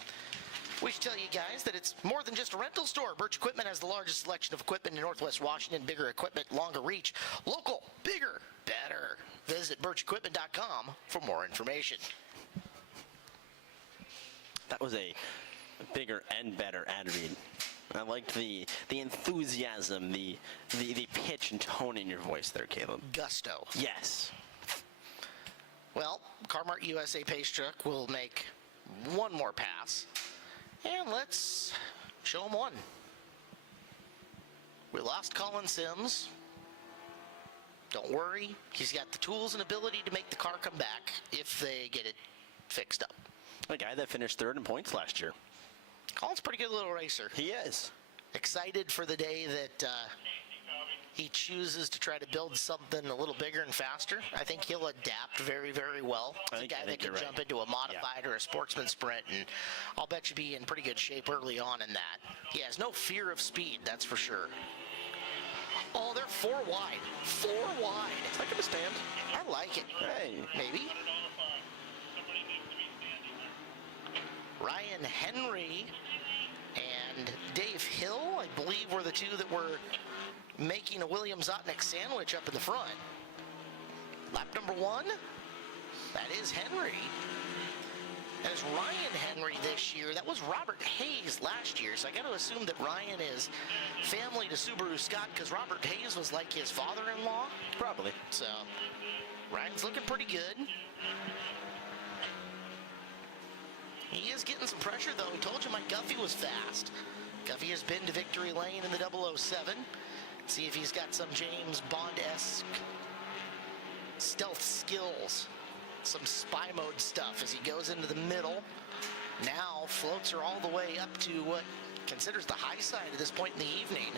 We should tell you guys that it's more than just a rental store. Birch Equipment has the largest selection of equipment in Northwest Washington. Bigger equipment, longer reach. Local, bigger, better. Visit birchequipment.com for more information. That was a bigger and better ad read. I liked the enthusiasm, the pitch and tone in your voice there, Caleb. Gusto. Yes. Well, Car-Mart USA Pace Truck will make one more pass. And let's show them one. We lost Colin Sims. Don't worry, he's got the tools and ability to make the car come back if they get it fixed up. A guy that finished third in points last year. Colin's a pretty good little racer. He is. Excited for the day that he chooses to try to build something a little bigger and faster. I think he'll adapt very, very well. He's a guy that can jump into a modified or a sportsman sprint, and I'll bet you be in pretty good shape early on in that. He has no fear of speed, that's for sure. Oh, they're 4 wide. 4 wide. Is that going to stand? I like it. Hey. Maybe. Ryan Henry and Dave Hill, I believe, were the two that were making a William Zotnik sandwich up in the front. Lap number 1, that is Henry. That is Ryan Henry this year. That was Robert Hayes last year, so I got to assume that Ryan is family to Subaru Scott because Robert Hayes was like his father-in-law. Probably. So, Ryan's looking pretty good. He is getting some pressure, though. He told you Mike Guffey was fast. Guffey has been to victory lane in the 007. See if he's got some James Bond-esque stealth skills. Some spy mode stuff as he goes into the middle. Now floats her all the way up to what considers the high side at this point in the evening.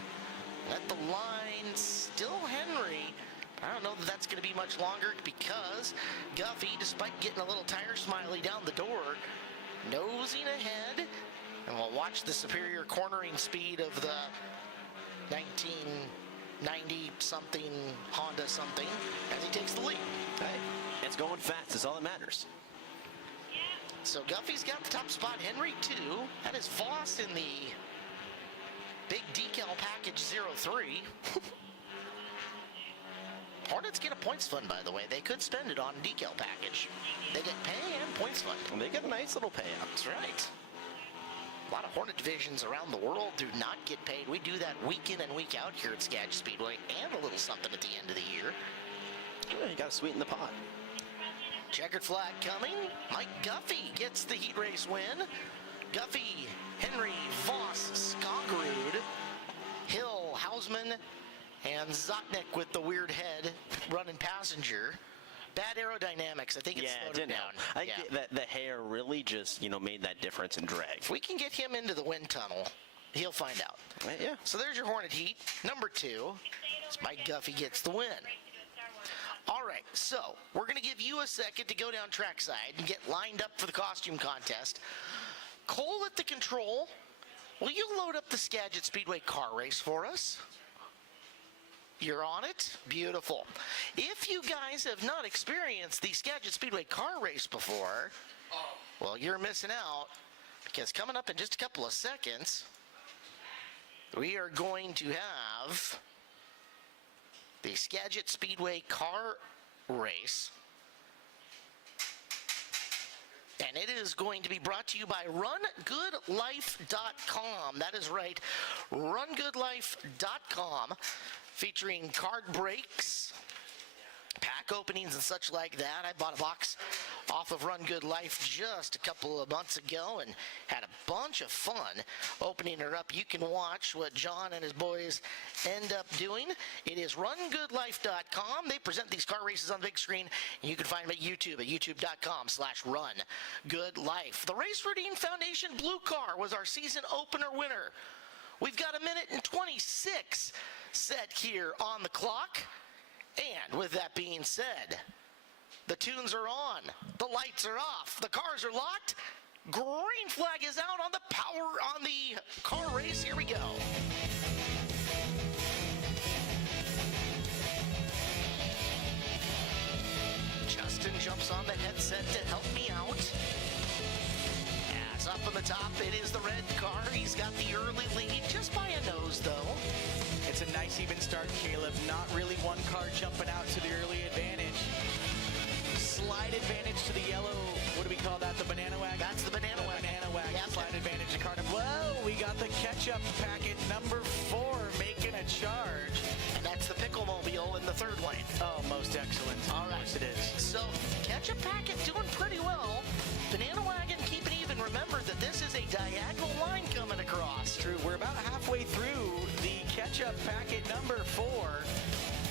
At the line, still Henry. I don't know that that's going to be much longer because Guffey, despite getting a little tire smiley down the door, nosing ahead, and we'll watch the superior cornering speed of the 1990-something Honda something as he takes the lead. Hey, it's going fast. It's all that matters. So Guffey's got the top spot. Henry, too. That is Voss in the big decal package 03. Hornets get a points fund, by the way. They could spend it on a decal package. They get pay and points fund. And they get a nice little payout. That's right. A lot of Hornet divisions around the world do not get paid. We do that week in and week out here at Skagit Speedway, and a little something at the end of the year. Yeah, you got to sweeten the pot. Checkered flag coming. Mike Guffey gets the heat race win. Guffey, Henry, Voss, Skogrud, Hill, Hausman, and Zotnik with the weird head running passenger. Bad aerodynamics. I think it slowed him down. I think that the hair really just, made that difference in drag. If we can get him into the wind tunnel, he'll find out. Yeah. So there's your Hornet heat. Number 2, Mike Guffey gets the win. All right, so we're going to give you a second to go down trackside and get lined up for the costume contest. Cole at the control, will you load up the Skagit Speedway car race for us? You're on it? Beautiful. If you guys have not experienced the Skagit Speedway car race before, well, you're missing out. because coming up in just a couple of seconds, we are going to have the Skagit Speedway car race. And it is going to be brought to you by RunGoodLife.com. That is right, RunGoodLife.com, featuring card breaks, pack openings, and such like that. I bought a box off of Run Good Life just a couple of months ago and had a bunch of fun opening her up. You can watch what John and his boys end up doing. It is RunGoodLife.com. They present these car races on the big screen, and you can find them at YouTube at youtube.com/RunGoodLife. The Race Routine Foundation Blue Car was our season opener winner. We've got 1:26 set here on the clock. And with that being said, the tunes are on, the lights are off, the cars are locked, green flag is out on the car race. Here we go. Justin jumps on the headset to help me out. As up on the top, it is the red car. He's got the early lead just by a nose, though. It's a nice even start, Caleb. Not really one car jumping out to the early advantage. Slight advantage to the yellow, what do we call that, the banana wagon? That's the banana wagon. Banana wagon, Yep. slight advantage to Carter. Whoa, we got the ketchup packet number 4 making a charge. And that's the pickle mobile in the third lane. Oh, most excellent. All right. Of course it is. So, ketchup packet doing pretty well. Banana wagon keeping even. Remember that this is a diagonal line coming across. True, we're about halfway through the ketchup packet number 4.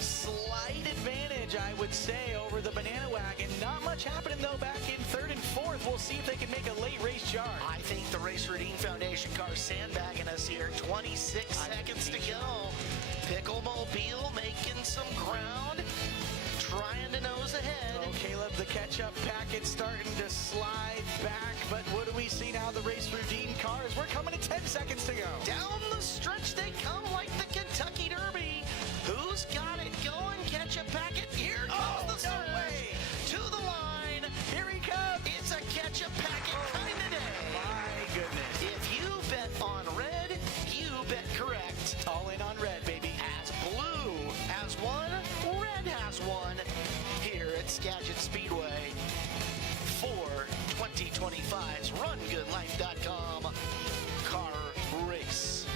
Slight advantage, I would say, over the banana wagon. Not much happening, though, back in 3rd and 4th. We'll see if they can make a late race charge. I think the Race Routine Foundation car sandbagging us here. 26 seconds to go. Pickle Mobile making some ground, trying to nose ahead. Oh, Caleb, the ketchup packet starting to slide back, but what do we see now? The Race Routine cars. We're coming to 10 seconds to go. Down the stretch they come like the Kentucky Derby. Who's got it going? Ketchup packet. Here comes the surge. No way. To the line. Here he comes. It's a ketchup packet kind of day. My goodness. If you bet on red, you bet correct. All in on red, baby. As blue has one, red has one here at Skagit Speedway for 2025's RunGoodLife.com car race.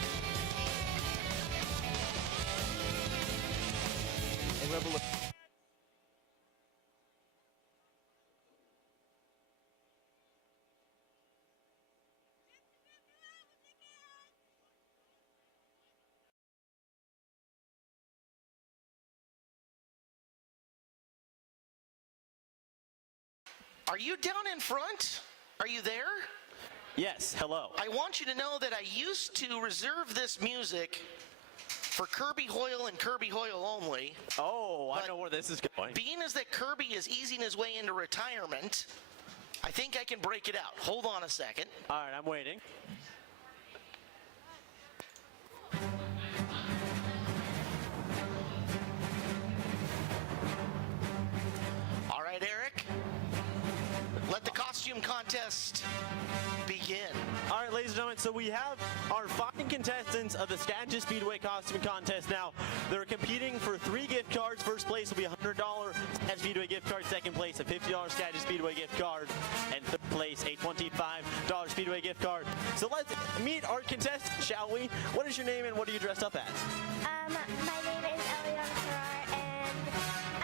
Are you down in front? Are you there? Yes, hello. I want you to know that I used to reserve this music for Kirby Hoyle and Kirby Hoyle only. Oh, I But know where this is going. Being as that Kirby is easing his way into retirement, I think I can break it out. Hold on a second. All right, I'm waiting. All right, Eric. Let the costume contest begin. All right, ladies and gentlemen, so we have our 5 contestants of the Skagit Speedway Costume Contest now. They're competing for 3 gift cards. First place will be a $100 Skagit Speedway gift card. Second place, a $50 Skagit Speedway gift card. And third place, a $25 Speedway gift card. So let's meet our contestants, shall we? What is your name and what are you dressed up as? My name is Eliana Farrar,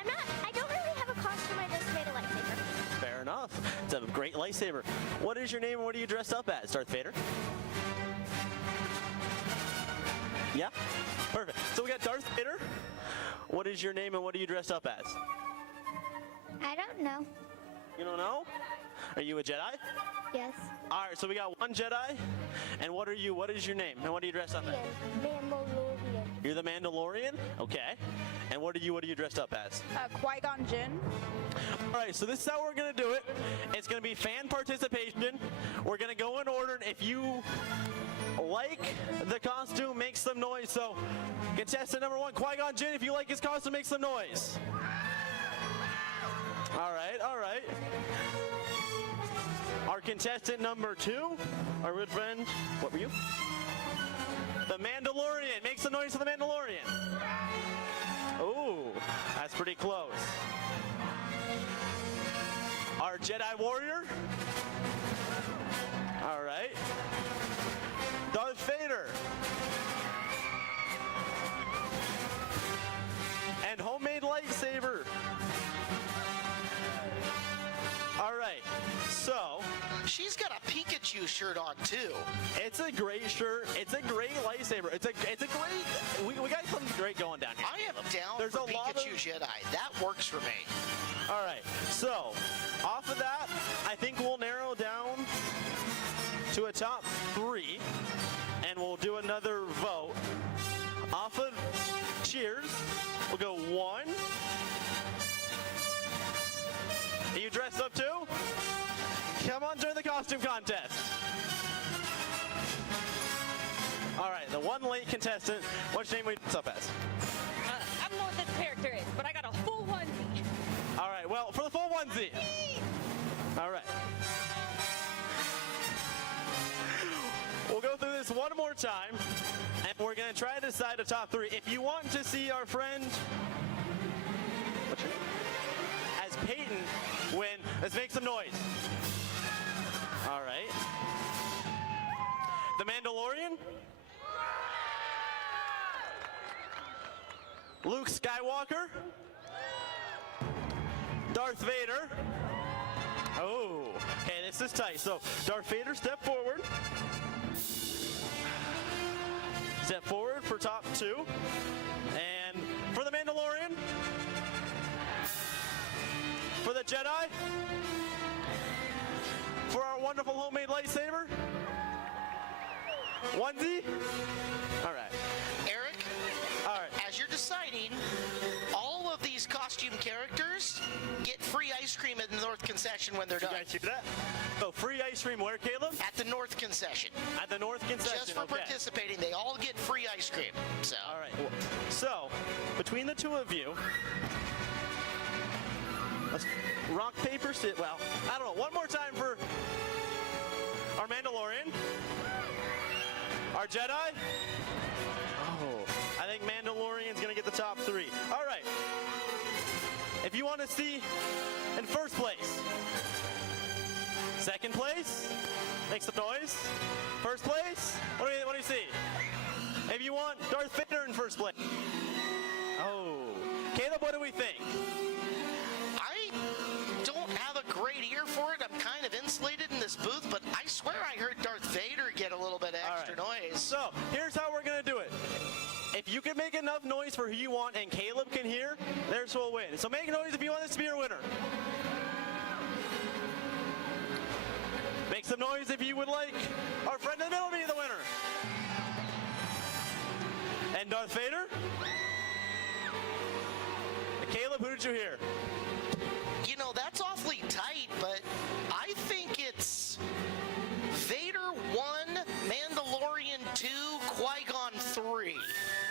and I don't really have a costume, I just made a lightsaber. Fair enough. It's a great lightsaber. What is your name and what are you dressed up as? Darth Vader? Yeah? Perfect. So we got Darth Vader. What is your name and what are you dressed up as? I don't know. You don't know? Are you a Jedi? Yes. All right, so we got one Jedi. And what are you? What is your name? And what are you dressed up as? Mandalorian. You're the Mandalorian? Okay. And what are you dressed up as? Qui-Gon Jinn. All right, so this is how we're going to do it. It's going to be fan participation. We're going to go in order. And if you like the costume, make some noise. So contestant number 1, Qui-Gon Jinn, if you like his costume, make some noise. All right, all right. Our contestant number 2, our good friend, what were you? The Mandalorian. Make some noise for the Mandalorian. Ooh, that's pretty close. Our Jedi Warrior. All right. Darth Vader. And homemade lightsaber. All right, so she's got a Pikachu shirt on too. It's a great shirt. It's a great lightsaber. It's a great. We got something great going down here. I am down There's for a lot Pikachu of Jedi. That works for me. All right, so off of that, I think we'll narrow down to a top 3, and we'll do another vote. Off of cheers, we'll go 1. Are you dressed up too? Come on, join the costume contest. All right, the one late contestant. What's your name? What's up as? I don't know what this character is, but I got a full onesie. All right, well, for the full onesie. All right. We'll go through this one more time, and we're going to try to decide a top 3. If you want to see our friend, what's your name? As Peyton win, let's make some noise. All right. The Mandalorian. Luke Skywalker. Darth Vader. Oh, okay, this is tight. So Darth Vader, step forward. Step forward for top 2. And for the Mandalorian. For the Jedi. For our wonderful homemade lightsaber. Onesie. All right. Eric, all right. As you're deciding, all of these costume characters get free ice cream at the North Concession when they're done. You guys hear that? So free ice cream where, Caleb? At the North Concession. At the North Concession, Just for participating, they all get free ice cream. So. All right. So, between the 2 of you, let's rock, paper, scissors. Well, I don't know. One more time for our Mandalorian. Our Jedi. Oh, I think Mandalorian's going to get the top 3. All right. If you want to see in first place, second place, make some noise. First place, what do you see? If you want Darth Vader in first place. Oh, Caleb, what do we think? I don't have a great ear for it. I'm kind of insulated in this booth, but I swear I heard Darth Vader get a little bit of extra noise. So, here's how we're going to do it. If you can make enough noise for who you want and Caleb can hear, there's who will win. So make noise if you want this to be your winner. Make some noise if you would like our friend in the middle to be the winner. And Darth Vader? And Caleb, who did you hear? You know, that's awfully tight, but I think it's Vader 1, Mandalorian 2, Qui-Gon 3.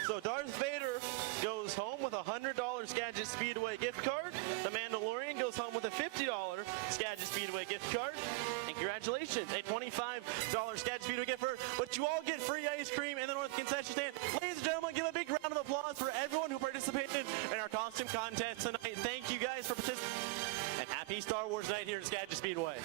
So Darth Vader goes home with a $100 Skagit Speedway gift card. The Mandalorian goes home with a $50 Skagit Speedway gift card. And congratulations, a $25 Skagit Speedway gift card. But you all get free ice cream in the North Concession Stand. Ladies and gentlemen, give a big round of applause for everyone who participated in our costume contest tonight. Thank you guys for participating. And happy Star Wars night here at Skagit Speedway.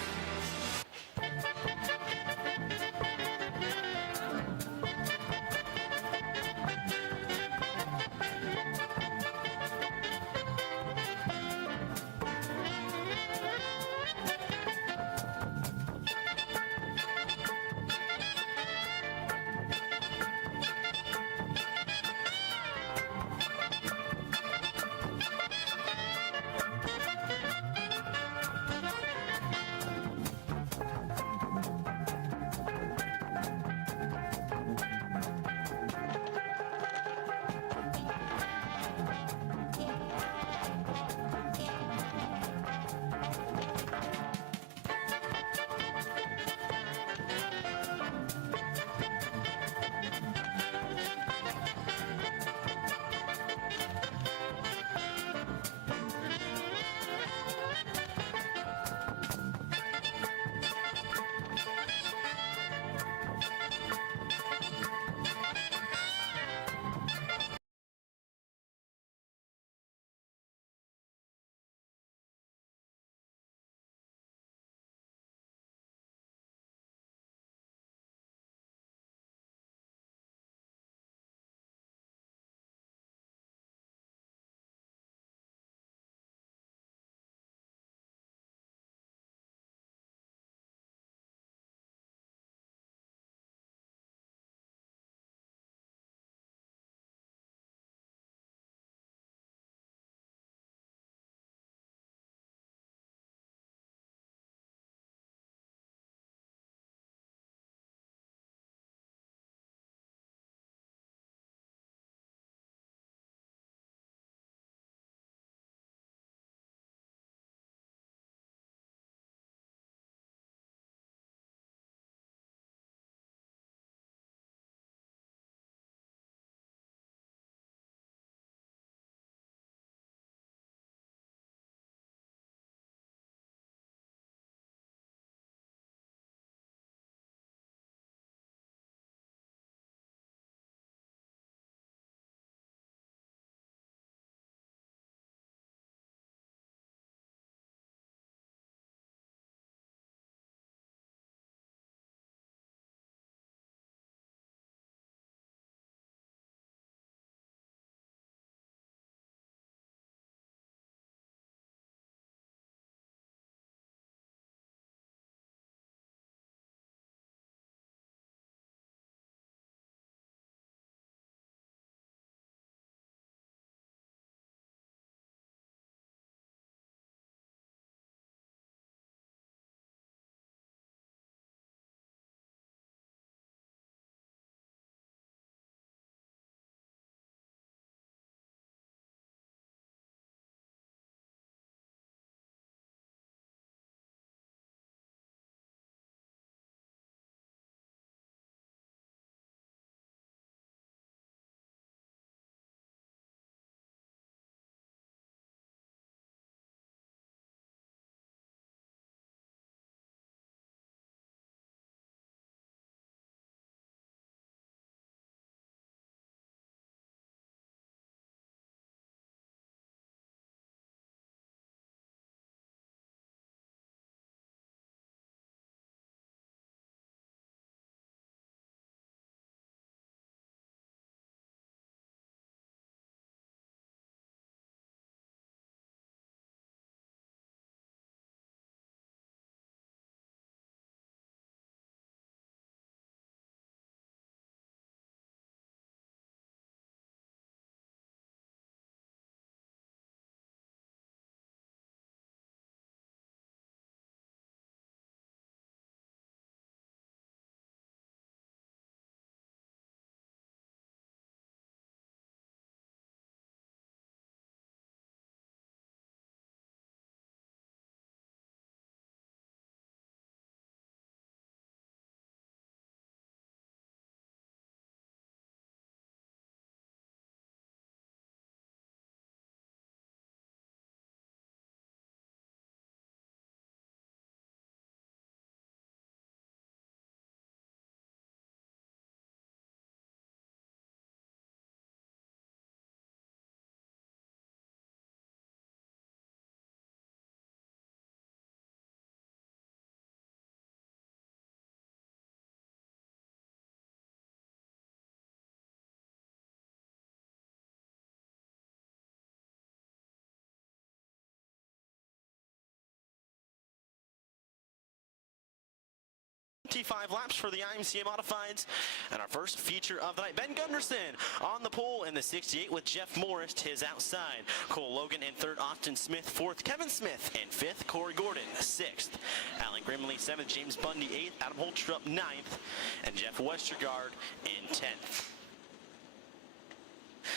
25 laps for the IMCA Modifieds. And our first feature of the night, Ben Gunderson on the pole in the 68 with Jeff Morris to his outside. Cole Logan in third, Austin Smith fourth, Kevin Smith in fifth, Corey Gordon sixth, Alan Grimley seventh, James Bundy eighth, Adam Holtrup ninth, and Jeff Westergaard in 10th.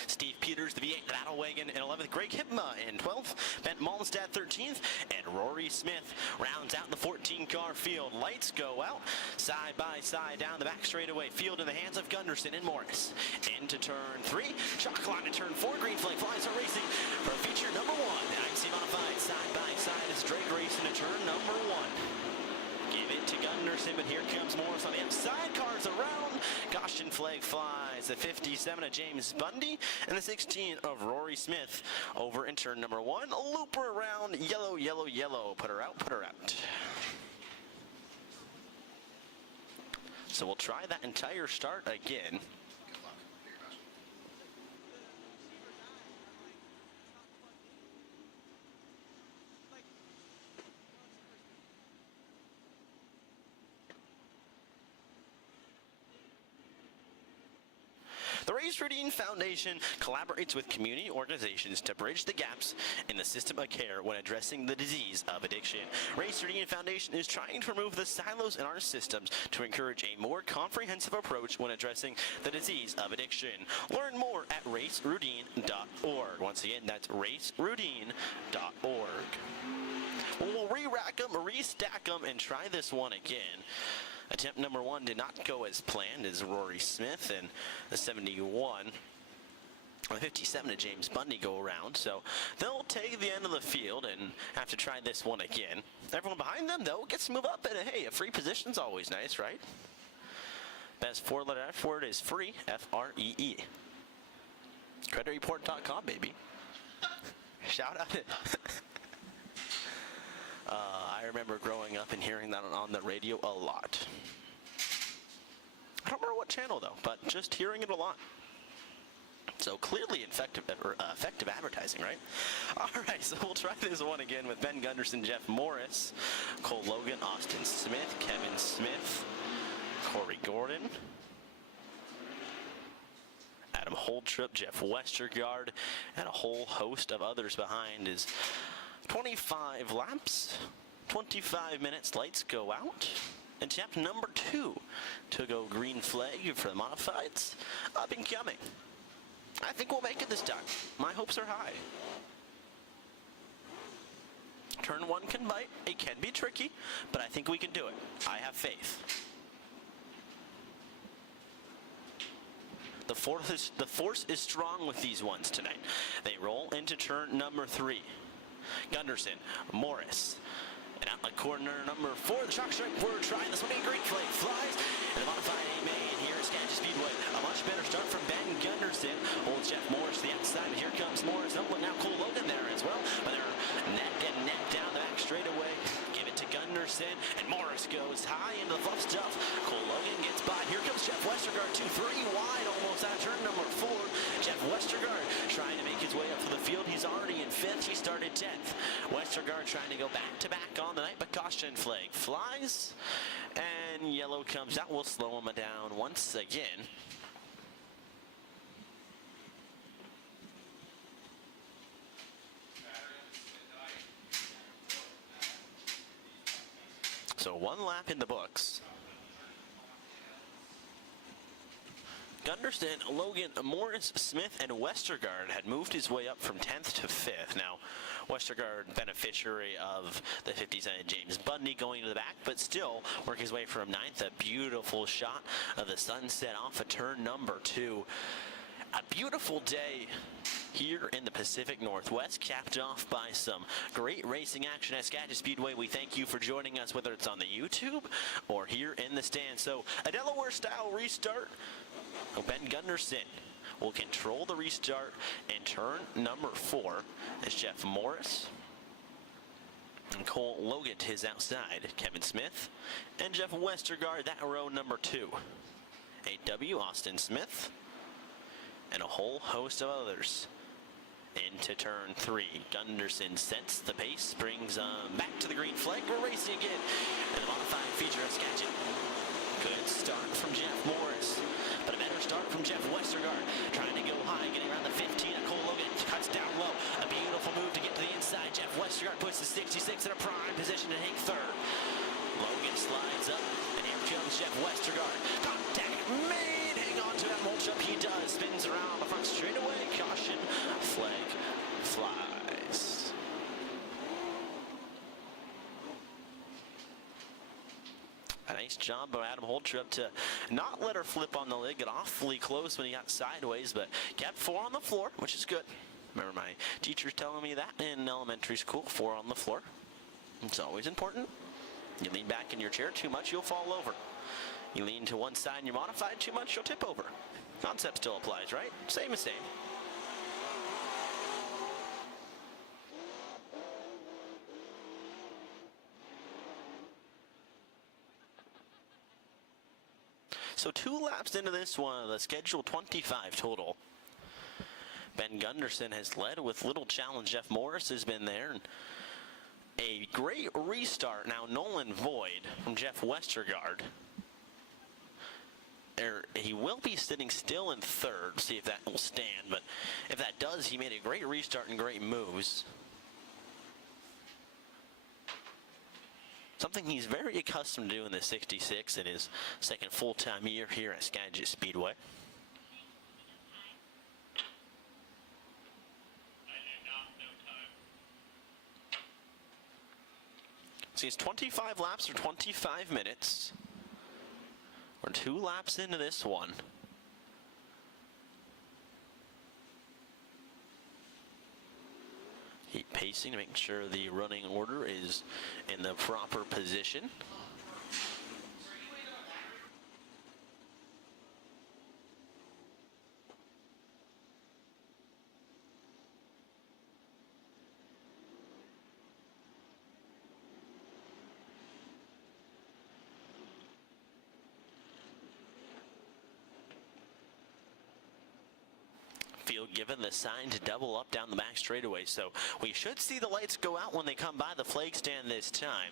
Steve Peters, the V8 Battlewagon in 11th, Greg Hipma in 12th, Bent Malmstad 13th, and Rory Smith rounds out the 14-car field. Lights go out, side by side down the back straightaway. Field in the hands of Gunderson and Morris. Into turn 3, chalk line to turn 4, green flag flies are racing for feature number 1. The IMC Modified side by side as Drake racing to turn number 1. Give it to Gunderson, but here comes Morris on the outside. Cars around. Caution flag flies. The 57 of James Bundy and the 16 of Rory Smith over in turn number 1. A looper around. Yellow, yellow, yellow. Put her out, put her out. So we'll try that entire start again. The Race Routine Foundation collaborates with community organizations to bridge the gaps in the system of care when addressing the disease of addiction. Race Routine Foundation is trying to remove the silos in our systems to encourage a more comprehensive approach when addressing the disease of addiction. Learn more at raceroutine.org. Once again, that's raceroutine.org. We'll re-rack them, re-stack them, and try this one again. Attempt number 1 did not go as planned as Rory Smith and the 71. The 57 to James Bundy go around, so they'll take the end of the field and have to try this one again. Everyone behind them, though, gets to move up, and hey, a free position's always nice, right? Best 4-letter F word is free, F-R-E-E. Creditreport.com, baby. Shout out. I remember growing up and hearing that on the radio a lot. I don't remember what channel though, but just hearing it a lot. So clearly effective advertising, right? All right, so we'll try this one again with Ben Gunderson, Jeff Morris, Cole Logan, Austin Smith, Kevin Smith, Corey Gordon, Adam Holtrup, Jeff Westergaard, and a whole host of others behind is 25 laps, 25 minutes, lights go out. Attempt number 2 to go green flag for the modifieds. Up and coming. I think we'll make it this time. My hopes are high. Turn 1 can bite. It can be tricky, but I think we can do it. I have faith. The force is strong with these ones tonight. They roll into turn number 3. Gunderson, Morris, and out like corner number 4, the shock strike. We're trying this one. A green flag flies, and the modified A-main here at Skagit Speedway. A much better start from Ben Gunderson. Holds Jeff Morris to the outside, and here comes Morris. Oh, now Cole Logan there as well, but they're neck and neck down the back straightaway. Give it to Gunderson, and Morris goes high into the fluff stuff. Cole Logan gets by. Here comes Jeff Westergaard, 2-3 wide, almost out of turn number 4. Jeff Westergaard trying to make his way up for the field. He's already in 5th. He started 10th. Westergaard trying to go back-to-back on the night, but caution flag flies, and yellow comes out. We'll slow him down once again. So 1 lap in the books. Gunderson, Logan, Morris, Smith, and Westergaard had moved his way up from 10th to 5th. Now, Westergaard, beneficiary of the 57 James Bundy going to the back, but still work his way from 9th. A beautiful shot of the sunset off of turn number 2. A beautiful day here in the Pacific Northwest, capped off by some great racing action at Skagit Speedway. We thank you for joining us, whether it's on the YouTube or here in the stand. So, a Delaware-style restart. Ben Gunderson will control the restart in turn number 4 as Jeff Morris and Cole Logan to his outside. Kevin Smith and Jeff Westergaard, that row number 2. AW, Austin Smith, and a whole host of others. Into turn 3. Gunderson sets the pace, brings back to the green flag. We're racing again. And the modified feature of Skagit. good start from Jeff Morris, but a better start from Jeff Westergaard. Trying to go high, getting around the 15. Cole Logan cuts down low. A beautiful move to get to the inside. Jeff Westergaard puts the 66 in a prime position to take third. Logan slides up, and here comes Jeff Westergaard. Contact made. Hang on to that mulch up. He does. Spins around the front straightaway. Caution. Flag flies. A nice job by Adam Holtrup to not let her flip on the lid. Got awfully close when he got sideways, but kept 4 on the floor, which is good. Remember my teachers telling me that in elementary school, 4 on the floor. It's always important. You lean back in your chair too much, you'll fall over. You lean to one side and you're modified too much, you'll tip over. Concept still applies, right? Same as same. So 2 laps into this one, the schedule 25 total. Ben Gunderson has led with little challenge. Jeff Morris has been there. And a great restart now. Nolan Void from Jeff Westergaard. He will be sitting still in third. See if that will stand. But if that does, he made a great restart and great moves. Something he's very accustomed to in the 66 in his second full-time year here at Skagit Speedway. So he's 25 laps or 25 minutes. We're 2 laps into this one. Keep pacing to make sure the running order is in the proper position. Field given the sign to double up down the back straightaway, so we should see the lights go out when they come by the flag stand this time.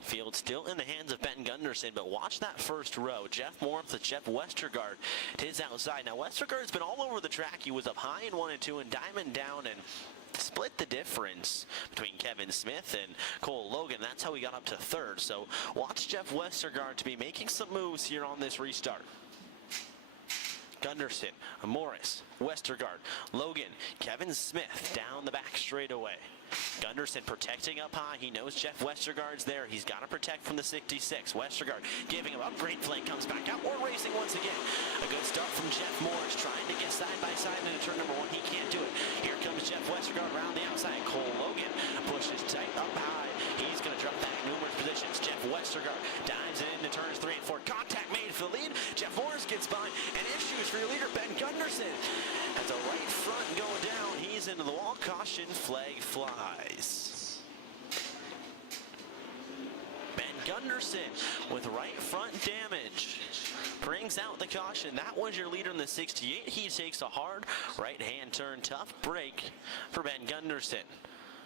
Field still in the hands of Ben Gunderson, but watch that first row. Jeff Morris with Jeff Westergaard to his outside. Now Westergaard's been all over the track. He was up high in 1 and 2 and diamond down and split the difference between Kevin Smith and Cole Logan. That's how he got up to third. So watch Jeff Westergaard to be making some moves here on this restart. Gunderson, Morris, Westergaard, Logan, Kevin Smith down the back straightaway. Gunderson protecting up high. He knows Jeff Westergaard's there. He's got to protect from the 66. Westergaard giving him up. Great flank comes back out. Or racing once again. A good start from Jeff Morris trying to get side by side into turn number 1. He can't do it. Here comes Jeff Westergaard around the outside. Cole Logan pushes tight up high. He's going to drop back numerous positions. Jeff Westergaard dives into turns 3 and 4. Contact made for the lead. Jeff Morris gets by. And issues for your leader, Ben Gunderson. As the right front go down, he's into the wall. Caution, flag flies. Ben Gunderson with right front damage brings out the caution. That was your leader in the 68. He takes a hard right-hand turn, tough break for Ben Gunderson.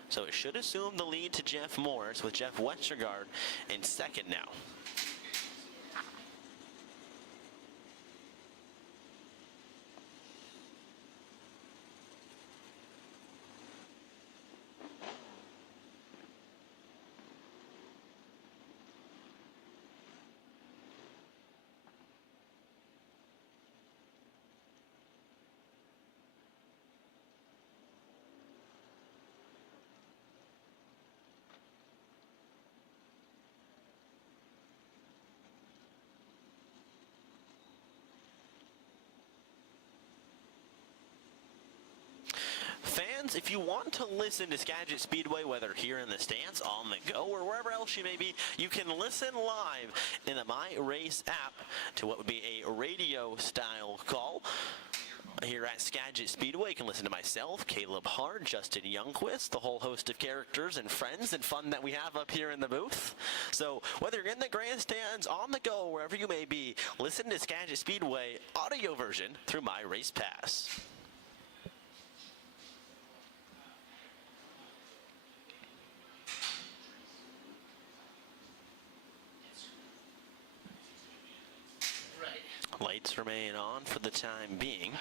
So it should assume the lead to Jeff Morris with Jeff Westergaard in second now. Fans, if you want to listen to Skagit Speedway, whether here in the stands, on the go, or wherever else you may be, you can listen live in the My Race app to what would be a radio-style call. Here at Skagit Speedway, you can listen to myself, Caleb Hart, Justin Youngquist, the whole host of characters and friends and fun that we have up here in the booth. So whether you're in the grandstands, on the go, wherever you may be, listen to Skagit Speedway audio version through My Race Pass. lights remain on for the time being.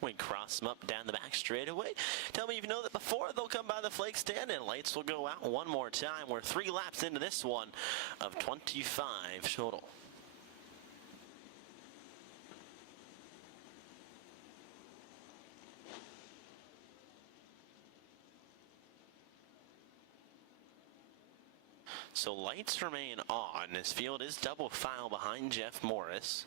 We cross them up down the back straightaway. Tell me if you know that before they'll come by the flag stand and lights will go out one more time. We're 3 laps into this one of 25 total. So lights remain on. This field is double file behind Jeff Morris.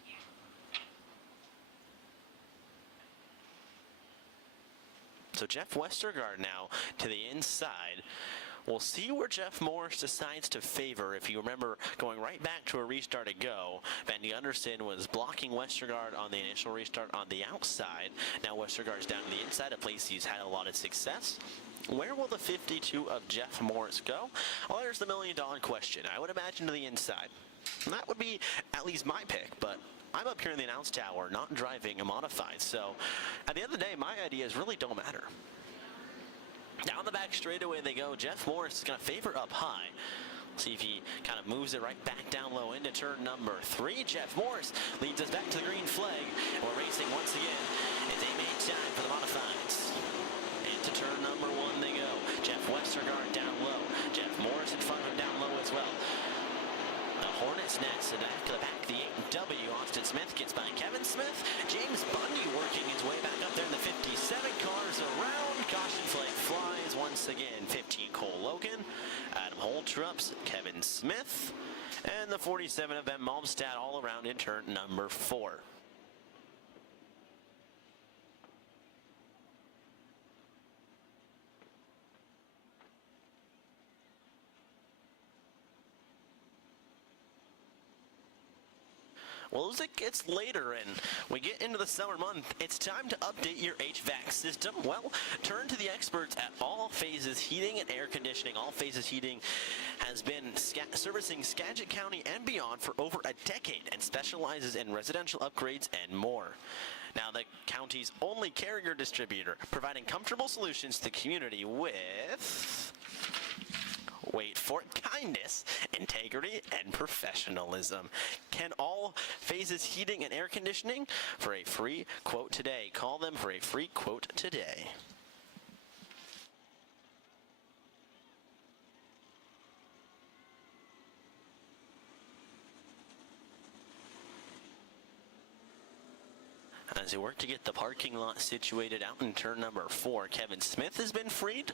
So Jeff Westergaard now to the inside. We'll see where Jeff Morris decides to favor. If you remember, going right back to a restart ago, Bendy Gunderson was blocking Westergaard on the initial restart on the outside. Now Westergaard's down to the inside, a place he's had a lot of success. Where will the 52 of Jeff Morris go? Well, there's the million-dollar question. I would imagine to the inside. And that would be at least my pick, but I'm up here in the announce tower, not driving a modified, so at the end of the day, my ideas really don't matter. Down the back straightaway they go. Jeff Morris is going to favor up high. See if he kind of moves it right back down low into turn number 3. Jeff Morris leads us back to the green flag, and we're racing once again as they make time for the modifieds. Into turn number 1 they go. Jeff Westergaard down low. Jeff Morris in front of him down low as well. The Hornets next, and back to the back, the 8W. Austin Smith gets by Kevin Smith. James Bundy working his way back up there in the 57. Cars around. Caution flag flies once again. 15 Cole Logan, Adam Holtrups, Kevin Smith, and the 47 of Ben Malmstad all around in turn number 4. Well, as it gets later and we get into the summer month, it's time to update your HVAC system. Well, turn to the experts at All Phases Heating and Air Conditioning. All Phases Heating has been servicing Skagit County and beyond for over a decade and specializes in residential upgrades and more. Now, the county's only carrier distributor, providing comfortable solutions to the community with, wait for it, kindness, integrity, and professionalism. Can All Phases Heating and Air Conditioning for a free quote today. Call them for a free quote today. As we work to get the parking lot situated out in turn number 4, Kevin Smith has been freed.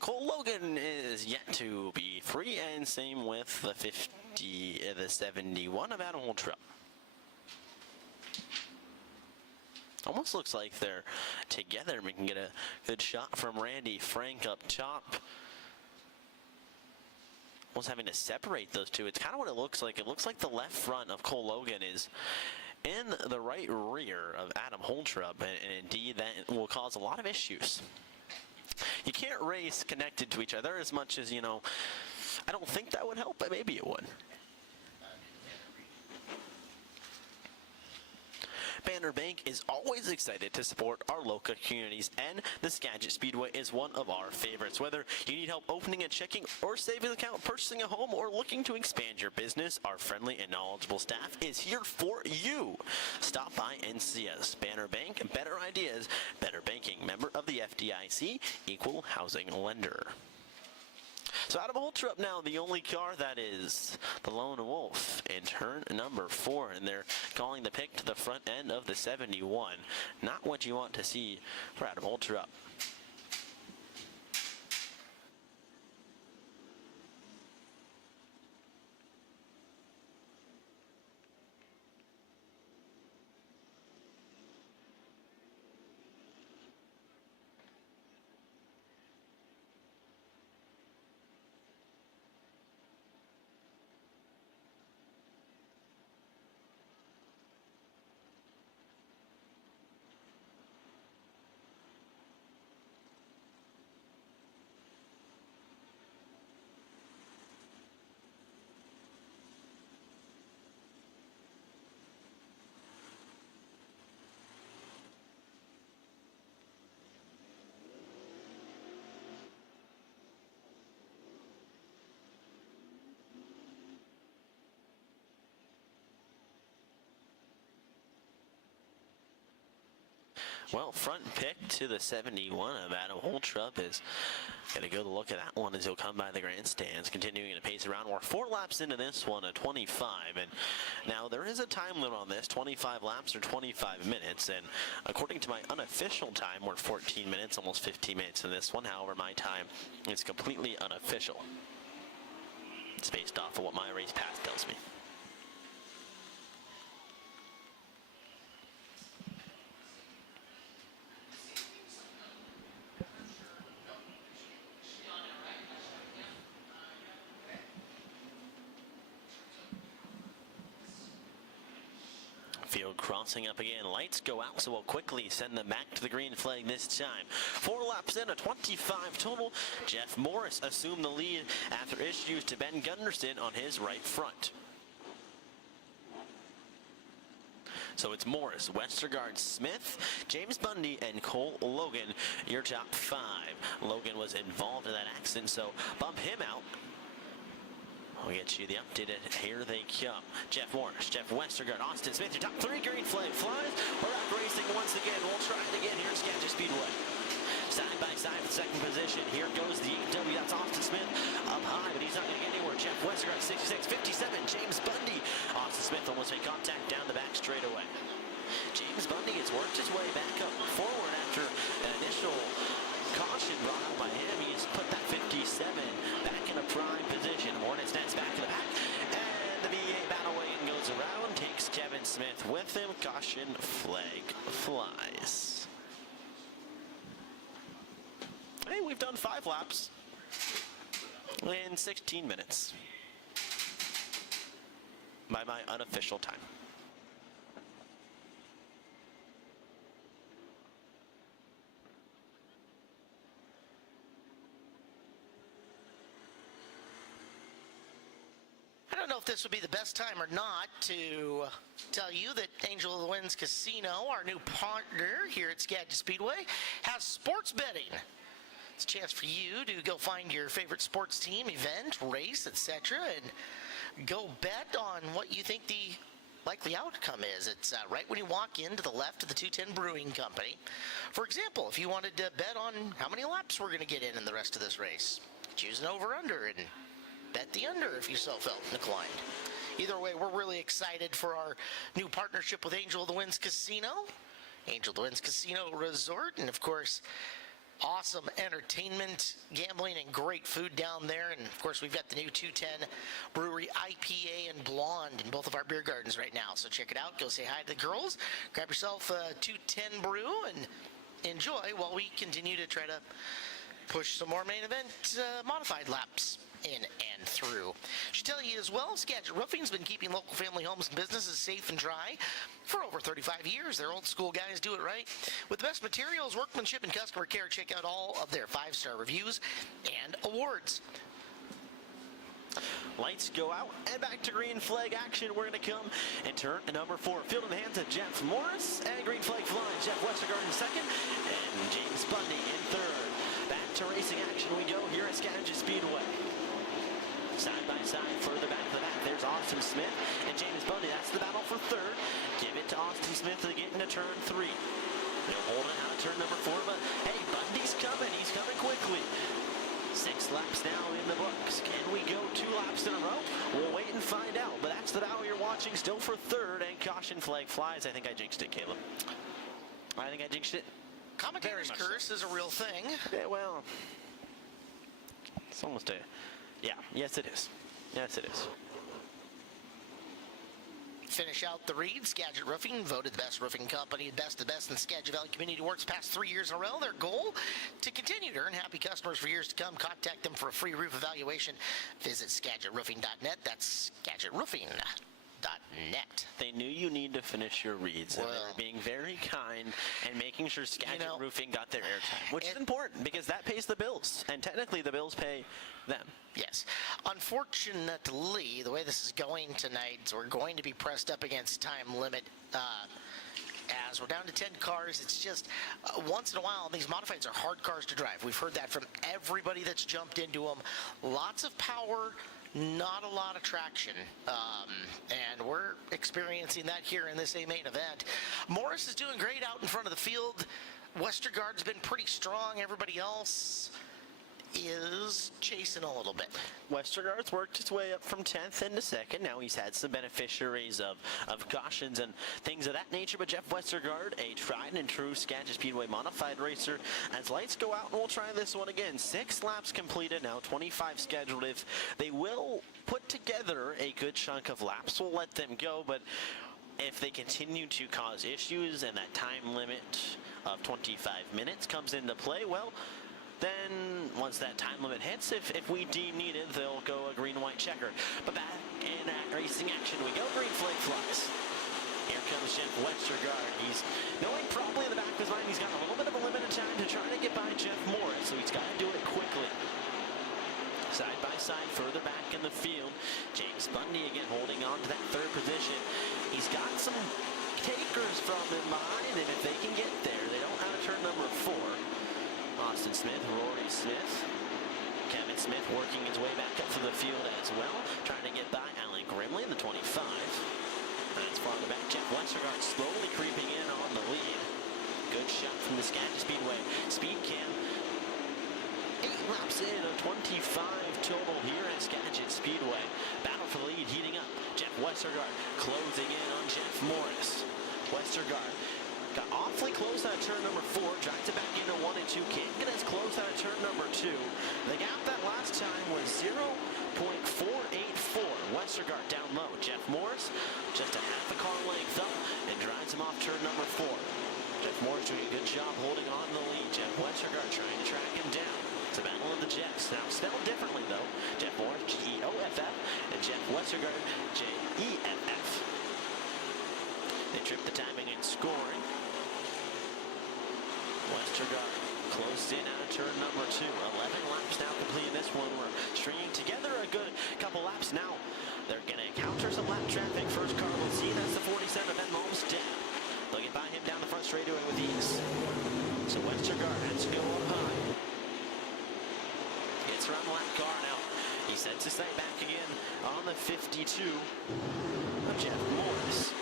Cole Logan is yet to be free, and same with the 71 of Adam Holtrup. Almost looks like they're together. We can get a good shot from Randy Frank up top. Almost having to separate those two. It's kind of what it looks like. It looks like the left front of Cole Logan is in the right rear of Adam Holtrup, and indeed that will cause a lot of issues. You can't race connected to each other as much as, you know, I don't think that would help, but maybe it would. Banner Bank is always excited to support our local communities, and the Skagit Speedway is one of our favorites. Whether you need help opening a checking or savings account, purchasing a home, or looking to expand your business, our friendly and knowledgeable staff is here for you. Stop by and see us. Banner Bank, better ideas, better banking. Member of the FDIC, equal housing lender. So Adam Holtrup now the only car that is the lone wolf in turn number 4, and they're calling the pick to the front end of the 71. Not what you want to see for Adam Holtrup. Well, front pick to the 71 of Adam Holtrup is going to go to look at that one as he'll come by the grandstands, continuing to pace around. We're 4 laps into this one, a 25. And now there is a time limit on this, 25 laps or 25 minutes. And according to my unofficial time, we're 14 minutes, almost 15 minutes in this one. However, my time is completely unofficial. It's based off of what my race pass tells me. Field crossing up again. Lights go out, so we'll quickly send them back to the green flag this time. 4 laps in, a 25 total. Jeff Morris assumed the lead after issues to Ben Gunderson on his right front. So it's Morris, Westergaard, Smith, James Bundy, and Cole Logan, your top 5. Logan was involved in that accident, so bump him out. I'll get you the updated. Here they come. Jeff Morris, Jeff Westergaard, Austin Smith, your top 3. Green flag flies. We're out racing once again. We'll try it again here at Skagit Speedway. Side by side for second position. Here goes the 8W. That's Austin Smith up high, but he's not going to get anywhere. Jeff Westergaard, 66, 57. James Bundy. Austin Smith almost made contact down the back straightaway. James Bundy has worked his way back up forward after an initial caution brought out by him. He's put that 57 back in a prime position. Hornets nets back in the back, and the BA battle wagon goes around, takes Kevin Smith with him. Caution flag flies. Hey, we've done 5 laps in 16 minutes by my unofficial time. I don't know if this would be the best time or not to tell you that Angel of the Winds Casino, our new partner here at Skagit Speedway, has sports betting. It's a chance for you to go find your favorite sports team, event, race, etc., and go bet on what you think the likely outcome is. It's right when you walk into the left of the 210 Brewing Company. For example, if you wanted to bet on how many laps we're going to get in the rest of this race, choose an over-under and bet the under if you so felt inclined. Either way, we're really excited for our new partnership with Angel of the Winds Casino, Angel of the Winds Casino Resort, and of course, awesome entertainment, gambling, and great food down there. And of course, we've got the new 210 Brewery IPA and Blonde in both of our beer gardens right now. So check it out. Go say hi to the girls. Grab yourself a 210 brew and enjoy while we continue to try to push some more main event modified laps in and through. Should tell you as well, Skagit Roofing's been keeping local family homes and businesses safe and dry for over 35 years. Their old school guys do it right. With the best materials, workmanship, and customer care, check out all of their 5-star reviews and awards. Lights go out and back to green flag action. We're going to come and turn to number 4. Field in the hands of Jeff Morris, and green flag flies. Jeff Westergaard in second, and James Bundy in third. Back to racing action we go here at Skagit Speedway. Side by side, further back to the back, there's Austin Smith and James Bundy. That's the battle for third. Give it to Austin Smith to get into turn 3. They'll hold it out of turn number 4, but hey, Bundy's coming. He's coming quickly. 6 laps now in the books. Can we go 2 laps in a row? We'll wait and find out, but that's the battle you're watching still for third, and caution flag flies. I think I jinxed it, Caleb. I think I jinxed it. Commentator's curse is a real thing. Yeah, well, it's almost a... Yeah, yes it is. Yes it is. Finish out the read. Skagit Roofing, voted the best roofing company, best of the best in Skagit Valley Community Works past 3 years in a row. Their goal, to continue to earn happy customers for years to come. Contact them for a free roof evaluation. Visit SkagitRoofing.net. That's SkagitRoofing.net. They knew you need to finish your reads, and they were being very kind and making sure Skagit Roofing got their airtime, which is important because that pays the bills, and technically the bills pay them. Yes. Unfortunately, the way this is going tonight, we're going to be pressed up against time limit. As we're down to 10 cars, it's just once in a while, these modifieds are hard cars to drive. We've heard that from everybody that's jumped into them. Lots of power, not a lot of traction, and we're experiencing that here in this A main event. Morris is doing great out in front of the field. Westergaard's been pretty strong. Everybody else is chasing a little bit. Westergaard's worked his way up from 10th into 2nd. Now he's had some beneficiaries of cautions and things of that nature, but Jeff Westergaard, a tried and true Skagit Speedway modified racer, as lights go out, and we'll try this one again. 6 laps completed now, 25 scheduled. If they will put together a good chunk of laps, we'll let them go, but if they continue to cause issues and that time limit of 25 minutes comes into play, well, then once that time limit hits, if we deem needed, they'll go a green-white checker. But back in racing action we go. Green flag flies. Here comes Jeff Westergaard. He's knowing probably in the back of his mind he's got a little bit of a limited time to try to get by Jeff Morris, so he's got to do it quickly. Side by side, further back in the field, James Bundy again holding on to that 3rd position. He's got some takers from him behind him. If they can get there, they don't have a turn number 4. Austin Smith, Rory Smith, Kevin Smith working his way back up to the field as well, trying to get by Alan Grimley in the 25. That's farther back. Jeff Westergaard slowly creeping in on the lead. Good shot from the Skagit Speedway Speed Cam. 8 laps in of 25 total here at Skagit Speedway. Battle for the lead heating up. Jeff Westergaard closing in on Jeff Morris. Westergaard got awfully close out of turn number 4, drives it back into 1 and 2. Can't get as close out of turn number 2. The gap that last time was 0.484. Westergaard down low. Jeff Morris just a half a car length up and drives him off turn number 4. Jeff Morris doing a good job holding on to the lead. Jeff Westergaard trying to track him down. It's a battle of the Jeffs. Now spelled differently though. Jeff Morris, G-E-O-F-F, and Jeff Westergaard, J-E-F-F. They trip the timing and scoring. Westergaard close in out of turn number 2. 11 laps now completed this one. We're stringing together a good couple laps now. They're going to encounter some lap traffic. First car we'll see, that's the 47 of Ben Malmsted. They'll get by him down the front straightaway with ease. So Westergaard has to go up high. Gets around the lap car now. He sets his sight back again on the 52 of Jeff Morris.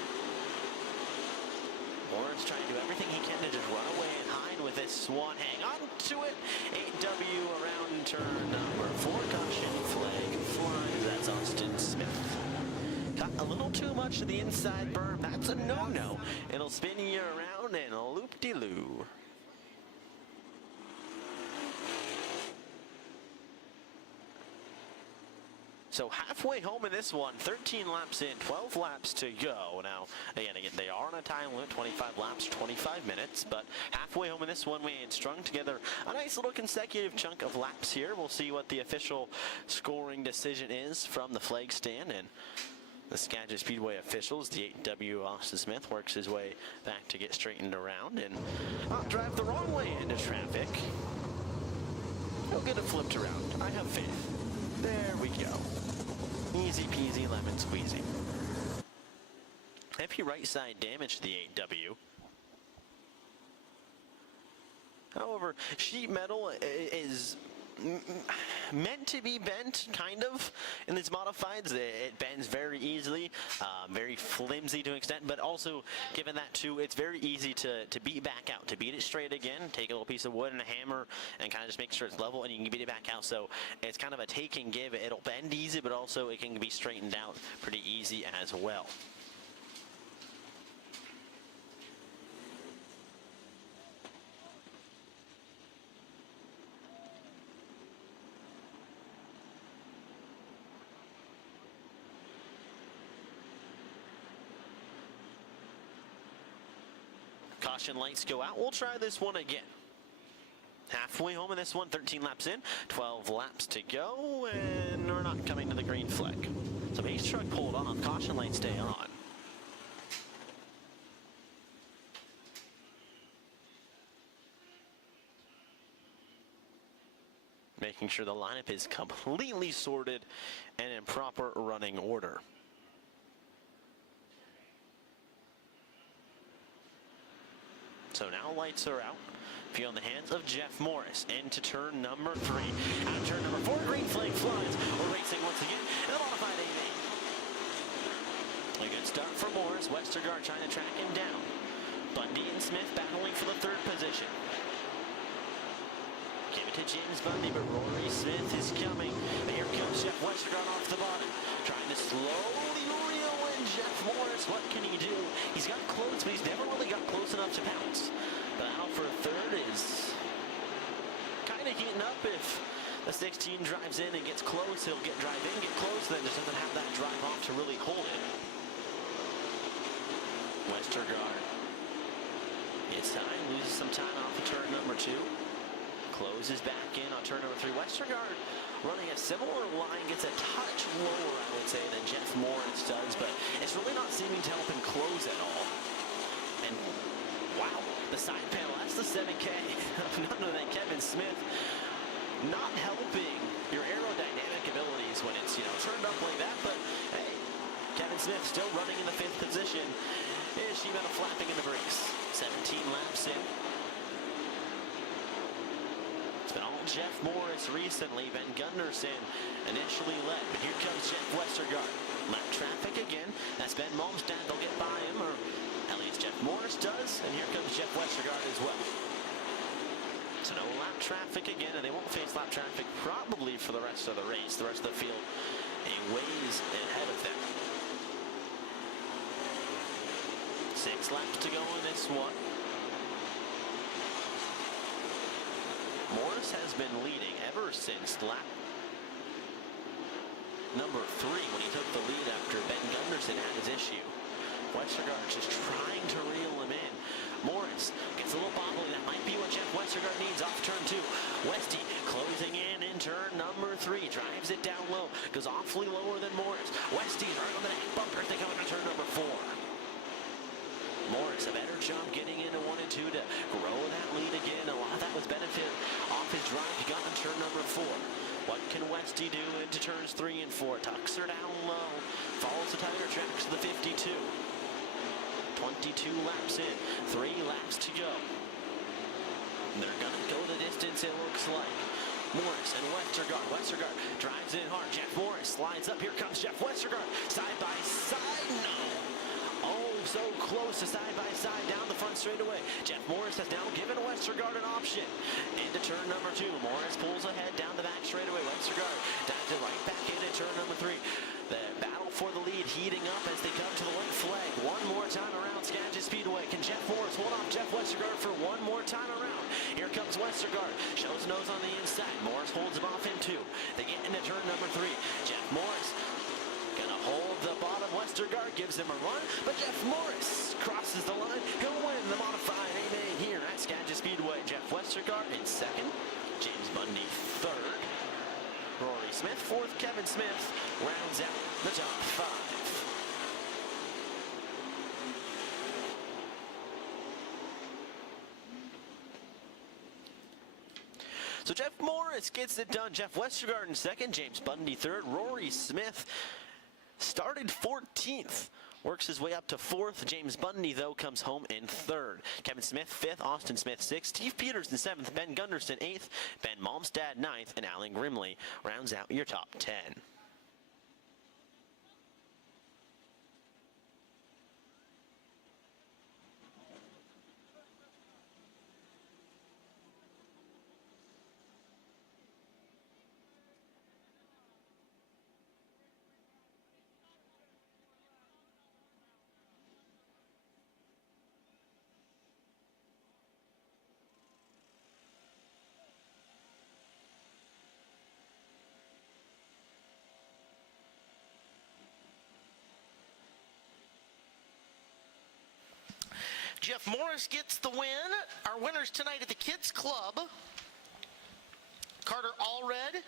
Morris trying to do everything he can to just run away and hide with this swan. Hang on to it. 8W around turn number 4. Caution flag flies. That's Austin Smith. Got a little too much to the inside berm. That's a no-no. It'll spin you around and a loop-de-loo. So halfway home in this one, 13 laps in, 12 laps to go. Now, again, they are on a time limit, 25 laps, 25 minutes, but halfway home in this one, we had strung together a nice little consecutive chunk of laps here. We'll see what the official scoring decision is from the flag stand, and the Skagit Speedway officials, the 8W Austin Smith, works his way back to get straightened around and not drive the wrong way into traffic. He'll get it flipped around. I have faith. There we go. Easy peasy lemon squeezy. Heavy right side damage to the 8W. However, sheet metal is meant to be bent, kind of, in these modifieds. It bends very easily, very flimsy to an extent, but also, given that too, it's very easy to beat back out, to beat it straight again, take a little piece of wood and a hammer, and kind of just make sure it's level, and you can beat it back out. So it's kind of a take and give. It'll bend easy, but also it can be straightened out pretty easy as well. Caution lights go out. We'll try this one again. Halfway home in this one, 13 laps in, 12 laps to go, and we're not coming to the green flag. So base truck pulled on, caution lights stay on. Making sure the lineup is completely sorted and in proper running order. So now lights are out. Feel in the hands of Jeff Morris into turn number 3. Out of turn number 4, green flag. flag flies. We're racing once again in the modified 8A. A good start for Morris. Westergaard trying to track him down. Bundy and Smith battling for the third position. Give it to James Bundy, but Rory Smith is coming. Here comes Jeff Westergaard off the bottom. Trying to slowly reel in Jeff Morris. What can he do? He's got close, but he's never really got close enough to pounce. Battle for third is kind of heating up. If the 16 drives in and gets close, he'll drive in, get close, then just doesn't have that drive off to really hold it. Westergaard gets high, loses some time off of turn number 2. Closes back in on turn number 3. Westergaard running a similar line, gets a touch lower, I would say, than Jeff Morris does, but it's really not seeming to help him close at all. And wow, the side panel, that's the 7K of none other than Kevin Smith. Not helping your aerodynamic abilities when it's, turned up like that, but hey, Kevin Smith still running in the 5th position. Is she flapping in the brakes? 17 laps in. It's been all Jeff Morris recently. Ben Gunderson initially led, but here comes Jeff Westergaard. Lap traffic again. That's Ben Malmstad. They'll get by him, or at least Jeff Morris does. And here comes Jeff Westergaard as well. So no lap traffic again, and they won't face lap traffic probably for the rest of the race. The rest of the field a ways ahead of them. 6 laps to go in this one. Morris has been leading ever since lap number 3 when he took the lead after Ben Gunderson had his issue. Westergaard just trying to reel him in. Morris gets a little bobbly. That might be what Jeff Westergaard needs off turn 2. Westy closing in turn number 3. Drives it down low. Goes awfully lower than Morris. Westy's right on the neck bumper as they come into turn number 4. Morris, a better job getting into 1 and 2 to grow that lead again. A lot of that was benefit off his drive he got in turn number 4. What can Westy do into turns 3 and 4? Tucks her down low. Follows the tire tracks to the 52. 22 laps in. 3 laps to go. They're going to go the distance, it looks like. Morris and Westergaard. Westergaard drives in hard. Jeff Morris slides up. Here comes Jeff Westergaard. Side by side. No. Oh, so close to side by side down the front straightaway. Jeff Morris has now given Westergaard an option. Into turn number 2. Morris pulls ahead down the back straightaway. Westergaard dives it right back into turn number 3. The battle for the lead heating up as they come to the white flag. One more time around Skagit Speedway. Can Jeff Morris hold off Jeff Westergaard for one more time around? Here comes Westergaard. Shows nose on the inside. Morris holds him off him too. They get into turn number 3. Jeff Morris gonna hold the bottom. Westergaard gives him a run, but Jeff Morris crosses the line. He'll win the modified 8A here at Skagit Speedway. Jeff Westergaard in 2nd. James Bundy 3rd. Rory Smith 4th. Kevin Smith rounds out the top 5. So Jeff Morris gets it done. Jeff Westergaard in 2nd. James Bundy 3rd. Rory Smith started 14th. Works his way up to 4th. James Bundy, though, comes home in 3rd. Kevin Smith, 5th. Austin Smith, 6th. Steve Peters in 7th. Ben Gunderson, 8th. Ben Malmstad, 9th. And Alan Grimley rounds out your top 10. Jeff Morris gets the win. Our winners tonight at the Kids Club: Carter Allred,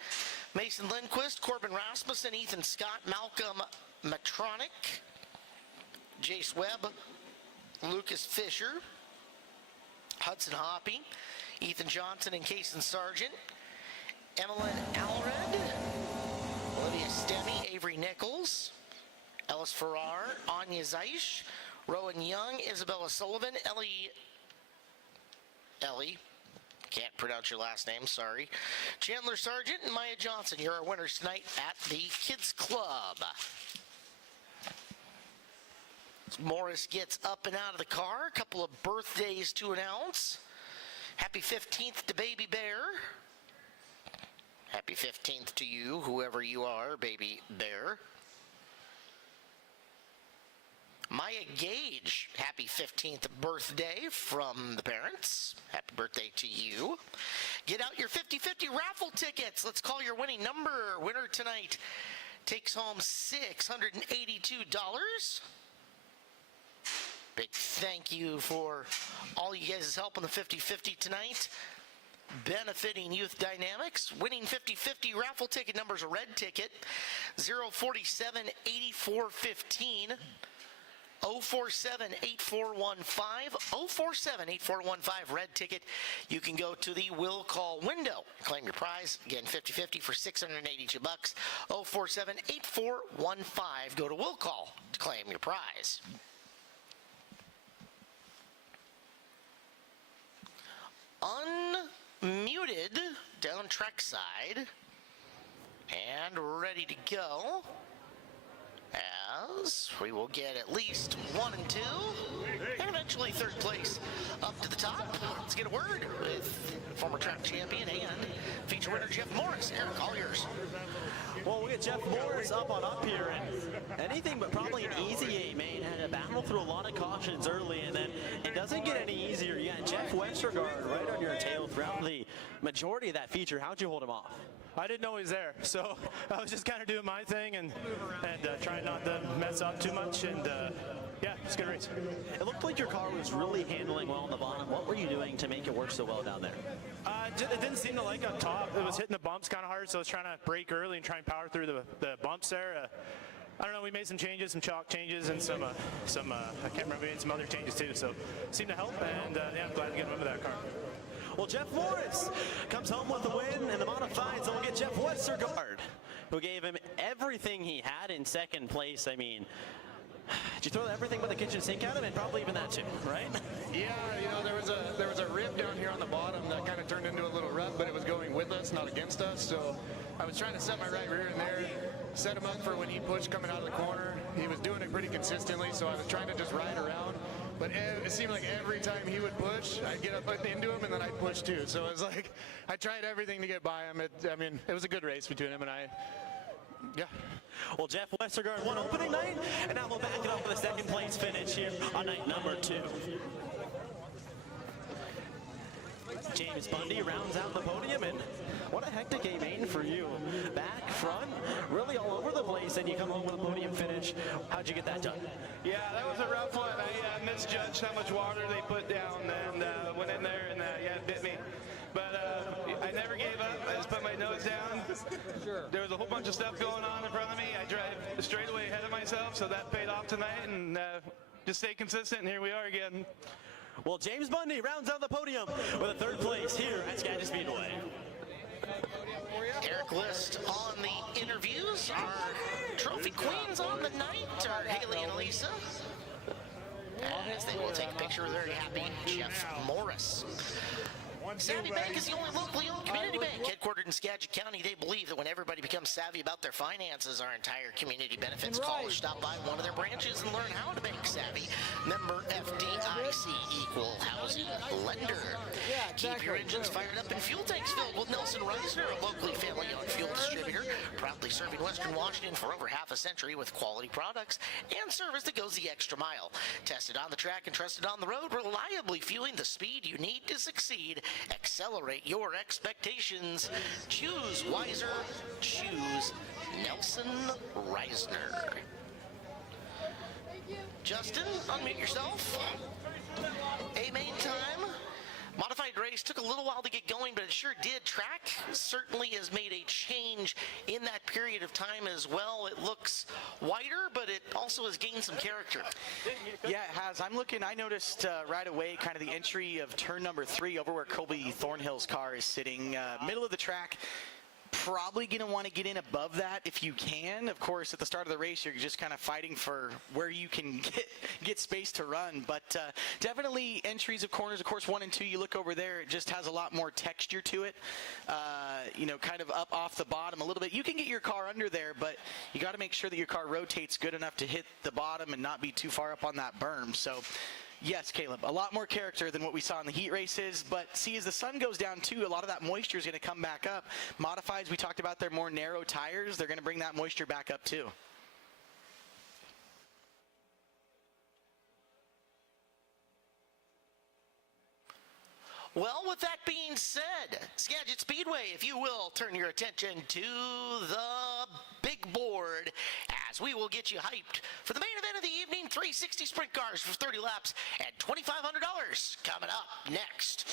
Mason Lindquist, Corbin Rasmussen, Ethan Scott, Malcolm Matronic, Jace Webb, Lucas Fisher, Hudson Hoppy, Ethan Johnson and Kason Sargent, Emmeline Allred, Olivia Stemme, Avery Nichols, Ellis Farrar, Anya Zeisch, Rowan Young, Isabella Sullivan, Ellie, Can't pronounce your last name, sorry. Chandler Sargent and Maya Johnson, you're our winners tonight at the Kids Club. Morris gets up and out of the car. A couple of birthdays to announce. Happy 15th to Baby Bear. Happy 15th to you, whoever you are, Baby Bear. Maya Gage, happy 15th birthday from the parents. Happy birthday to you. Get out your 50-50 raffle tickets. Let's call your winning number. Winner tonight takes home $682. Big thank you for all you guys' help on the 50-50 tonight. Benefiting Youth Dynamics. Winning 50-50 raffle ticket number's a red ticket. 047-8415. 047-8415. 047-8415 red ticket. You can go to the will call window. Claim your prize. Again, 50-50 for $682. 047-8415. Go to will call to claim your prize. Unmuted down trackside and ready to go, as we will get at least 1 and 2 and eventually third place up to the top. Let's get a word with former track champion and feature winner Jeff Morris. Eric, all yours. Well, we get Jeff Morris up here, and anything but probably an easy 8, man. Had to battle through a lot of cautions early, and then it doesn't get any easier yet. Jeff Westergaard right on your tail throughout the majority of that feature. How'd you hold him off? I didn't know he was there, so I was just kind of doing my thing and trying not to mess up too much, and yeah, it's a good race. It looked like your car was really handling well on the bottom. What were you doing to make it work so well down there? It didn't seem to like up top. It was hitting the bumps kind of hard, so I was trying to brake early and try and power through the bumps there. I don't know, we made some changes, some chalk changes, and some I can't remember, we made some other changes too, so it seemed to help, and yeah, I'm glad to get him into that car. Well, Jeff Morris comes home with the win in the modified, so we'll get Jeff Westergaard, who gave him everything he had in second place. I mean, did you throw everything but the kitchen sink at him? And probably even that too, right? Yeah, you know, there was a rip down here on the bottom that kind of turned into a little rut, but it was going with us, not against us. So I was trying to set my right rear in there, set him up for when he pushed coming out of the corner. He was doing it pretty consistently, so I was trying to just ride around. But it seemed like every time he would push, I'd get up into him, and then I'd push too. So it was like, I tried everything to get by him. I mean, it was a good race between him and I. Yeah. Well, Jeff Westergaard won opening night, and now we'll back it up with a second place finish here on night number 2. James Bundy rounds out the podium, and what a hectic A main for you. Back, front, really all over the place, and you come home with a podium finish. How'd you get that done? Yeah, that was a rough one. I misjudged how much water they put down, and went in there, and yeah, it bit me. But I never gave up. I just put my nose down. There was a whole bunch of stuff going on in front of me. I drive straight away ahead of myself, so that paid off tonight, and just stay consistent, and here we are again. Well, James Bundy rounds out the podium with a third place here at Skagit Speedway. Eric List on the interviews. Our trophy queens on the night are Haley and Elisa, as they will take a picture with very happy Jeff Morris. Savvy Bank is the only locally owned community bank headquartered in Skagit County. They believe that when everybody becomes savvy about their finances, our entire community benefits. Call or stop by one of their branches and learn how to bank savvy. Member FDIC, equal housing lender. Keep your engines fired up and fuel tanks filled with Nelson Reisner, a locally family-owned fuel distributor, proudly serving Western Washington for over half a century with quality products and service that goes the extra mile. Tested on the track and trusted on the road, reliably fueling the speed you need to succeed. Accelerate your expectations. Choose wiser. Choose Nelson Reisner. Justin, unmute yourself. A-main time. Modified race took a little while to get going, but it sure did. Track certainly has made a change in that period of time as well. It looks wider, but it also has gained some character. Yeah, it has. I noticed right away kind of the entry of turn number 3 over where Colby Thornhill's car is sitting. Middle of the track, probably going to want to get in above that if you can. Of course, at the start of the race, you're just kind of fighting for where you can get space to run. But definitely entries of corners, of course, 1 and 2, you look over there, it just has a lot more texture to it. You know, kind of up off the bottom a little bit. You can get your car under there, but you got to make sure that your car rotates good enough to hit the bottom and not be too far up on that berm. So yes, Caleb, a lot more character than what we saw in the heat races, but see, as the sun goes down too, a lot of that moisture is going to come back up. Modifieds, we talked about their more narrow tires, they're going to bring that moisture back up too. Well, with that being said, Skagit Speedway, if you will, turn your attention to the big board as we will get you hyped for the main event of the evening, 360 sprint cars for 30 laps at $2,500 coming up next.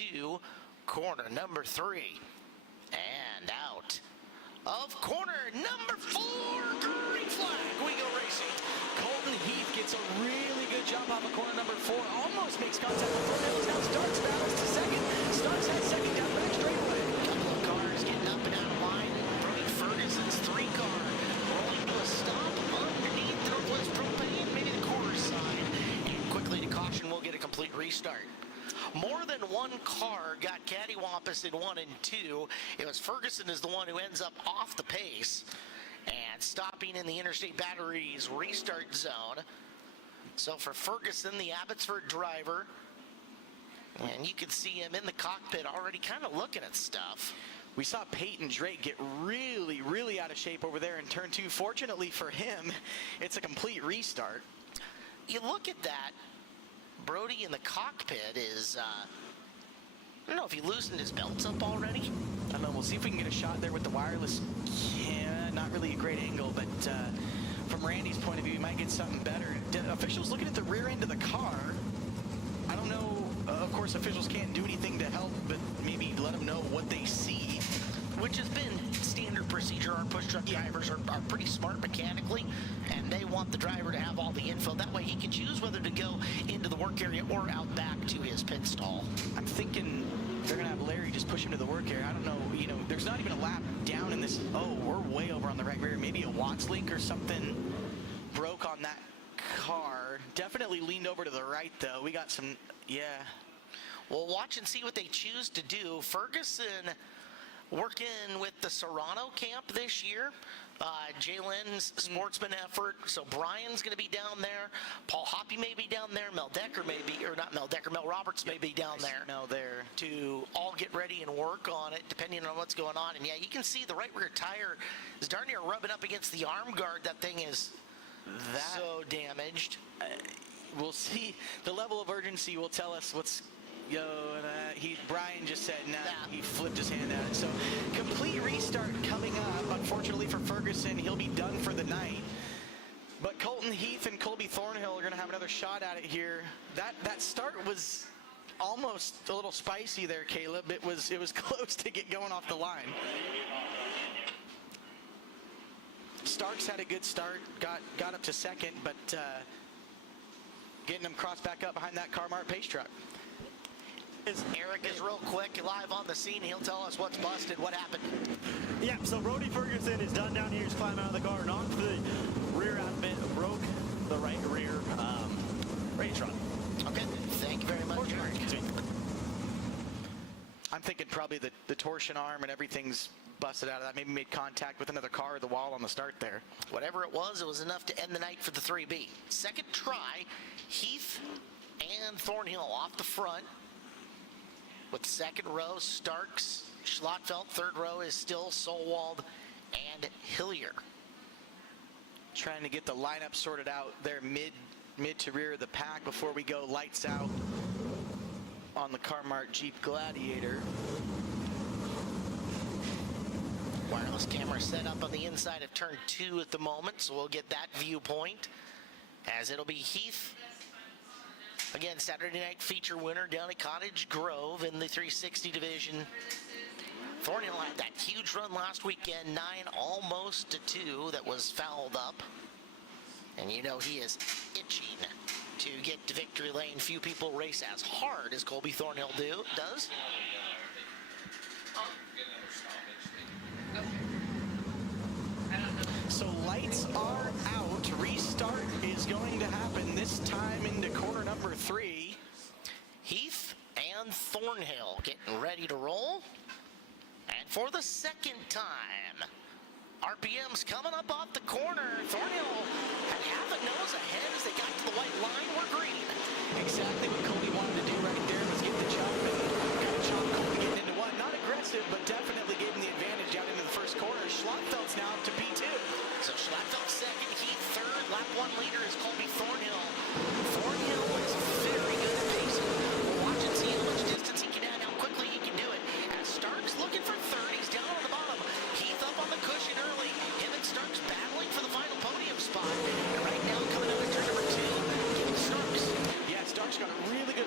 into corner number 3. And out of corner number 4, green flag, we go racing. Colton Heath gets a really good jump off of corner number 4. Almost makes contact with Thornhill. Now Starks battles to second. Starks had second down back straightaway. A couple of cars getting up and out of line. Brody Ferguson's 3-car rolling to a stop underneath Northwest Propane, maybe the corner side. And quickly to caution, we'll get a complete restart. More than one car got cattywampus in 1 and 2. It was Ferguson is the one who ends up off the pace and stopping in the Interstate Batteries restart zone. So for Ferguson, the Abbotsford driver, and you can see him in the cockpit already kind of looking at stuff. We saw Peyton Drake get really, really out of shape over there in turn 2. Fortunately for him, it's a complete restart. You look at that, Brody in the cockpit is, I don't know if he loosened his belts up already. I don't know, we'll see if we can get a shot there with the wireless. Yeah, not really a great angle, but from Randy's point of view, we might get something better. Officials looking at the rear end of the car. I don't know, of course, officials can't do anything to help, but maybe let them know what they see. Which has been standard procedure. Our push truck drivers are pretty smart mechanically, and they want the driver to have all the info. That way he can choose whether to go into the work area or out back to his pit stall. I'm thinking they're going to have Larry just push him to the work area. I don't know, there's not even a lap down in this. Oh, we're way over on the right rear. Maybe a Watts link or something broke on that car. Definitely leaned over to the right, though. We got some, We'll watch and see what they choose to do. Ferguson working with the Serrano camp this year. Jalen's sportsman effort. So Brian's going to be down there. Paul Hoppy may be down there. Mel Decker may be, or not Mel Decker, Mel Roberts may be down there. Mel there. To all get ready and work on it, depending on what's going on. And yeah, you can see the right rear tire is darn near rubbing up against the arm guard. That thing is so damaged. We'll see. The level of urgency will tell us what's Brian just said he flipped his hand at it. So complete restart coming up. Unfortunately for Ferguson, he'll be done for the night. But Colton Heath and Colby Thornhill are going to have another shot at it here. That start was almost a little spicy there, Caleb. It was close to get going off the line. Starks had a good start, got up to second, but getting him crossed back up behind that Car-Mart pace truck. Eric is real quick, live on the scene. He'll tell us what's busted, what happened. Yeah, so Brody Ferguson is done down here. He's climbing out of the car, knocked the rear outfit, broke the right rear race rod. Okay, thank you very much, Eric. I'm thinking probably the torsion arm and everything's busted out of that. Maybe made contact with another car or the wall on the start there. Whatever it was enough to end the night for the 3B. Second try, Heath and Thornhill off the front. With second row, Starks, Schlotfeld. Third row is still Solwald and Hillier. Trying to get the lineup sorted out there mid to rear of the pack before we go lights out on the Car-Mart Jeep Gladiator. Wireless camera set up on the inside of turn 2 at the moment, so we'll get that viewpoint as it'll be Heath. Again, Saturday night feature winner down at Cottage Grove in the 360 division. Thornhill had that huge run last weekend, 9 almost to 2 that was fouled up. And you know he is itching to get to victory lane. Few people race as hard as Colby Thornhill does. So lights are out. Restart is going to happen this time into corner number 3. Heath and Thornhill getting ready to roll. And for the second time, RPM's coming up off the corner. Thornhill had half a nose ahead as they got to the white line. We're green. Exactly what Colby wanted to do right there was get the jump. Got a jump. Colby getting into one. Not aggressive, but definitely gave him the advantage out into the first corner. Schlotfeld's now up to P2. So Schlotfeld second, Heath third. Lap 1 leader is Colby Thornhill. Thornhill is very good at pacing. We'll watch and see how much distance he can add, how quickly he can do it. As Starks looking for third, he's down on the bottom. Heath up on the cushion early. Him and Starks battling for the final podium spot. And right now coming out of turn number 2, Starks. Yeah, Starks got a really good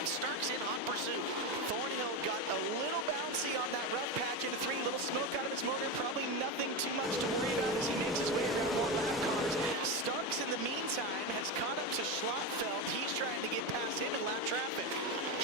and Starks in hot pursuit. Thornhill got a little bouncy on that rough patch into 3. Little smoke out of his motor. Probably nothing too much to worry about as he makes his way around more lap cars. Starks, in the meantime, has caught up to Schlotfeld. He's trying to get past him in lap traffic.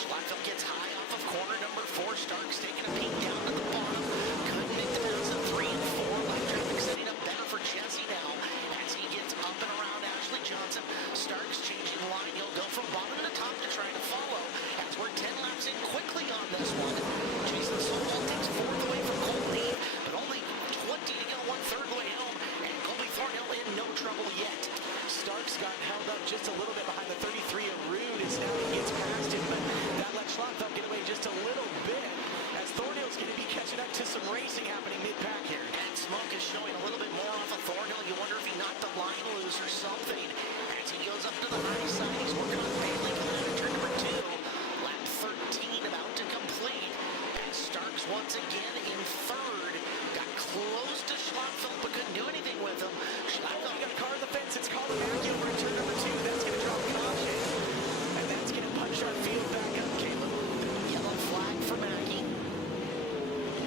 Schlotfeld gets high off of corner number 4. Starks taking a peek down to the bottom. Couldn't make the pass at 3 and 4. Lap traffic setting up better for Jesse now as he gets up and around Ashley Johnson. Starks changing line. He'll go from bottom to top to try to follow as we're 10 laps in quickly on this one. Jason Sobel takes 4th away from Colby, but only 20 to go, 1/3 way home, and Colby Thornhill in no trouble yet. Starks got held up just a little bit behind the 33 of Rude as now he gets past him, but that let Schlotfeld get away just a little bit as Thornhill's going to be catching up to some racing happening mid-pack here. And smoke is showing a little bit more off of Thornhill. You wonder if he knocked the line loose or something as he goes up to the high side. He's working on Bailey Glenn, turn number 2. Lap 13 about to complete. And Starks once again in 3rd. Got close to Schlotfeld but couldn't do anything with him. Schlotfeld got a car on the fence. It's Colin Mackey over in turn number 2. That's going to drop caution. And that's going to punch our field back up, Caleb. Yellow flag for Mackey.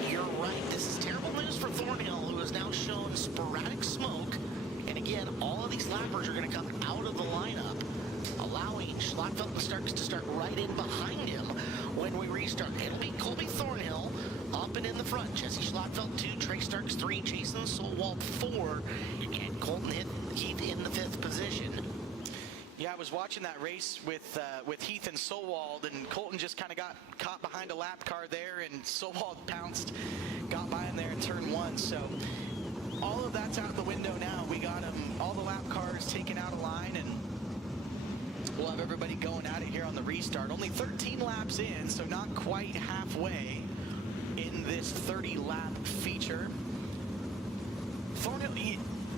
You're right. This is terrible news for Thornhill, who has now shown sporadic smoke. And again, all of these lappers are going to come out of the lineup, allowing Schlotfeld and Starks to start right in behind him when we restart. It'll be Colby Thornhill up and in the front. Jesse Schlotfeld 2, Trey Starks 3, Jason Solwald 4, and Colton Heath in the 5th position. Yeah, I was watching that race with Heath and Solwald, and Colton just kind of got caught behind a lap car there, and Solwald pounced, got by him there in turn 1. So all of that's out the window now. We got all the lap cars taken out of line, and we'll have everybody going at it here on the restart. Only 13 laps in, so not quite halfway in this 30-lap feature. Thornhill,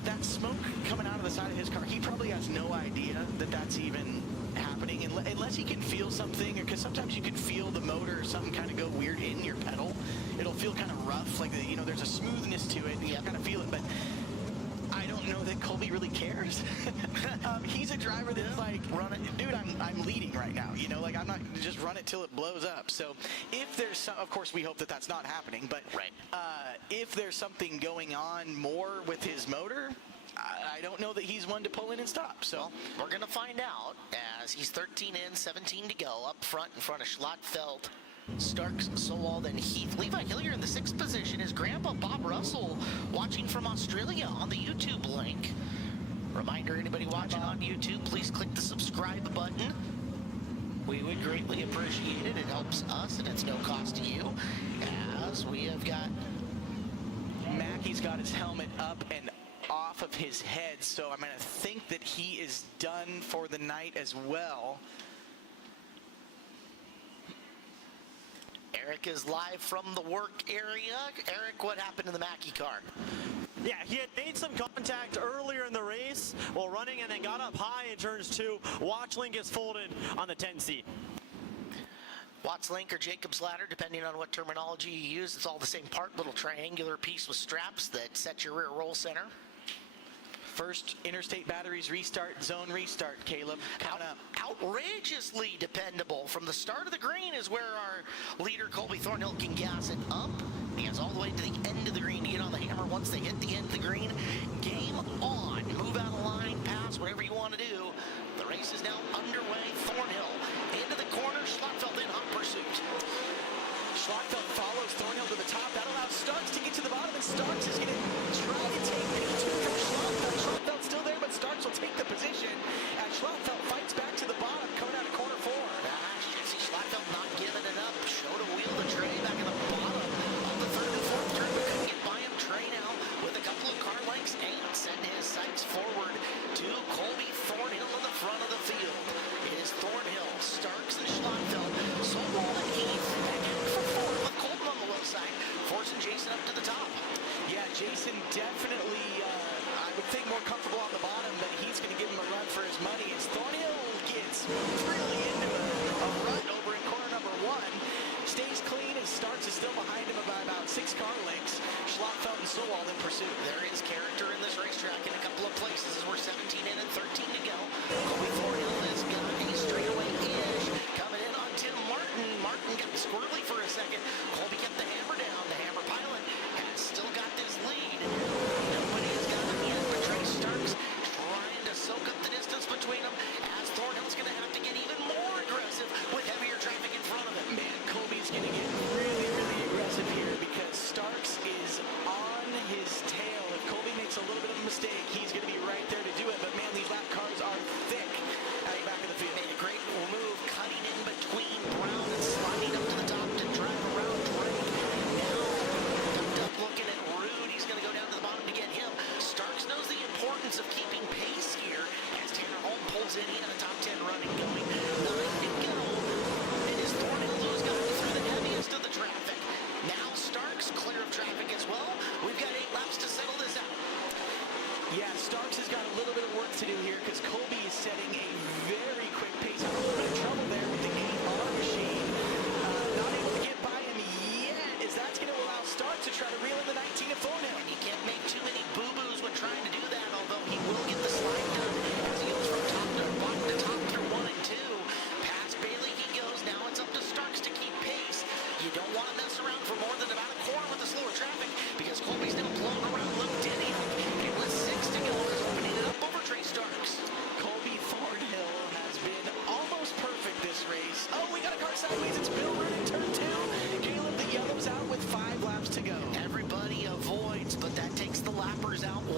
that smoke coming out of the side of his car, he probably has no idea that that's even happening unless he can feel something, because sometimes you can feel the motor or something kind of go weird in your pedal. It'll feel kind of rough, like, you know, there's a smoothness to it, and you kind of feel it, but I don't know that Colby really cares. He's a driver that's like, run it, dude, I'm leading right now, you know, like, I'm not just run it till it blows up. So if there's some, of course we hope that that's not happening, but if there's something going on more with his motor, I don't know that he's one to pull in and stop. So we're going to find out as he's 13 in, 17 to go, up front in front of Schlotfeld, Starks, Solwald, and Heath. Levi Hillier in the 6th position. His grandpa, Bob Russell, watching from Australia on the YouTube link. Reminder, anybody watching on YouTube, please click the subscribe button. We would greatly appreciate it. It helps us, and it's no cost to you. As we have got... Mackey's got his helmet up and off of his head, so I'm going to think that he is done for the night as well. Eric is live from the work area. Eric, what happened to the Mackey car? Yeah, he had made some contact earlier in the race while running and then got up high in turns 2. Watch link is folded on the 10C. Watts link or Jacob's ladder, depending on what terminology you use. It's all the same part, little triangular piece with straps that set your rear roll center. First interstate batteries restart, zone restart, Caleb. Coming up. Outrageously dependable. From the start of the green is where our leader, Colby Thornhill, can gas it up. He has all the way to the end of the green to get on the hammer. Once they hit the end of the green, game on. Move out of line, pass, whatever you want to do. The race is now underway. Thornhill into the corner. Schlotfeld in hot pursuit. Schlotfeld follows Thornhill to the top. That allows Starks to get to the bottom, and Starks is going to try to take P2 from Schlotfeld. Schlotfeld's still there, but Starks will take the position as Schlotfeld fights back to the bottom, coming out of corner 4. Jesse Schlotfeld not giving it up. Showed a wheel to Trey back in the bottom of the 3rd and 4th turn, but couldn't get by him. Trey now with a couple of car lengths and sending his sights forward to Colby Thornhill in the front of the field. It is Thornhill, Starks, and Schlotfeld. Solwald and Heath back in for 4th with Colton on the low side, forcing Jason up to the top. Yeah, Jason definitely, I would think, more comfortable on the bottom, but he's going to give him a run for his money as Thornhill gets really into a run over in corner number 1. Stays clean and Starks is still behind him by about 6 car lengths. Schlotfeld and Solwald in pursuit. There is character in this racetrack in a couple of places as we're 17 in and 13 to go. Colby Thornhill has got a straightaway-ish coming in onto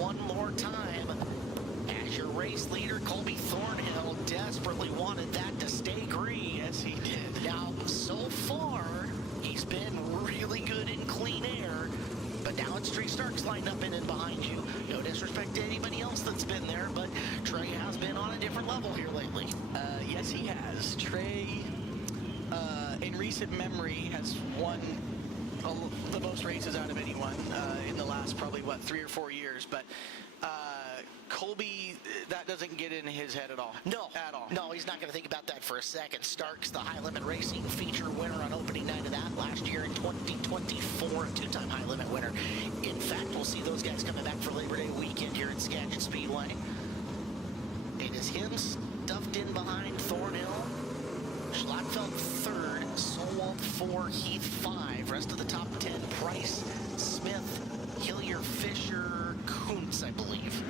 one more time. As your race leader, Colby Thornhill desperately wanted that to stay green. Yes, he did. Now, so far, he's been really good in clean air, but now it's Trey Starks lined up in and behind you. No disrespect to anybody else that's been there, but Trey has been on a different level here lately. Yes, he has. Trey, in recent memory, has won the most races out of anyone in the last probably, 3 or 4 years, but Colby, that doesn't get in his head at all. No. At all. No, he's not going to think about that for a second. Starks, the High Limit Racing feature winner on opening night of that last year in 2024, a two-time High Limit winner. In fact, we'll see those guys coming back for Labor Day weekend here at Skagit Speedway. It is him stuffed in behind Thornhill. Schlattfeld third, Solwald 4, Heath 5. Rest of the top 10, Price, Smith, Hillier, Fisher, Kuntz, I believe.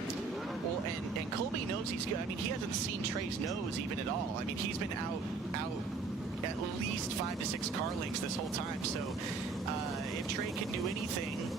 Well, and Colby knows he's good. I mean, he hasn't seen Trey's nose even at all. I mean, he's been out at least 5 to 6 car lengths this whole time. So if Trey can do anything,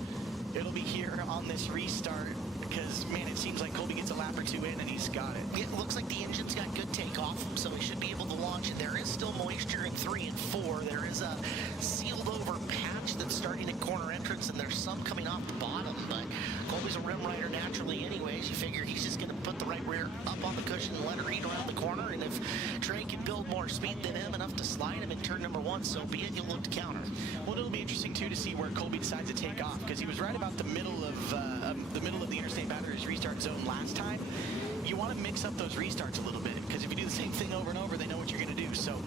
it'll be here on this restart. Because, man, it seems like Colby gets a lap or two in and he's got it. It looks like the engine's got good takeoff, so he should be able to launch it. There is still moisture in 3 and 4. There is a sealed over patch that's starting at corner entrance, and there's some coming off the bottom, but Colby's a rim rider naturally anyways. You figure he's just going to put the right rear up on the cushion and let her eat around the corner, and if Trey can build more speed than him, enough to slide him in turn number 1, so be it, you'll look to counter. Well, it'll be interesting, too, to see where Colby decides to take off, because he was right about the middle of the Interstate Batteries restart zone last time. You want to mix up those restarts a little bit, because if you do the same thing over and over, they know what you're going to do. So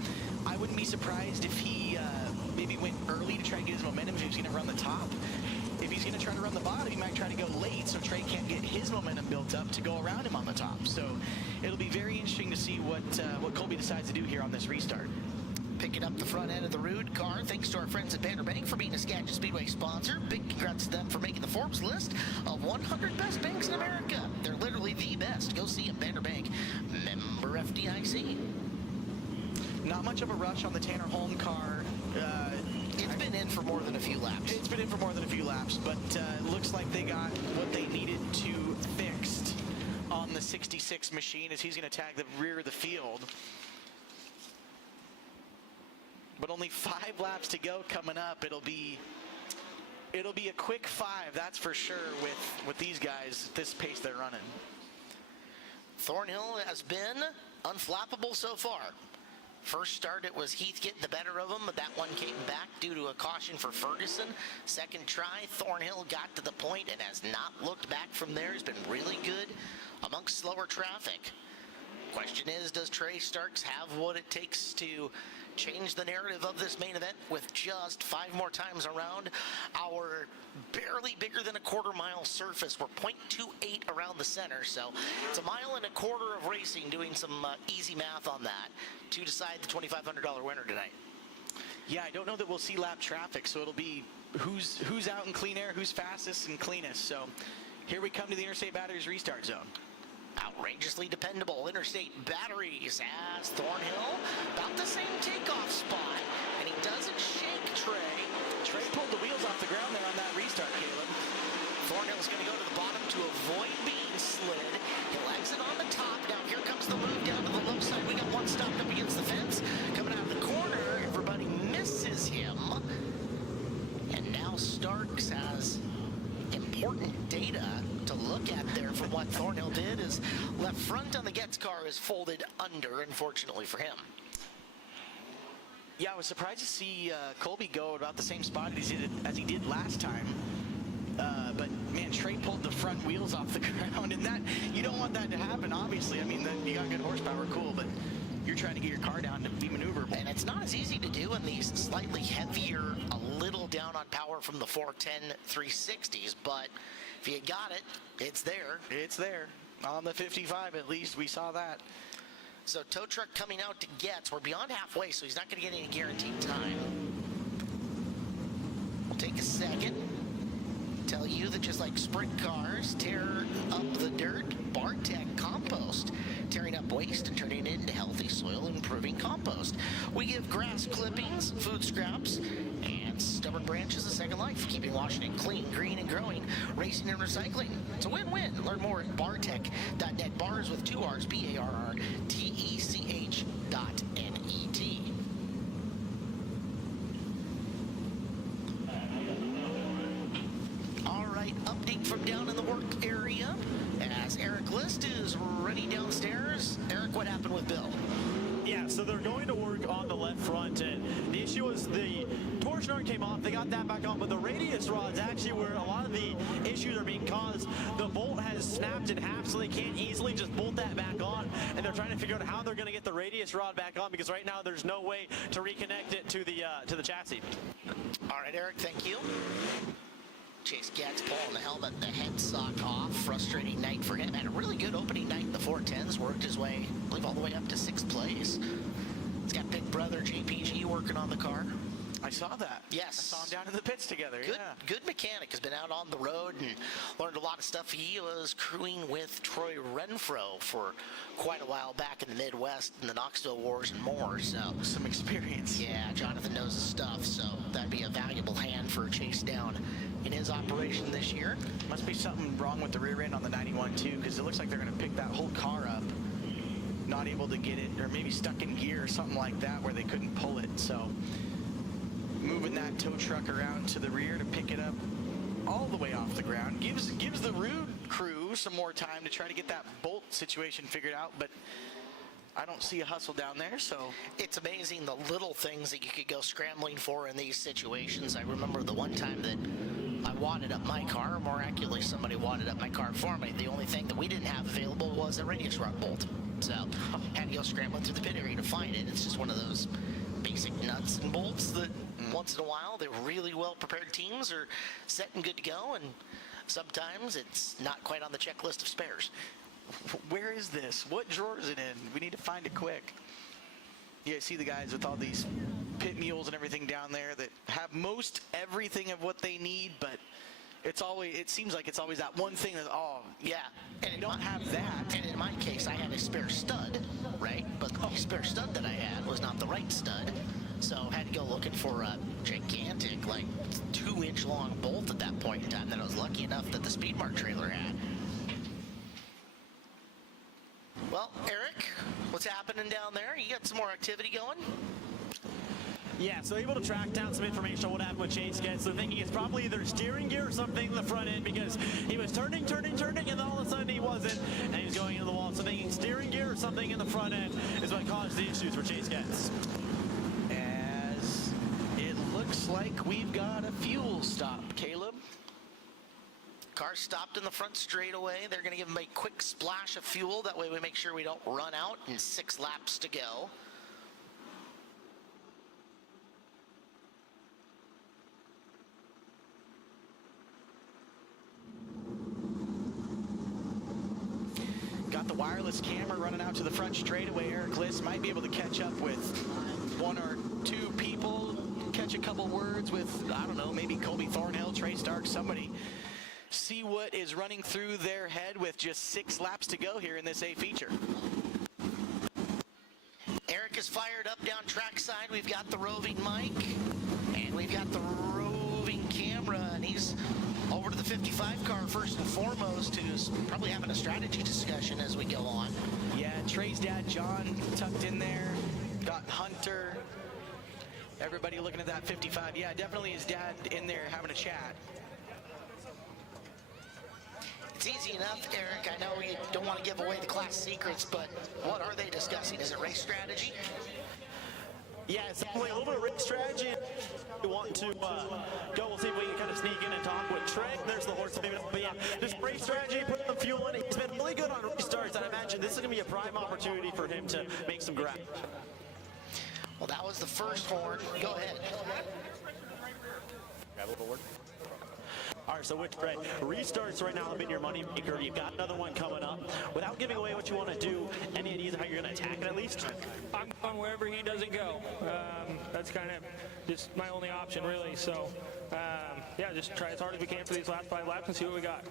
I wouldn't be surprised if he maybe went early to try and get his momentum if he was going to run the top. If he's going to try to run the bottom, he might try to go late so Trey can't get his momentum built up to go around him on the top. So it'll be very interesting to see what Colby decides to do here on this restart. Picking up the front end of the Rude car, thanks to our friends at Banner Bank for being a Skagit Speedway sponsor. Big congrats to them for making the Forbes list of 100 best banks in America. They're literally the best. Go see them, Banner Bank, member FDIC. Not much of a rush on the Tanner Holm car. It's been in for more than a few laps. It's been in for more than a few laps, but it looks like they got what they needed to fixed on the 66 machine as he's going to tag the rear of the field. But only 5 laps to go coming up. It'll be a quick 5, that's for sure, with these guys at this pace they're running. Thornhill has been unflappable so far. First start, it was Heath getting the better of him, but that one came back due to a caution for Ferguson. Second try, Thornhill got to the point and has not looked back from there. He's been really good amongst slower traffic. Question is, does Trey Starks have what it takes to change the narrative of this main event with just 5 more times around our barely bigger than a quarter-mile surface? We're 0.28 around the center, so it's a mile and a quarter of racing, doing some easy math on that to decide the $2,500 winner tonight. Yeah, I don't know that we'll see lap traffic, so it'll be who's out in clean air, who's fastest and cleanest. So here we come to the Interstate Batteries restart zone. Outrageously dependable Interstate Batteries as Thornhill about the same takeoff spot, and he doesn't shake Trey. Trey pulled the wheels off the ground there on that restart, Caleb. Thornhill's going to go to the bottom to avoid being slid. He'll exit on the top. Now here comes the move down to the low side. We got one stopped up against the fence. Coming out of the corner, everybody misses him. And now Starks has important data to look at there from what Thornhill did. His left front on the Getz car is folded under, unfortunately for him. Yeah, I was surprised to see Colby go about the same spot as he did last time. But man, Trey pulled the front wheels off the ground, and that you don't want that to happen, obviously. I mean, you got good horsepower, cool, but you're trying to get your car down to be maneuverable. And it's not as easy to do in these slightly heavier, a little down on power from the 410 360s, but if you got it, it's there. It's there. On the 55, at least, we saw that. So tow truck coming out to Getz. We're beyond halfway, so he's not going to get any guaranteed time. We'll take a second. tell you that just like sprint cars tear up the dirt, Bartech compost, tearing up waste and turning it into healthy soil and improving compost. We give grass clippings, food scraps, and stubborn branches a second life, keeping Washington clean, green, and growing, racing and recycling. It's a win-win. Learn more at bartech.net, bars with 2 R's, BARRTECH.net. All right, update from down in the work area as Eric List is ready downstairs. Eric, what happened with Bill? Yeah, so they're going to work on the left front, and the issue was the torsion arm came off. They got that back on, but the radius rod's actually where a lot of the issues are being caused. The bolt has snapped in half, so they can't easily just bolt that back on, and they're trying to figure out how they're going to get the radius rod back on, because right now there's no way to reconnect it to the chassis. All right, Eric, thank you. Chase Getz pulling the helmet, the head sock off. Frustrating night for him. Had a really good opening night in the 410s. Worked his way, I believe, all the way up to 6th place. He's got big brother JPG working on the car. I saw that. Yes. I saw him down in the pits together. Good mechanic. Has been out on the road and learned a lot of stuff. He was crewing with Troy Renfro for quite a while back in the Midwest in the Knoxville Wars and more. So some experience. Yeah, Jonathan knows his stuff. So that'd be a valuable hand for Chase down in his operation this year. Must be something wrong with the rear end on the 91 too, because it looks like they're going to pick that whole car up. Not able to get it, or maybe stuck in gear or something like that where they couldn't pull it. So moving that tow truck around to the rear to pick it up all the way off the ground gives the Rude crew some more time to try to get that bolt situation figured out, but I don't see a hustle down there. So it's amazing the little things that you could go scrambling for in these situations. I remember the one time that I wadded up my car, or more accurately somebody wadded up my car for me. The only thing that we didn't have available was a radius rod bolt, so had to go scrambling through the pit area to find it. It's just one of those basic nuts and bolts that once in a while the really well prepared teams are set and good to go, and sometimes it's not quite on the checklist of spares. Where is this? What drawer is it in? We need to find it quick. You guys see the guys with all these pit mules and everything down there that have most everything of what they need, but it seems like it's always that one thing that, and you don't have that. And in my case, I had a spare stud, right? But the spare stud that I had was not the right stud, so had to go looking for a gigantic, like 2-inch long bolt at that point in time that I was lucky enough that the Speedmart trailer had. Well, Eric, what's happening down there? You got some more activity going? Yeah, so able to track down some information on what happened with Chase Getz. So thinking it's probably either steering gear or something in the front end, because he was turning, and then all of a sudden he wasn't, and he was going into the wall. So thinking steering gear or something in the front end is what caused the issues for Chase Getz. As it looks like we've got a fuel stop, Caleb. Car stopped in the front straightaway. They're going to give him a quick splash of fuel. That way we make sure we don't run out in 6 laps to go. Got the wireless camera running out to the front straightaway. Eric List might be able to catch up with 1 or 2 people, catch a couple words with, I don't know, maybe Colby Thornhill, Trey Stark, somebody. See what is running through their head with just 6 laps to go here in this A feature. Eric is fired up down trackside. We've got the roving mic, and we've got the roving camera, and he's over to the 55 car first and foremost, who's probably having a strategy discussion as we go on. Yeah, Trey's dad, John, tucked in there. Got Hunter. Everybody looking at that 55. Yeah, definitely his dad in there having a chat. It's easy enough, Eric. I know you don't want to give away the class secrets, but what are they discussing? Is it race strategy? Yeah, it's definitely a little bit of race strategy. We want to go. We'll see if we can kind of sneak in and talk with Trey. There's the horse. But yeah, just race strategy, put the fuel in it. He's been really good on restarts, and I imagine this is going to be a prime opportunity for him to make some ground. Well, that was the first horn. Go ahead. Grab a little forward. All right, so which restarts right now have been your money maker. You've got another one coming up. Without giving away what you want to do, any ideas of how you're going to attack it at least? I'm going wherever he doesn't go. That's kind of just my only option, really. So, yeah, just try as hard as we can for these last 5 laps and see what we got.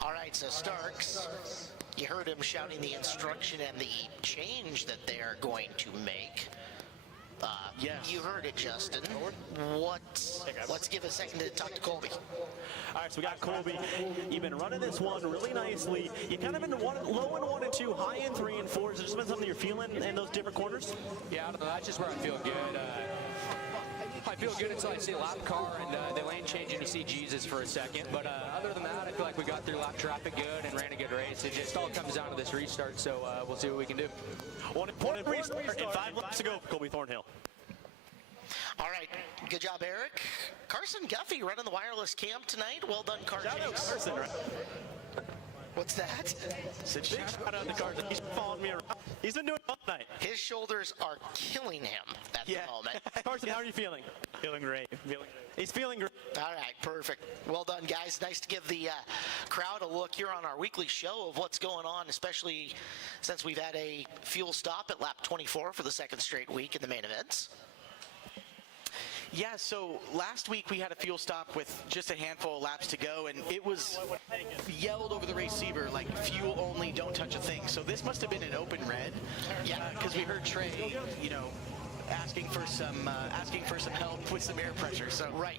All right, so Starks, you heard him shouting the instruction and the change that they are going to make. Yes. You heard it, Justin. Let's give a second to talk to Colby. All right, so we got Colby. You've been running this one really nicely. You've kind of been low in 1 and 2, high in 3 and 4. Has there just been something you're feeling in those different corners? Yeah, I don't know. That's just where I feel good. I feel good until I see a lap car and the lane change and you see Jesus for a second. But other than that, I feel like we got through lap traffic good and ran a good race. It just all comes down to this restart, so we'll see what we can do. One restart and 5 laps to go for Colby Thornhill. All right, good job, Eric. Carson Guffey running the wireless camp tonight. Well done, Carson. Shout out Carson, right? What's that? Shout out to Carson. He's following me around. He's been doing it all night. His shoulders are killing him at the moment. Carson, how are you feeling? Feeling great. He's feeling great. All right, perfect. Well done, guys. Nice to give the crowd a look here on our weekly show of what's going on, especially since we've had a fuel stop at lap 24 for the 2nd straight week in the main events. Yeah, so last week we had a fuel stop with just a handful of laps to go, and it was yelled over the receiver like fuel only, don't touch a thing. So this must have been an open red. Yeah, because we heard Trey, asking for some help with some air pressure. So right.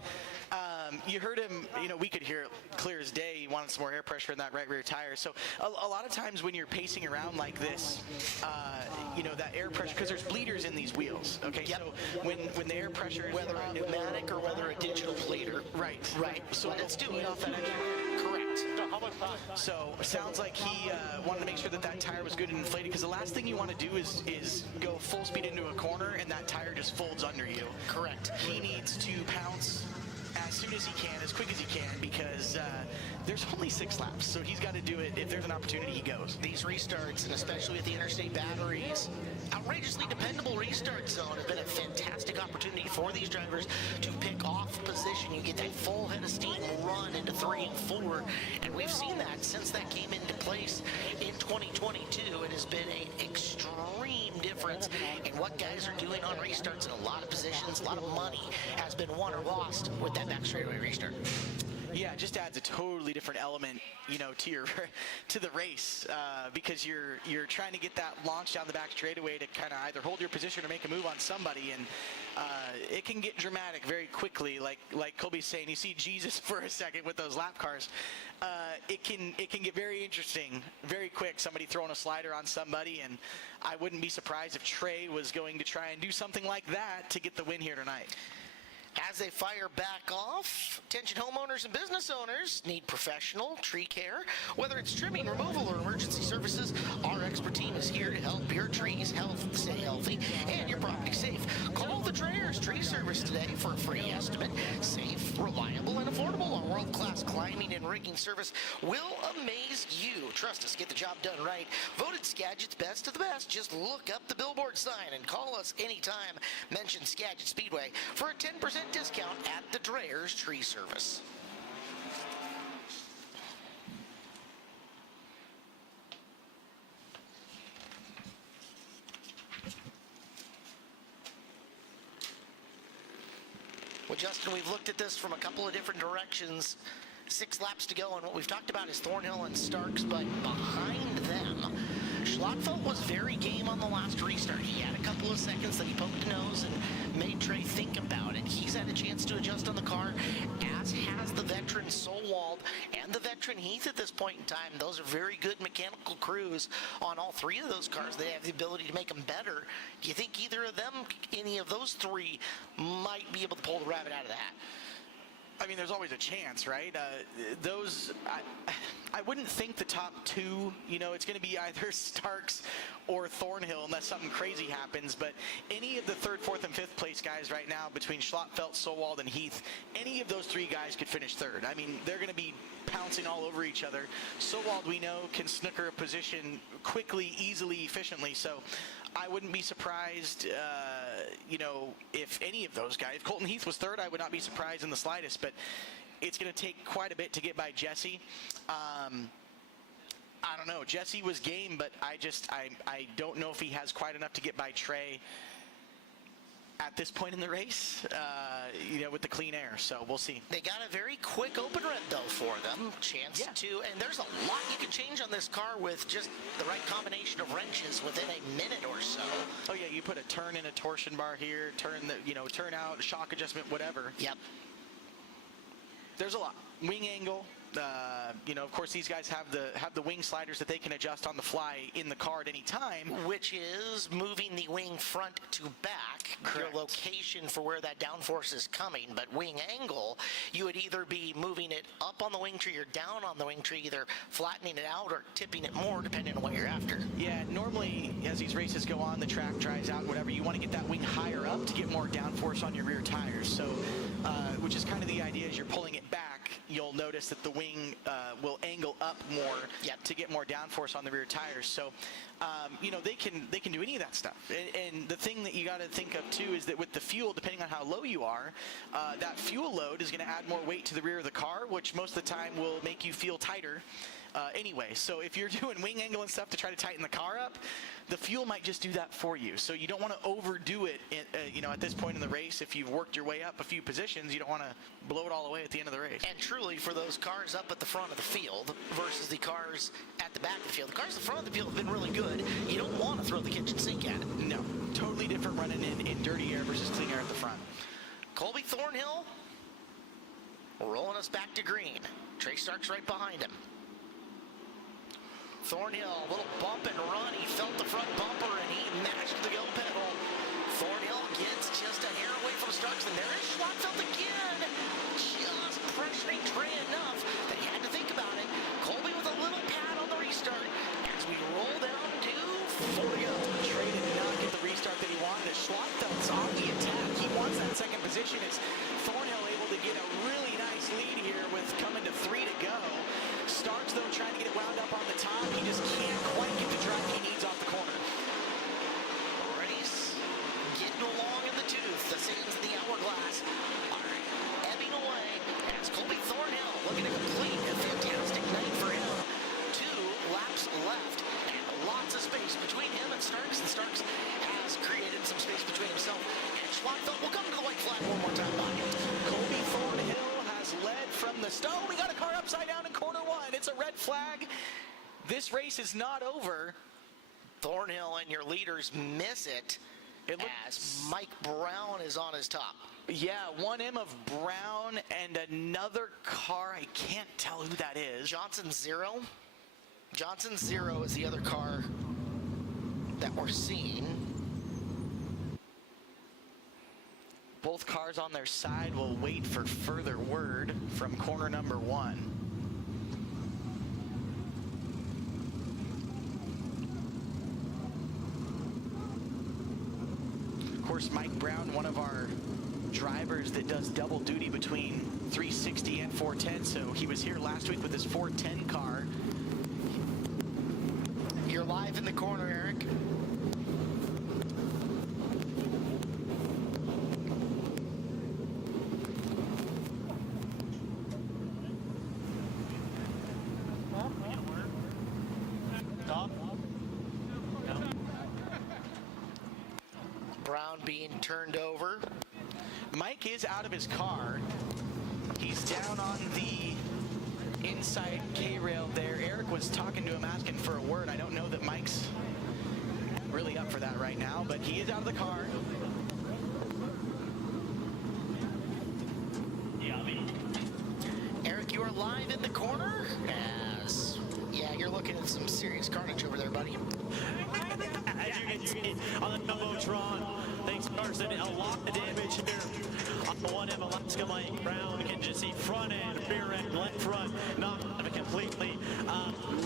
You heard him, we could hear it clear as day. He wanted some more air pressure in that right rear tire. So a lot of times when you're pacing around like this, that air pressure, because there's bleeders in these wheels. Okay, so when the air pressure, whether a pneumatic or whether a digital bleeder. Right. So it's doing off that engine. Correct. So it sounds like he wanted to make sure that tire was good and inflated, because the last thing you want to do is go full speed into a corner and that tire just folds under you. Correct. He needs to pounce as soon as he can, as quick as he can, because there's only 6 laps, so he's got to do it. If there's an opportunity, he goes. These restarts, and especially with the interstate batteries, outrageously dependable restart zone have been a fantastic opportunity for these drivers to pick off position. You get that full head of steam run into 3 and 4, and we've seen that since that came into place in 2022. It has been an extreme difference in what guys are doing on restarts in a lot of positions. A lot of money has been won or lost with that back straightaway restart. Yeah, it just adds a totally different element, to the race, because you're trying to get that launch down the back straightaway to kind of either hold your position or make a move on somebody, and it can get dramatic very quickly. Like Colby's saying, you see Jesus for a second with those lap cars. It can get very interesting very quick. Somebody throwing a slider on somebody, and I wouldn't be surprised if Trey was going to try and do something like that to get the win here tonight. As they fire back off, attention homeowners and business owners need professional tree care. Whether it's trimming, removal, or emergency services, our expert team is here to help your trees stay healthy and your property safe. Call the Dreyer's Tree Service today for a free estimate. Safe, reliable, and affordable. Our world-class climbing and rigging service will amaze you. Trust us, get the job done right. Voted Skagit's best of the best. Just look up the billboard sign and call us anytime. Mention Skagit Speedway for a 10% discount at the Dreyer's Tree Service. Well, Justin, we've looked at this from a couple of different directions. 6 laps to go, and what we've talked about is Thornhill and Starks, but behind them, Schlotfeld was very game on the last restart. He had a couple of seconds that he poked the nose and made Trey think about it. He's had a chance to adjust on the car, as has the veteran Solwald and the veteran Heath at this point in time. Those are very good mechanical crews on all 3 of those cars. They have the ability to make them better. Do you think either of them, any of those 3, might be able to pull the rabbit out of the hat? I mean, there's always a chance, right? I wouldn't think the top 2, it's going to be either Starks or Thornhill unless something crazy happens. But any of the 3rd, 4th, and 5th place guys right now, between Schlotfeld, Solwald, and Heath, any of those 3 guys could finish 3rd. I mean, they're going to be pouncing all over each other. Solwald, we know, can snooker a position quickly, easily, efficiently. So I wouldn't be surprised, if any of those guys, if Colton Heath was 3rd, I would not be surprised in the slightest. But it's going to take quite a bit to get by Jesse. I don't know. Jesse was game, but I don't know if he has quite enough to get by Trey at this point in the race, with the clean air. So we'll see. They got a very quick open red, though, for them. Chance to, and there's a lot you can change on this car with just the right combination of wrenches within a minute or so. Oh, yeah, you put a turn in, a torsion bar here, turn out, shock adjustment, whatever. Yep. There's a lot. Wing angle. Of course, these guys have the wing sliders that they can adjust on the fly in the car at any time. Which is moving the wing front to back, Correct. your location for where that downforce is coming. But wing angle, you would either be moving it up on the wing tree or down on the wing tree, either flattening it out or tipping it more, depending on what you're after. Yeah, normally as these races go on, the track dries out, whatever, you want to get that wing higher up to get more downforce on your rear tires. So, which is kind of the idea. As you're pulling it back, you'll notice that the wing will angle up more to get more downforce on the rear tires. So, they can do any of that stuff. And the thing that you got to think of too is that with the fuel, depending on how low you are, that fuel load is going to add more weight to the rear of the car, which most of the time will make you feel tighter. Anyway, so if you're doing wing angle and stuff to try to tighten the car up, the fuel might just do that for you. So you don't want to overdo it, at this point in the race. If you've worked your way up a few positions, you don't want to blow it all away at the end of the race. And truly, for those cars up at the front of the field versus the cars at the back of the field, the cars at the front of the field have been really good. You don't want to throw the kitchen sink at it. No, totally different running in dirty air versus clean air at the front. Colby Thornhill rolling us back to green. Trey Stark's right behind him. Thornhill, a little bump and run. He felt the front bumper and he mashed the go pedal. Thornhill gets just a hair away from Starks, and there is Schwarzfeld again. Just pressuring Trey enough that he had to think about it. Colby with a little pad on the restart as we roll down to 40. Trey did not get the restart that he wanted. Schwarzfeld's on the attack. He wants that second position. Is Thornhill able to get a really nice lead here with coming to 3 to go? Starks, though, trying to get it wound up on the top. He just can't quite get the drive he needs off the corner. Race getting along in the tooth. The sands in the hourglass are ebbing away as Colby Thornhill looking to complete a fantastic night for him. 2 laps left and lots of space between him and Starks has created some space between himself and Schwarzfeld. We'll come to the white flag one more time. Colby Thornhill has led from the start. We got a car upside down in corner 1. It's a red flag. This race is not over. Thornhill and your leaders miss it as Mike Brown is on his top. Yeah, 1M of Brown and another car. I can't tell who that is. Johnson 0. Johnson 0 is the other car that we're seeing. Both cars on their side will wait for further word from corner number 1. Of course, Mike Brown, one of our drivers that does double duty between 360 and 410. So he was here last week with his 410 car. You're live in the corner, Eric. Brown being turned over. Mike is out of his car. He's down on the inside K-rail there. Eric was talking to him, asking for a word. I don't know that Mike's really up for that right now, but he is out of the car. Eric, you are live in the corner. Yeah, you're looking at some serious carnage over there, buddy. As you can see on the Jumbotron, thanks Carson, a lot of damage here on the 1M Alaska. Mike Brown can just see front end, rear end, left front, knocked out completely.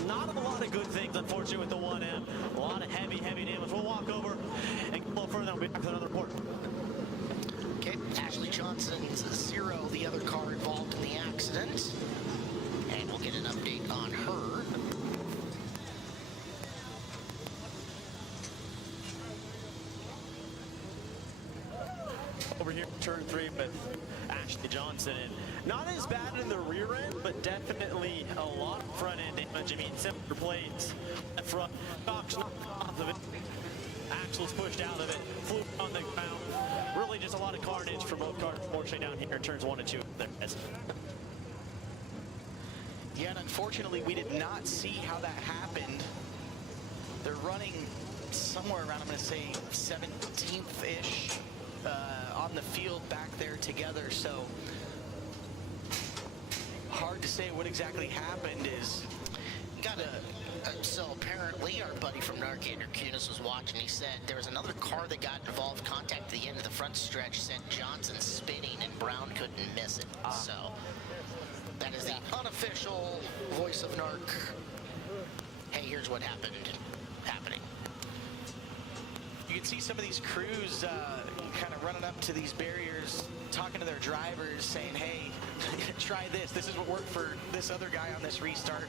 Not a lot of good things, unfortunately, with the 1M. A lot of heavy damage. We'll walk over and go a little further. I'll be back with another report. Okay, Ashley Johnson's 0, the other car involved in the accident. And we'll get an update on her. over here, turn 3 with Ashley Johnson. And not as bad in the rear end, but definitely a lot of front end damage. I mean, center plates, front, Cox knocked off of it. Axles pushed out of it, flew on the ground. Really just a lot of carnage for both cars, unfortunately, down here in turns 1 and 2. There. Yeah, and unfortunately, we did not see how that happened. They're running somewhere around, I'm going to say, 17th-ish on the field back there together. So hard to say what exactly happened. Is so apparently our buddy from NARC, Andrew Kunis, was watching. He said there was another car that got involved, contact at the end of the front stretch, sent Johnson spinning, and Brown couldn't miss it. So that is the unofficial voice of NARC. Hey, here's what happening. You can see some of these crews kind of running up to these barriers, talking to their drivers, saying, hey, try this. This is what worked for this other guy on this restart,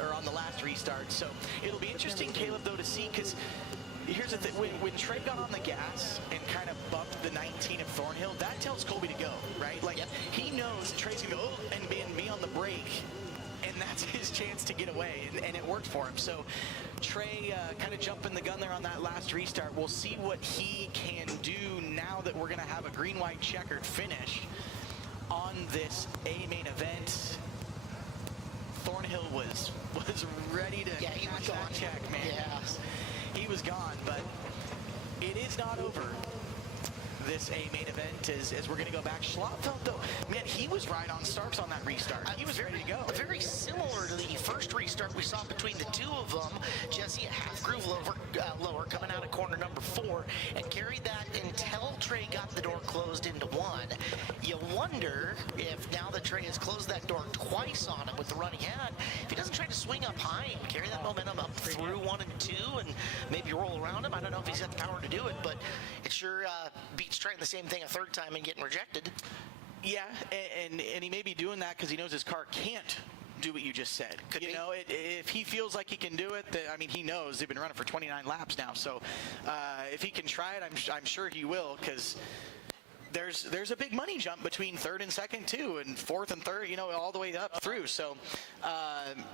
or on the last restart. So it'll be interesting, Caleb, though, to see, because here's the thing. When Trey got on the gas and kind of bumped the 19 of Thornhill, that tells Colby to go, right? Like, he knows Trey's going to go and be on the brake, and that's his chance to get away, and it worked for him. So Trey kind of jumping the gun there on that last restart. We'll see what he can do now that we're going to have a green-white checkered finish on this A-main event. Thornhill was ready to cash that check, man. Yeah. He was gone, but it is not over. This A-main event as we're going to go back. Schlotfeld, though, man, he was right on Starks on that restart. He was ready to go. Very similar to the first restart we saw between the two of them. Jesse a half groove lower coming out of corner number 4 and carried that until Trey got the door closed into 1. You wonder if now that Trey has closed that door twice on him with the run he had, if he doesn't try to swing up high and carry that momentum up through 1 and 2 and maybe roll around him. I don't know if he's got the power to do it, but it sure beats trying the same thing a third time and getting rejected. Yeah, and he may be doing that because he knows his car can't do what you just said. Could be. Know, if he feels like he can do it, I mean, he knows they've been running for 29 laps now. So if he can try it, I'm sure he will, because there's a big money jump between 3rd and 2nd too, and 4th and 3rd, all the way up through. So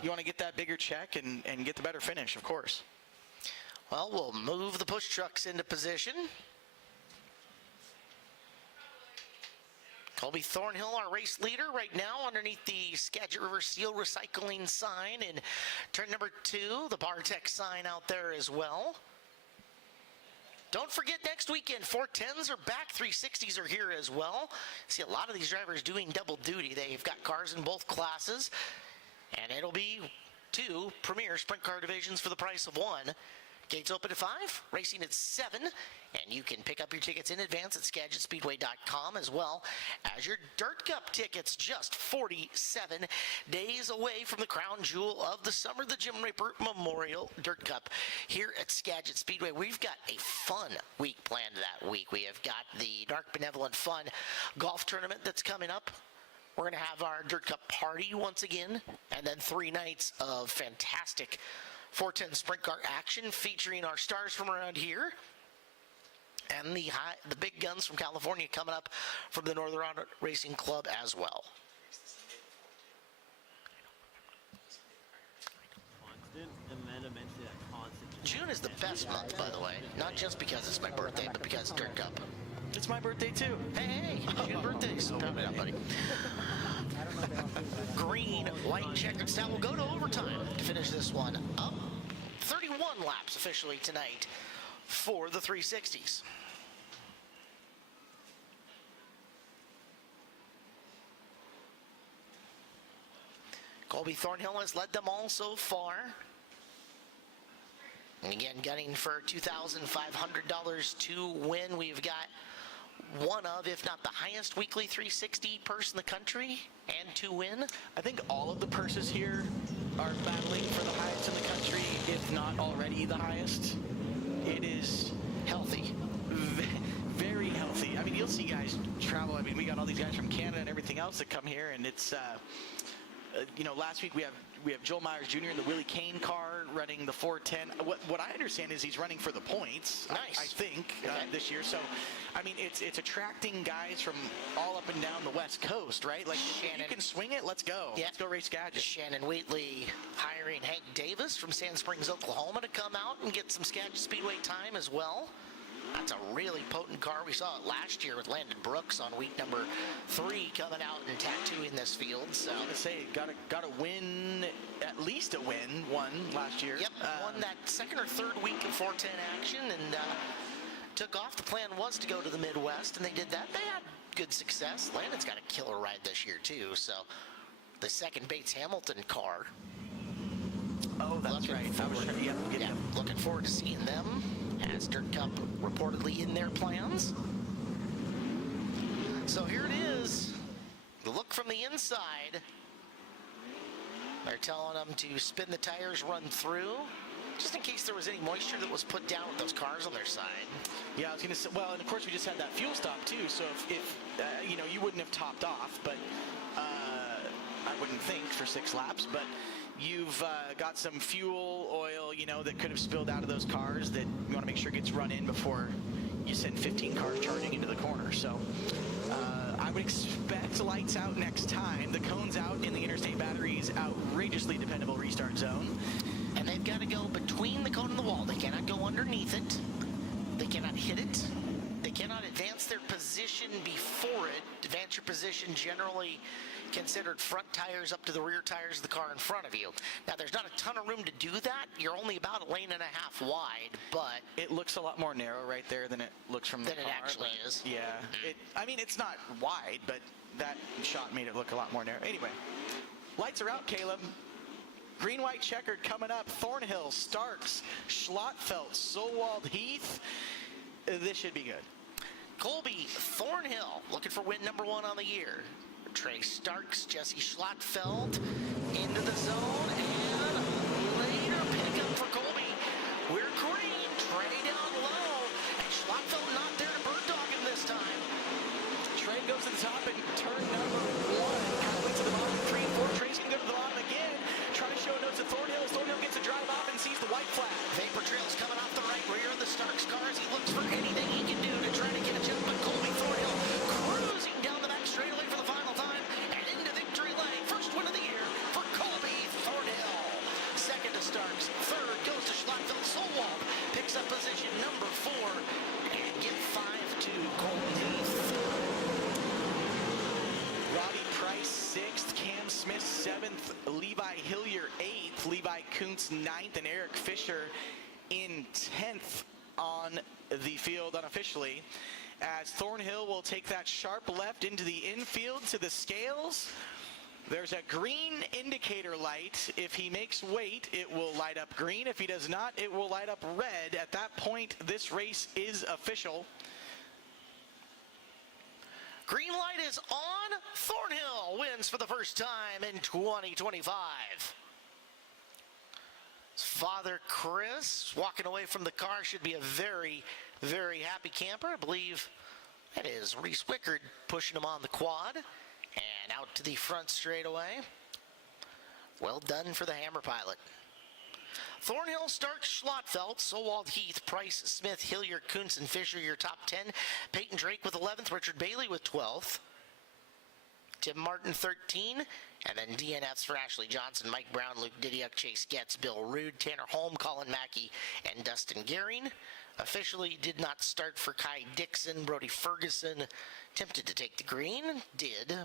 you want to get that bigger check and get the better finish, of course. Well, we'll move the push trucks into position. Colby Thornhill, our race leader, right now underneath the Skagit River Steel Recycling sign in turn number 2, the Bartech sign out there as well. Don't forget, next weekend, 410s are back, 360s are here as well. See a lot of these drivers doing double duty. They've got cars in both classes, and it'll be 2 premier sprint car divisions for the price of 1. Gates open at 5, racing at 7, and you can pick up your tickets in advance at SkagitSpeedway.com, as well as your Dirt Cup tickets, just 47 days away from the crown jewel of the summer, the Jim Raper Memorial Dirt Cup here at Skagit Speedway. We've got a fun week planned that week. We have got the NARC Benevolent Fun golf tournament that's coming up. We're going to have our Dirt Cup party once again, and then 3 nights of fantastic 410 sprint car action featuring our stars from around here and the big guns from California coming up from the Northern Auto Racing Club as well. June is the best month, by the way, not just because it's my birthday, but because Dirt Cup. It's my birthday too. Hey, June birthdays. Probably not, buddy. Green, white, checkered style. We'll go to overtime to finish this one up. 31 laps officially tonight for the 360s. Colby Thornhill has led them all so far. And again, gunning for $2,500 to win. We've got one of, if not the highest weekly 360 purse in the country, and to win. I think all of the purses here are battling for the highest in the country, if not already the highest. It is healthy. Very healthy. I mean, you'll see guys travel. I mean, we got all these guys from Canada and everything else that come here, and it's, last week we We have Joel Myers Jr. in the Willie Kane car running the 410. What I understand is he's running for the points. Nice. I think this year. So, I mean, it's attracting guys from all up and down the West Coast, right? Like, if you can swing it, let's go. Yeah. Let's go race Skagit. Shannon Wheatley hiring Hank Davis from Sand Springs, Oklahoma to come out and get some Skagit Speedway time as well. That's a really potent car. We saw it last year with Landon Brooks on week number 3 coming out and tattooing this field. So I was going to say, got to win, at least a win, one last year. Yep, won that second or third week of 410 action and took off. The plan was to go to the Midwest, and they did that. They had good success. Landon's got a killer ride this year, too. So the second Bates Hamilton car. Oh, that's right. Yeah, looking forward to seeing them as Dirt Cup reportedly in their plans. So here it is. The look from the inside. They're telling them to spin the tires, run through, just in case there was any moisture that was put down with those cars on their side. Yeah, I was going to say, well, and of course we just had that fuel stop too, so if you know, you wouldn't have topped off, but I wouldn't think for 6 laps, but you've got some fuel, oil, you know, that could have spilled out of those cars that you want to make sure gets run in before you send 15 cars charging into the corner. So I would expect lights out next time. The cones out in the Interstate Battery's outrageously dependable restart zone. And they've got to go between the cone and the wall. They cannot go underneath it. They cannot hit it. They cannot advance their position before it. Advance your position generally considered front tires up to the rear tires of the car in front of you. Now, there's not a ton of room to do that. You're only about 1.5 lanes wide, but it looks a lot more narrow right there than it looks from the car. Than it actually is. Yeah. I mean, it's not wide, but that shot made it look a lot more narrow. Anyway, lights are out, Caleb. Green-white checkered coming up. Thornhill, Starks, Schlotfeld, Solwald, Heath. This should be good. Colby Thornhill looking for win number 1 on the year. Trey Starks, Jesse Schlotfeld into the zone, and later pickup for Colby. We're green, Trey down low, and Schlotfeld not there to bird dog him this time. Trey goes to the top in turn number 1. Halfway to the bottom, 3 and 4. Trey's going to go to the bottom again. Trying to show notes at Thornhill. Thornhill gets a drive off and sees the white flag. Vapor Trail's coming off the right rear of the Starks cars. He looks for anything he can do to try to catch up, but Colby Thornhill cruising down the back straightaway for the final time and into victory lane. First win of the year for Colby Thornhill. Second to Starks. Third goes to Schlotfeld. Solwald picks up position number 4 and get 5 to Colby Heath. Robbie Price 6th, Cam Smith 7th, Levi Hillier 8th, Levi Kuntz 9th, and Eric Fisher in 10th on the field unofficially, as Thornhill will take that sharp left into the infield to the scales. There's a green indicator light. If he makes weight, it will light up green. If he does not, it will light up red. At that point, this race is official. Green light is on. Thornhill wins for the first time in 2025. Father Chris walking away from the car should be a very, very happy camper. I believe that is Reese Wickard pushing him on the quad and out to the front straightaway. Well done for the Hammer pilot. Thornhill, Starks, Schlotfeld, Solwald, Heath, Price, Smith, Hillier, Kuntz, and Fisher, your top 10. Peyton Drake with 11th, Richard Bailey with 12th. Tim Martin, 13. And then DNFs for Ashley Johnson, Mike Brown, Luke Didiuk, Chase Getz, Bill Rude, Tanner Holm, Colin Mackey, and Dustin Gehring. Officially did not start for Kai Dixon. Brody Ferguson attempted to take the green,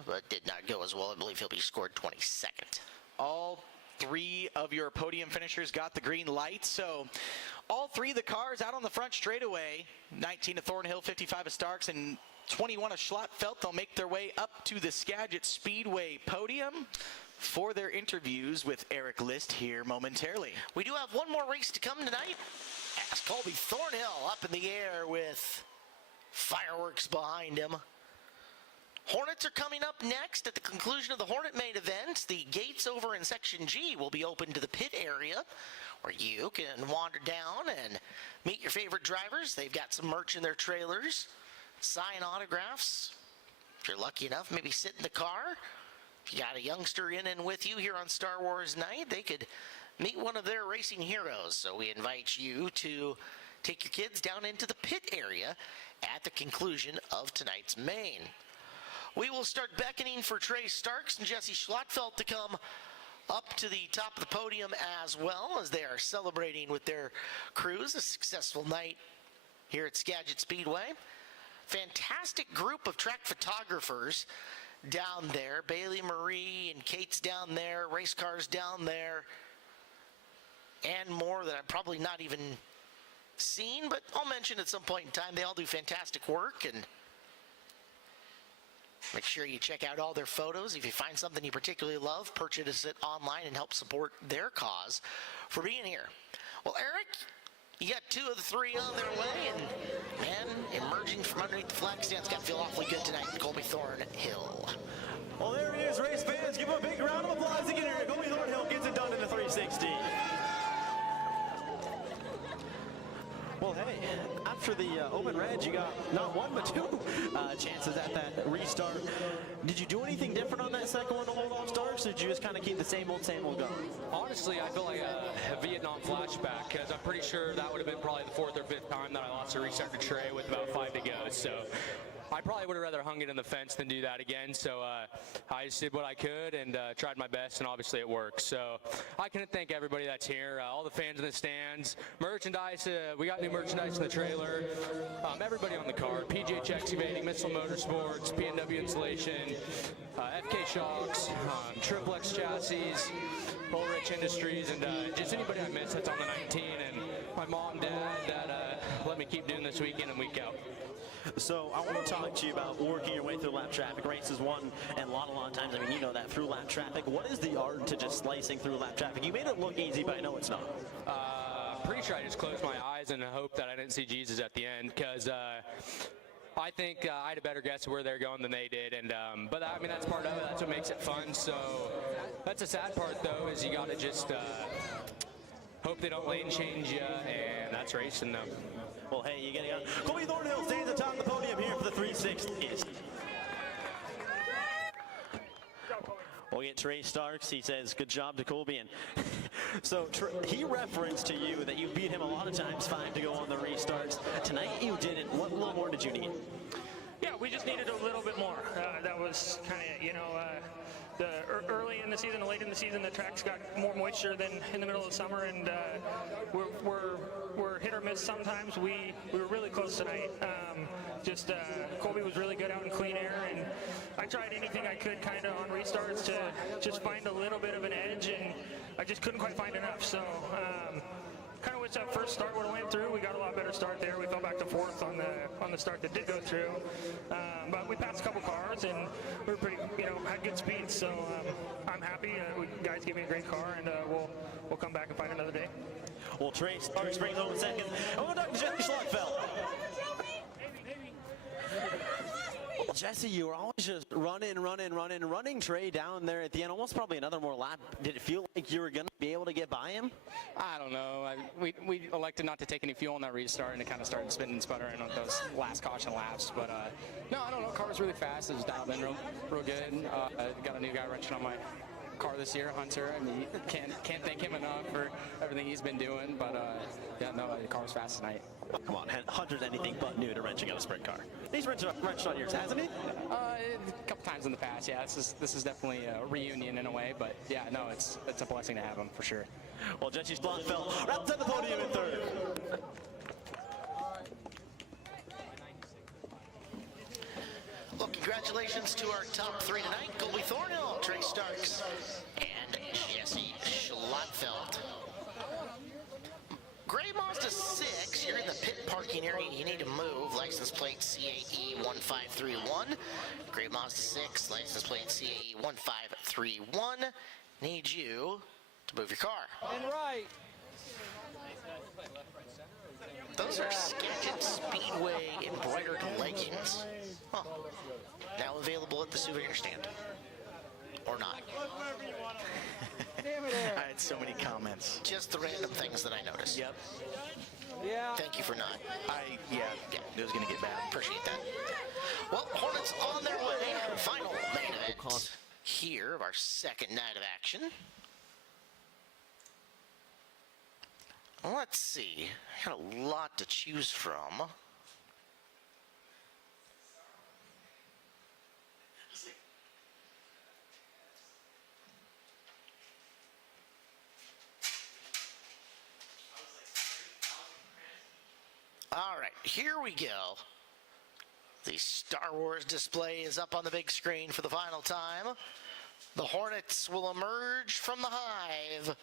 but did not go as well. I believe he'll be scored 22nd. All 3 of your podium finishers got the green light, so all 3 of the cars out on the front straightaway. 19 of Thornhill, 55 of Starks, and 21 of Schlotfeld. They'll make their way up to the Skagit Speedway podium for their interviews with Eric List here momentarily. We do have one more race to come tonight, as Colby Thornhill up in the air with fireworks behind him. Hornets are coming up next at the conclusion of the Hornet main event. The gates over in Section G will be open to the pit area where you can wander down and meet your favorite drivers. They've got some merch in their trailers, sign autographs. If you're lucky enough, maybe sit in the car, If you got a youngster in and with you here on Star Wars Night, they could meet one of their racing heroes. So we invite you to take your kids down into the pit area at the conclusion of tonight's main. We will start beckoning for Trey Starks and Jesse Schlattfeld to come up to the top of the podium as well, as they are celebrating with their crews a successful night here at Skagit Speedway. Fantastic group of track photographers down there. Bailey Marie and Kate's down there, race cars down there, and more that I'm probably not even seen, but I'll mention at some point in time. They all do fantastic work, and make sure you check out all their photos. If you find something you particularly love, purchase it online and help support their cause for being here. Well, Eric, you got 2 of the 3 on their way, and man, emerging from underneath the flag stand's got to feel awfully good tonight in Colby Thornhill. Well, there he is, race fans. Give him a big round of applause to get here. Colby Thornhill gets it done in the 360. Well, hey, after the open red, you got not 1 but 2 chances at that restart. Did you do anything different on that second one to hold off Starks, or did you just kind of keep the same old going? Honestly, I feel like a Vietnam flashback, because I'm pretty sure that would have been probably the 4th or 5th time that I lost a restart to Trey with about 5 to go. So I probably would have rather hung it in the fence than do that again. So I just did what I could and tried my best, and obviously it worked. So I can thank everybody that's here, all the fans in the stands, merchandise. We got new merchandise in the trailer. Everybody on the card, PGH Excavating, Missile Motorsports, P&W Insulation, FK Shocks, Triple X Chassis, Bullrich Industries, and just anybody I missed that's on the 19, and my mom, dad, that let me keep doing this week in and week out. So I want to talk to you about working your way through lap traffic. Races won, and a lot of times, I mean, you know that, through lap traffic. What is the art to just slicing through lap traffic? You made it look easy, but I know it's not. Pretty sure I just closed my eyes and hope that I didn't see Jesus at the end, because I think I had a better guess of where they're going than they did, and but I mean, that's part of it. That's what makes it fun. So that's the sad part, though, is you got to just hope they don't lane change you, and that's racing them. Well, hey, you getting on. Colby Thornhill stays atop the podium here for the 360s. We'll get Trey Starks. He says, good job to Colby. And so he referenced to you that you beat him a lot of times, 5 to go on the restarts. Tonight you didn't. What little more did you need? Yeah, we just needed a little bit more. That was kind of, you know, early in the season and late in the season, the tracks got more moisture than in the middle of the summer, and we're hit or miss sometimes. We were really close tonight. Colby was really good out in clean air, and I tried anything I could kind of on restarts to just find a little bit of an edge, and I just couldn't quite find enough. So kind of wish that first start would have went through. We got a lot better start there. We fell back to 4th on the start that did go through, but we passed a couple cars, and we were pretty, you know, had good speed. So I'm happy. Guys gave me a great car, and we'll come back and find another day. Well, Trey Starks brings home 2nd. And we'll talk to Jesse Schlattfeld. Well, Jesse, you were always just running Trey down there at the end, almost probably another more lap. Did it feel like you were going to be able to get by him? I don't know. We elected not to take any fuel on that restart, and it kind of started spinning and sputtering on those last caution laps. But no, I don't know. Car was really fast. It was dialed in real good. Got a new guy wrenching on my car this year, Hunter. I mean, can't thank him enough for everything he's been doing. But yeah, no, the car was fast tonight. Oh, come on, Hunter's anything but new to wrenching on a sprint car. He's wrenched on yours, hasn't he? A couple times in the past, yeah. This is definitely a reunion in a way, but yeah, no, it's a blessing to have him for sure. Well, Jesse Schlattfeld wraps up the podium in 3rd. Well, congratulations to our top 3 tonight: Colby Thornhill, Trey Starks, and Jesse Schlattfeld. Gray Mazda 6, you're in the pit parking area. You need to move. License plate CAE 1531. Gray Mazda 6, license plate CAE 1531. Need you to move your car. And right. Those are Skagit Speedway embroidered leggings. Huh. Now available at the souvenir stand. Or not. I had so many comments. Just the random things that I noticed. Yep. Yeah. Thank you for not. Yeah, it was going to get bad. Appreciate that. Well, Hornets on their way. Final main event here of our second night of action. Let's see. Got a lot to choose from. All right, here we go. The Star Wars display is up on the big screen for the final time. The Hornets will emerge from the hive.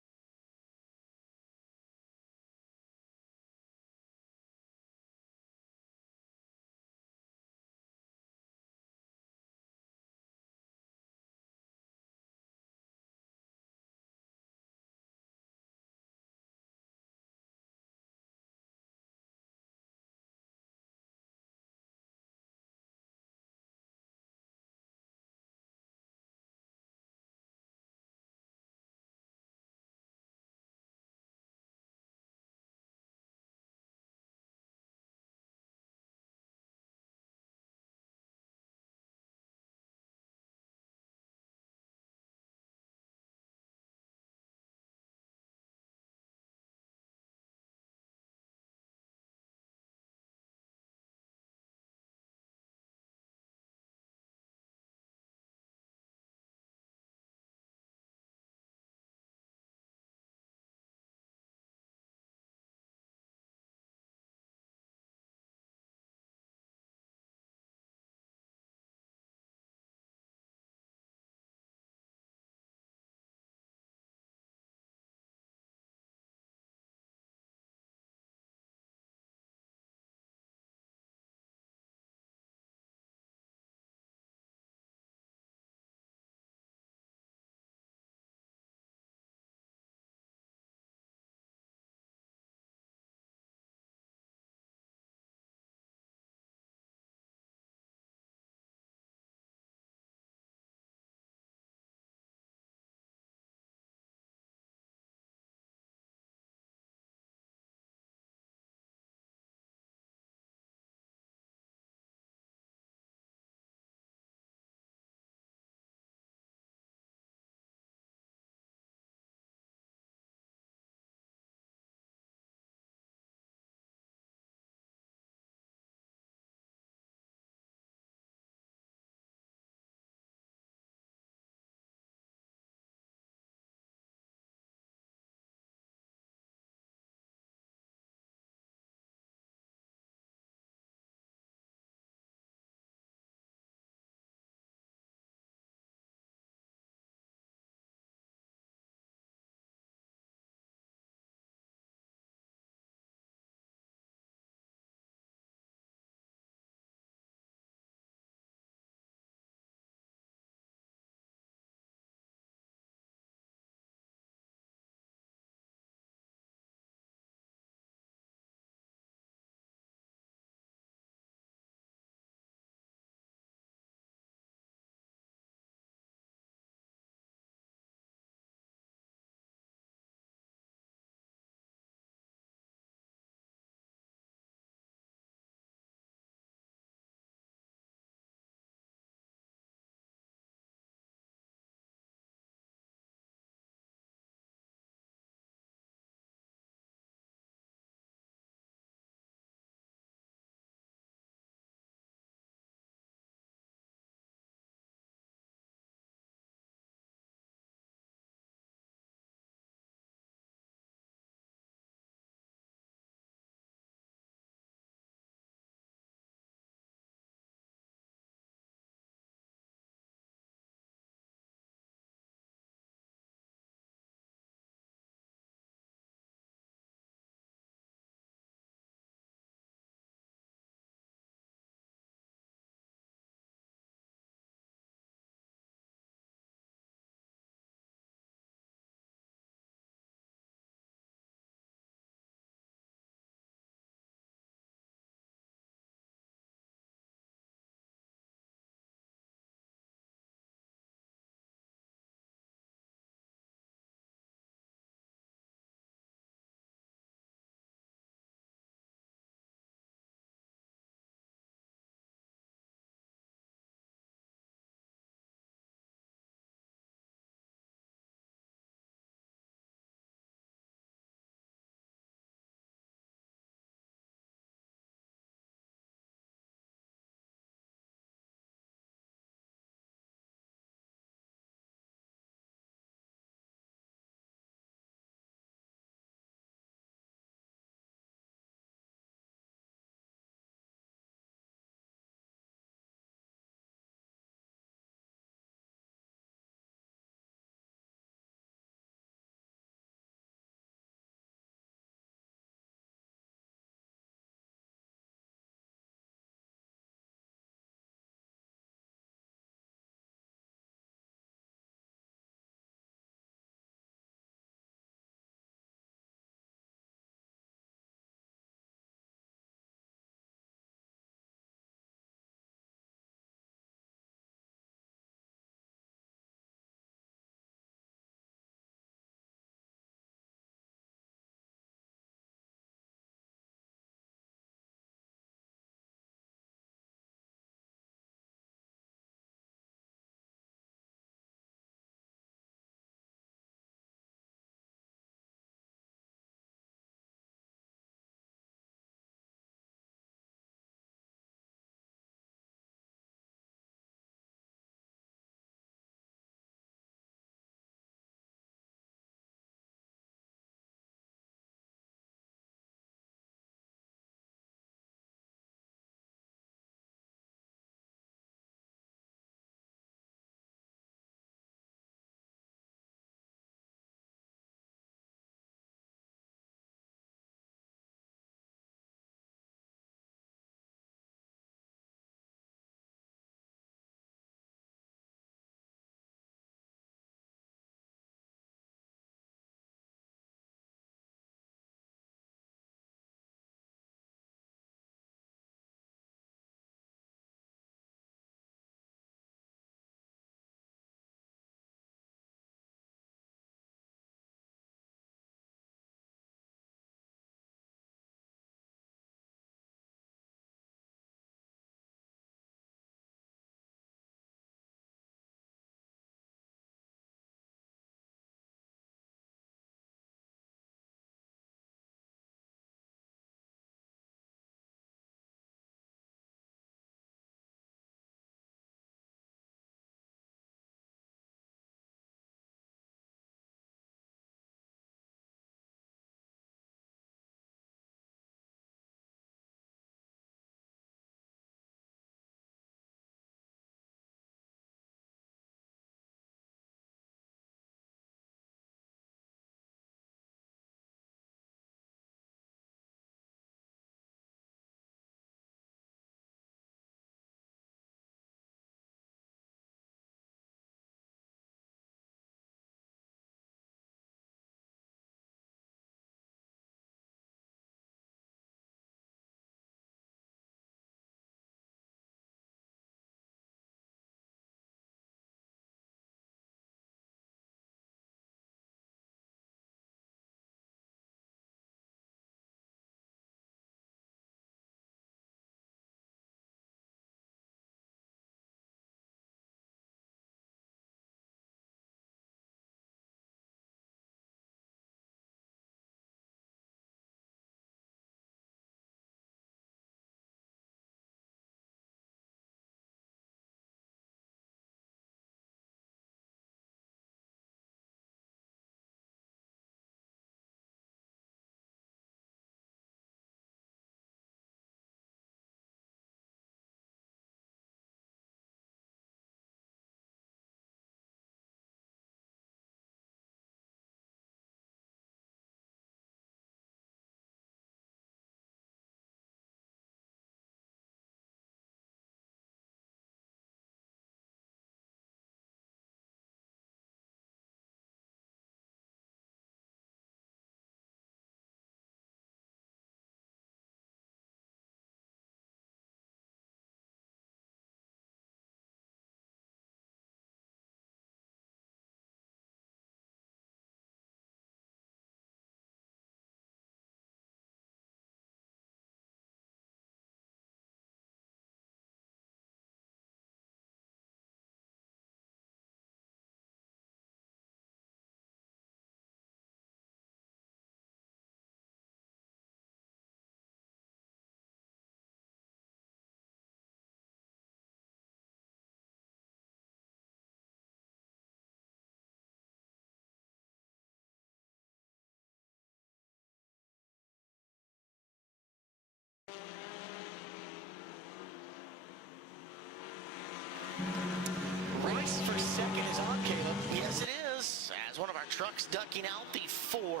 as one of our trucks ducking out the 4.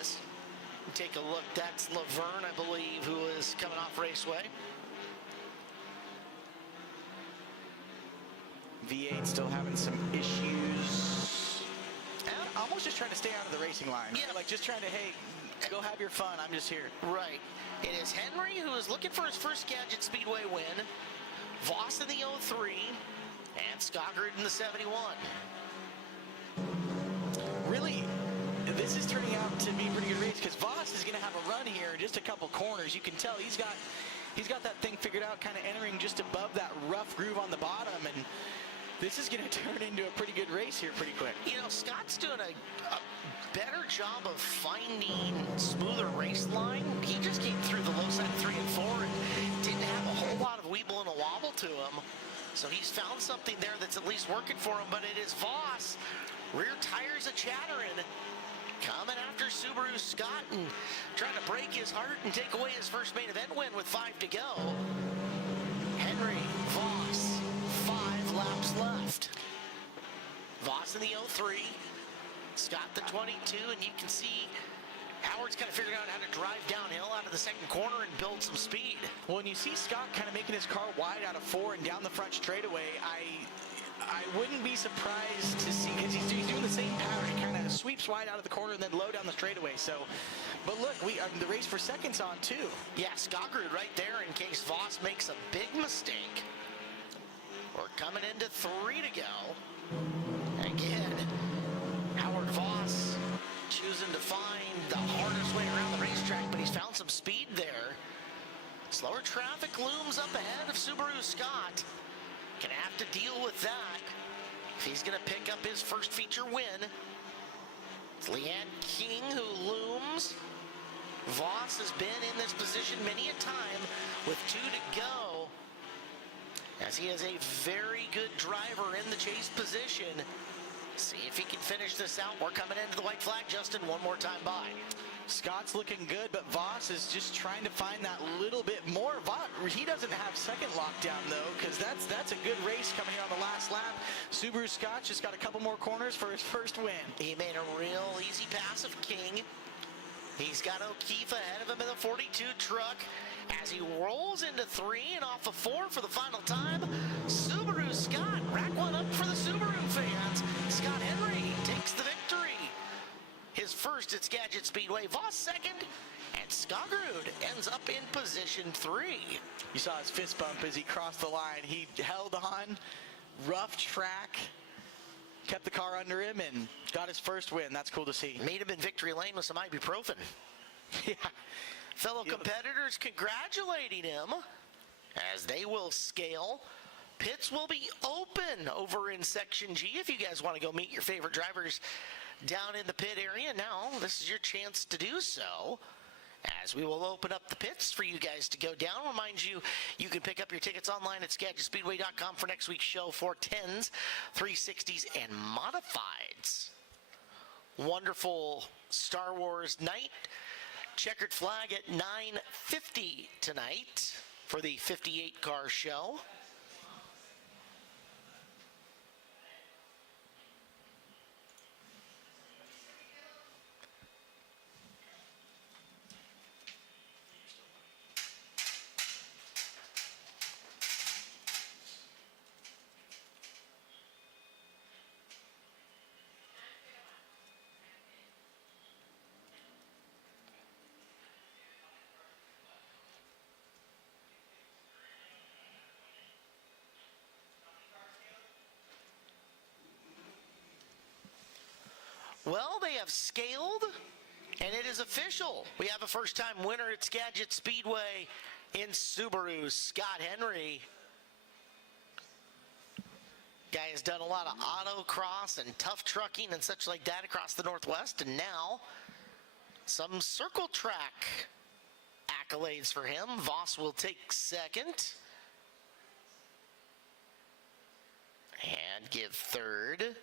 As take a look, that's Laverne, I believe, who is coming off Raceway. V8 still having some issues. Almost just trying to stay out of the racing line. Yeah. Like just trying to, hey, go have your fun. I'm just here. Right. It is Henry who is looking for his first Skagit Speedway win. Voss in the 03. And Skagit in the 71. Really, this is turning out to be a pretty good race because Voss is going to have a run here in just a couple corners. You can tell he's got that thing figured out, kind of entering just above that rough groove on the bottom, and this is going to turn into a pretty good race here pretty quick. You know, Scott's doing a better job of finding smoother race line. He just came through the low side of 3 and 4 and didn't have a whole lot of weeble and a wobble to him. So he's found something there that's at least working for him, but it is Voss. Rear tires a-chattering. Coming after Subaru Scott and trying to break his heart and take away his first main event win with 5 to go. Henry, Voss, 5 laps left. Voss in the 03, Scott the 22, and you can see Howard's kind of figuring out how to drive downhill out of the second corner and build some speed. Well, when you see Scott kind of making his car wide out of 4 and down the front straightaway, I wouldn't be surprised to see, because he's doing the same pattern. He kind of sweeps wide out of the corner and then low down the straightaway. So, but look, the race for second's on too. Yeah, Skagit right there in case Voss makes a big mistake. We're coming into 3 to go. Again, Howard Voss choosing to find the hardest way around the racetrack, but he's found some speed there. Slower traffic looms up ahead of Subaru Scott. Gonna have to deal with that if he's gonna pick up his first feature win. It's Leanne King who looms. Voss has been in this position many a time with 2 to go, as he is a very good driver in the chase position. See if he can finish this out. We're coming into the white flag, Justin, one more time by. Scott's looking good, but Voss is just trying to find that little bit more. He doesn't have second lockdown, though, because that's a good race coming here on the last lap. Subaru Scott just got a couple more corners for his first win. He made a real easy pass of King. He's got O'Keefe ahead of him in the 42 truck as he rolls into 3 and off of 4 for the final time. Subaru Scott, rack one up for the Subaru fans. Scott Henry takes the victory. His first at Skagit Speedway, Voss second, and Skagit ends up in position 3. You saw his fist bump as he crossed the line. He held on, rough track, kept the car under him, and got his first win. That's cool to see. Made him in victory lane with some ibuprofen. Yeah. Fellow competitors congratulating him as they will scale. Pits will be open over in Section G if you guys want to go meet your favorite drivers down in the pit area. Now, this is your chance to do so, as we will open up the pits for you guys to go down. Remind you, you can pick up your tickets online at SkagitSpeedway.com for next week's show for 10s, 360s, and modifieds. Wonderful Star Wars night. Checkered flag at 9:50 tonight for the 58 car show. Well, they have scaled, and it is official. We have a first-time winner at Skagit Speedway in Subaru, Scott Henry. Guy has done a lot of autocross and tough trucking and such like that across the Northwest, and now some circle track accolades for him. Voss will take second and give third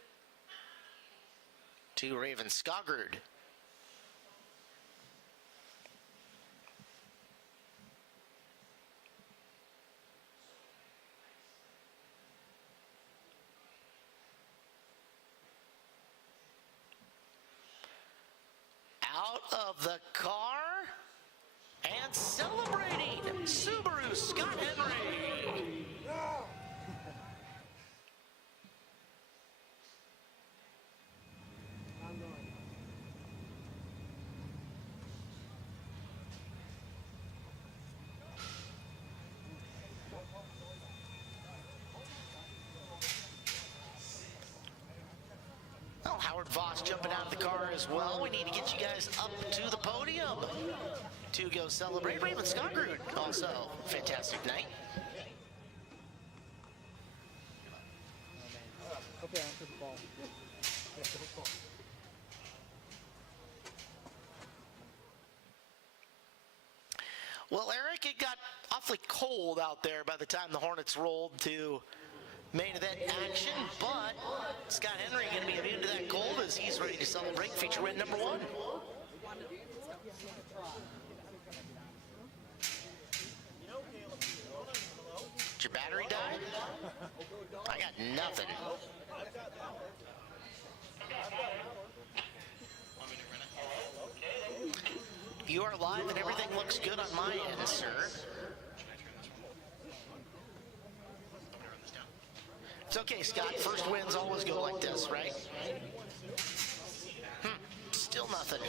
to Raven Skagit. out of the car and celebrating Subaru Scott Henry. Well, Howard Voss jumping out of the car as well. We need to get you guys up to the podium to go celebrate. Raven Skagit also, fantastic night. Well, Eric, it got awfully cold out there by the time the Hornets rolled to main event action, but Scott Henry going to be immune to that cold as he's ready to celebrate feature win number 1. Did your battery die? I got nothing. You are live and everything looks good on my end, sir. It's okay, Scott. First wins always go like this, right? Still nothing.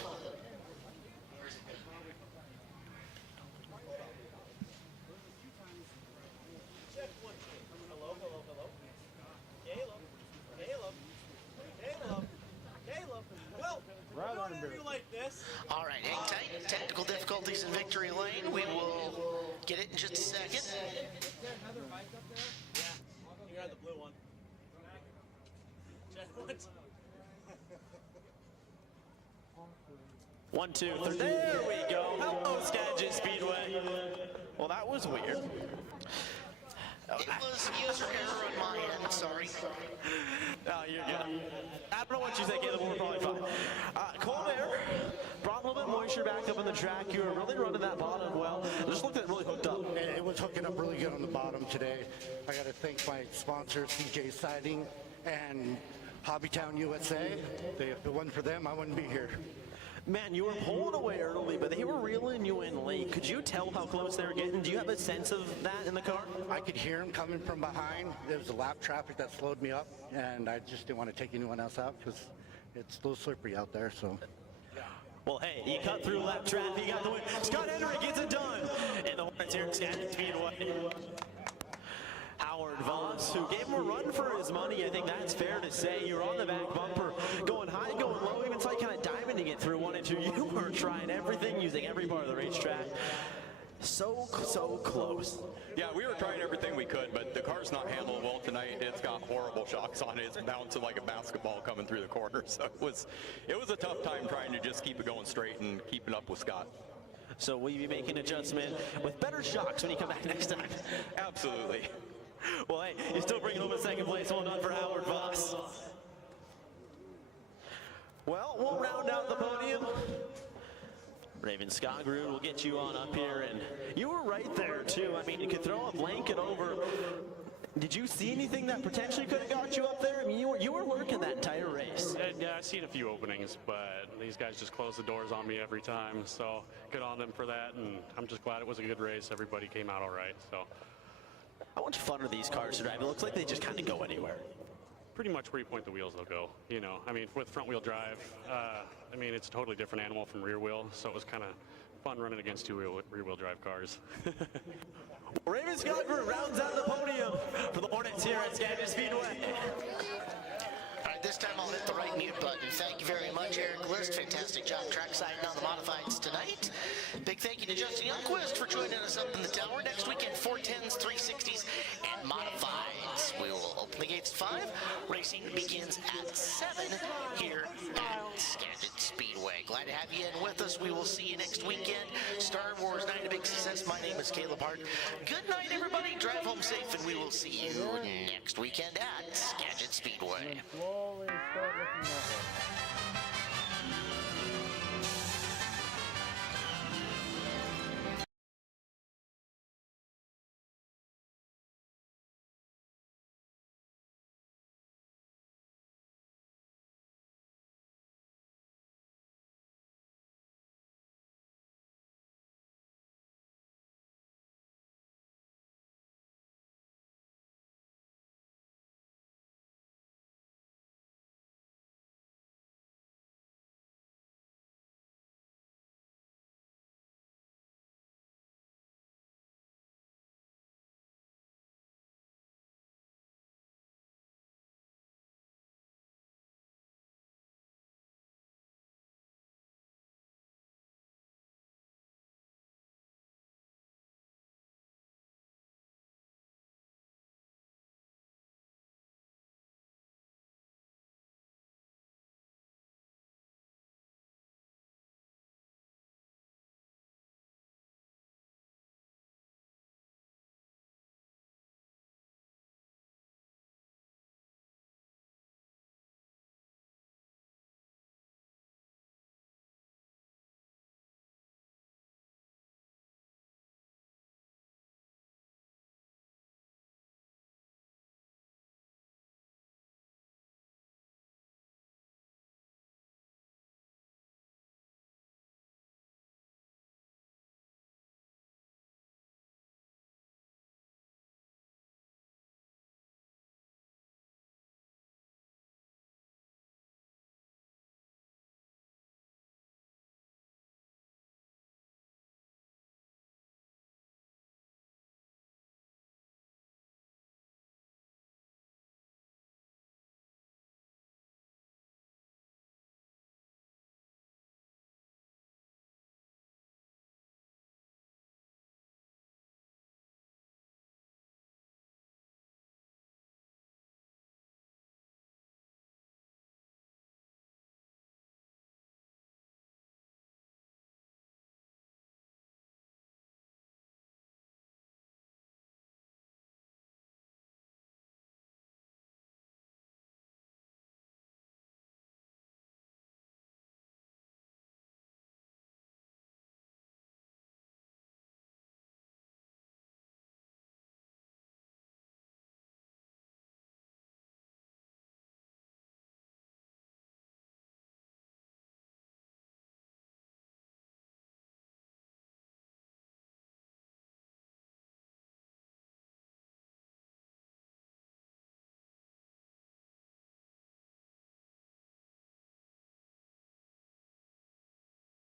All right, hang tight. Technical difficulties in victory lane. We will get it in just a second. You got the blue one. One, two, three. There we go. Hello, Skagit Speedway. Well, that was weird. It was user error on my end, sorry. Oh, you're good. I don't know what you think, Caleb, but we're probably fine. Cold air brought a little bit of moisture back up in the track. You were really running that bottom well. It just looked like it really hooked up. It was hooking up really good on the bottom today. I got to thank my sponsor, CJ Siding and Hobbytown USA. If it wasn't for them, I wouldn't be here. Man, you were pulling away early, but they were reeling you in late. Could you tell how close they were getting? Do you have a sense of that in the car? I could hear them coming from behind. There was a lap traffic that slowed me up, and I just didn't want to take anyone else out because it's a little slippery out there. So. Well, hey, you cut through lap traffic, you got the win. Scott Henry gets it done. And the Hornets here at Skagit Speedway. Howard Voss, who gave him a run for his money. I think that's fair to say. You were on the back bumper, going high, going low, even so kind of diving to get through 1 and 2. You were trying everything, using every part of the racetrack. So close. Yeah, we were trying everything we could, but the car's not handled well tonight. It's got horrible shocks on it. It's bouncing like a basketball coming through the corner. So it was a tough time trying to just keep it going straight and keeping up with Scott. So will you be making an adjustment with better shocks when you come back next time? Absolutely. Well, hey, you're still bringing home a second place. Well done for Howard Voss. Well, we'll round out the podium. Raven Skagit will get you on up here, and you were right there, too. I mean, you could throw a blanket over. Did you see anything that potentially could have got you up there? I mean, you were lurking that entire race. Yeah, I've seen a few openings, but these guys just close the doors on me every time, so good on them for that, and I'm just glad it was a good race. Everybody came out all right, so. How much fun are these cars to drive? It looks like they just kind of go anywhere. Pretty much where you point the wheels, they'll go. You know, I mean, with front wheel drive, I mean, it's a totally different animal from rear wheel, so it was kind of fun running against rear wheel drive cars. Raven Skagit rounds out the podium for the Hornets here at Skagit Speedway. All right, this time I'll hit the right mute button. Thank you very much, Eric List. Fantastic job trackside on the modifieds tonight. Big thank you to Justin Youngquist for joining us up in the tower. Next weekend, 410s, 360s, and modifieds. We will open the gates at 5. Racing begins at 7 here at Skagit Speedway. Glad to have you in with us. We will see you next weekend. Star Wars Night, a big success. My name is Caleb Hart. Good night, everybody. Drive home safe, and we will see you next weekend at Skagit Speedway. Slowly start looking over.